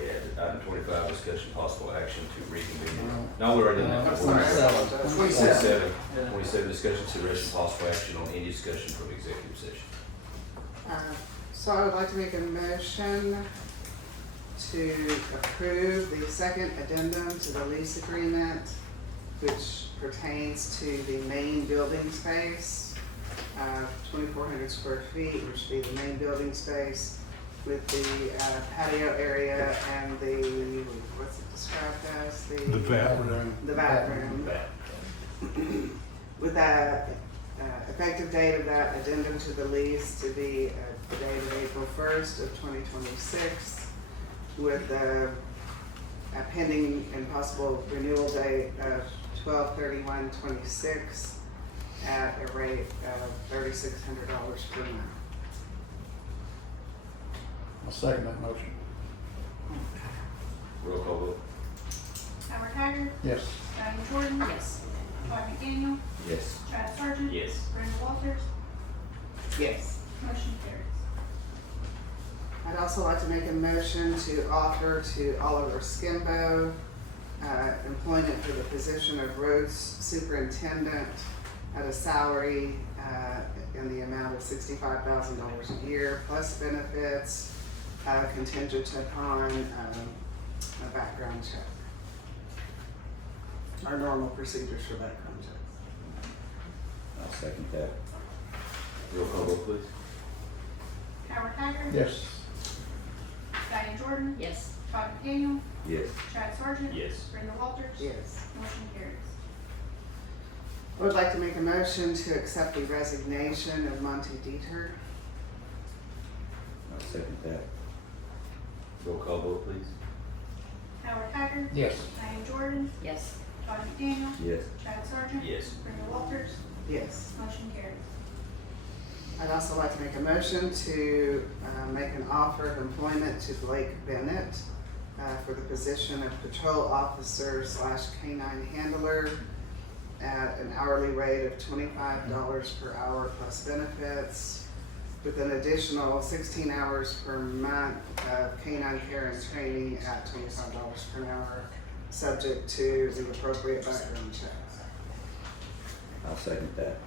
Yeah, item 25, discussion possible action to reconvene. No, we already done that. 27, discussion, consideration, possible action on any discussion from executive session. So I would like to make a motion to approve the second addendum to the lease agreement, which pertains to the main building space, 2,400 square feet, which would be the main building space with the patio area and the, what's it described as? The bathroom. The bathroom. With that effective date of that addendum to the lease to be the date of April 1st of 2026, with a pending and possible renewal date of 12/31/26 at a rate of $3,600 per month. I'll second that motion. Roll call vote. Howard Haggard, Yes. Diane Jordan. Yes. Todd McDaniel, Yes. Chad Sargent. Yes. Brenda Walters, Yes. motion carries. I'd also like to make a motion to offer to Oliver Skimbo employment for the position of roads superintendent at a salary in the amount of $65,000 a year, plus benefits, contingent upon a background check. Our normal procedures for background checks. I'll second that. Roll call vote, please. Howard Haggard. Yes. Diane Jordan. Yes. Todd McDaniel, Yes. Chad Sargent. Yes. Brenda Walters. Yes. Motion carries. I would like to make a motion to accept the resignation of Monty Dieter. I'll second that. Roll call vote, please. Howard Haggard. Yes. Diane Jordan. Yes. Todd McDaniel, Yes. Chad Sargent. Yes. Brenda Walters. Yes. Motion carries. I'd also like to make a motion to make an offer of employment to Blake Bennett for the position of patrol officer / canine handler at an hourly rate of $25 per hour plus benefits, with an additional 16 hours per month of canine care and training at $25 per hour, subject to the appropriate background checks. I'll second that.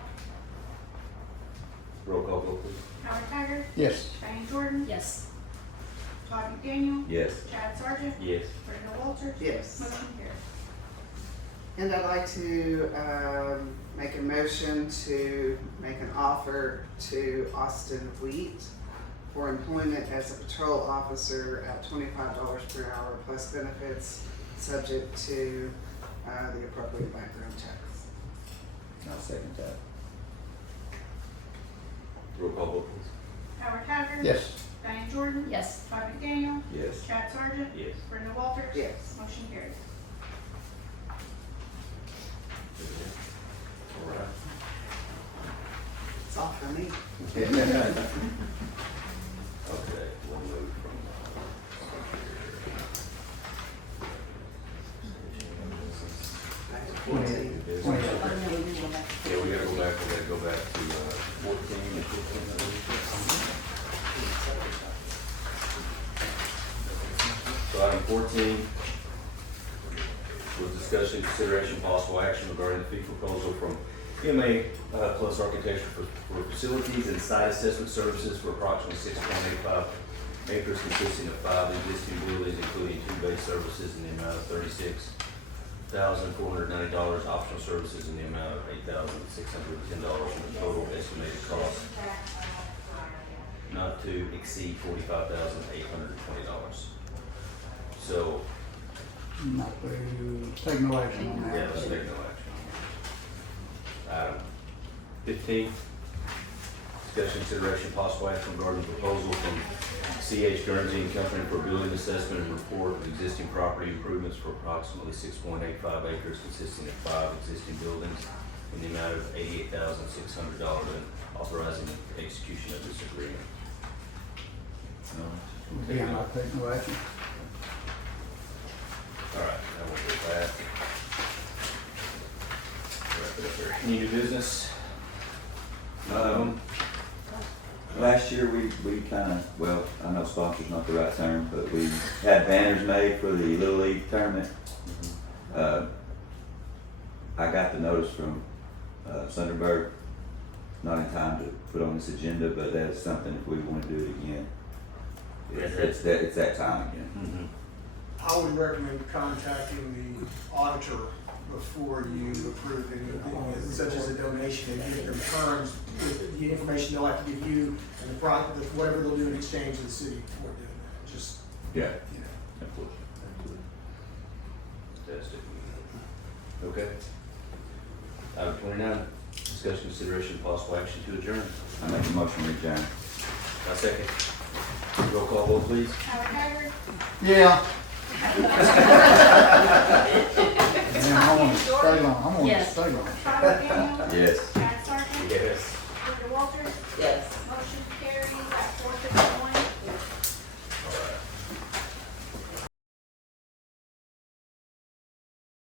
Roll call vote, please. Howard Haggard. Yes. Diane Jordan. Yes. Todd McDaniel, Yes. Chad Sargent. Yes. Brenda Walters. Yes. Motion carries. And I'd like to make a motion to make an offer to Austin Wheat for employment as a patrol officer at $25 per hour plus benefits, subject to the appropriate background checks. I'll second that. Roll call vote, please. Howard Haggard. Yes. Diane Jordan. Yes. Todd McDaniel, Yes. Chad Sargent. Yes. Brenda Walters. Yes. Motion carries. All right. That's all for me. Okay, we'll move from. Oh, no, we didn't go back. Yeah, we gotta go back to, 14 and 15. So item 14 was discussion, consideration, possible action regarding the fee proposal from MA Plus Architecture for facilities and site assessment services for approximately 6.85 acres consisting of 5 existing buildings, including 2 base services in the amount of $36,490, optional services in the amount of $8,610, and the total estimated cost not to exceed $45,820. So, Not to take no action on yeah, that. let's take no action. Item 15, discussion, consideration, possible action regarding the proposal from C.H. Guernsey and Company for building assessment and report of existing property improvements for approximately 6.85 acres consisting of 5 existing buildings in the amount of $88,600 and authorizing the execution of this agreement. Again, not take no action. All right, now we'll go back. Wrap it up here. Any new business? Last year, we kind of, well, I know sponsor's not the right term, but we had banners made for the Little League tournament. I got the notice from Sunderberg, not in time to put on this agenda, but that's something if we want to do it again. It's that time again. Mm-hmm. I would recommend contacting the auditor before you approve anything, such as a donation, and give them terms with the information they'll have to give you and the product, whatever they'll do in exchange to the city for doing that. Just, Yeah. you know. Absolutely. Fantastic. Okay. Item 29, discussion, consideration, possible action to adjourn. I make a motion to adjourn. My second. Roll call vote, please. Howard Haggard, Yeah.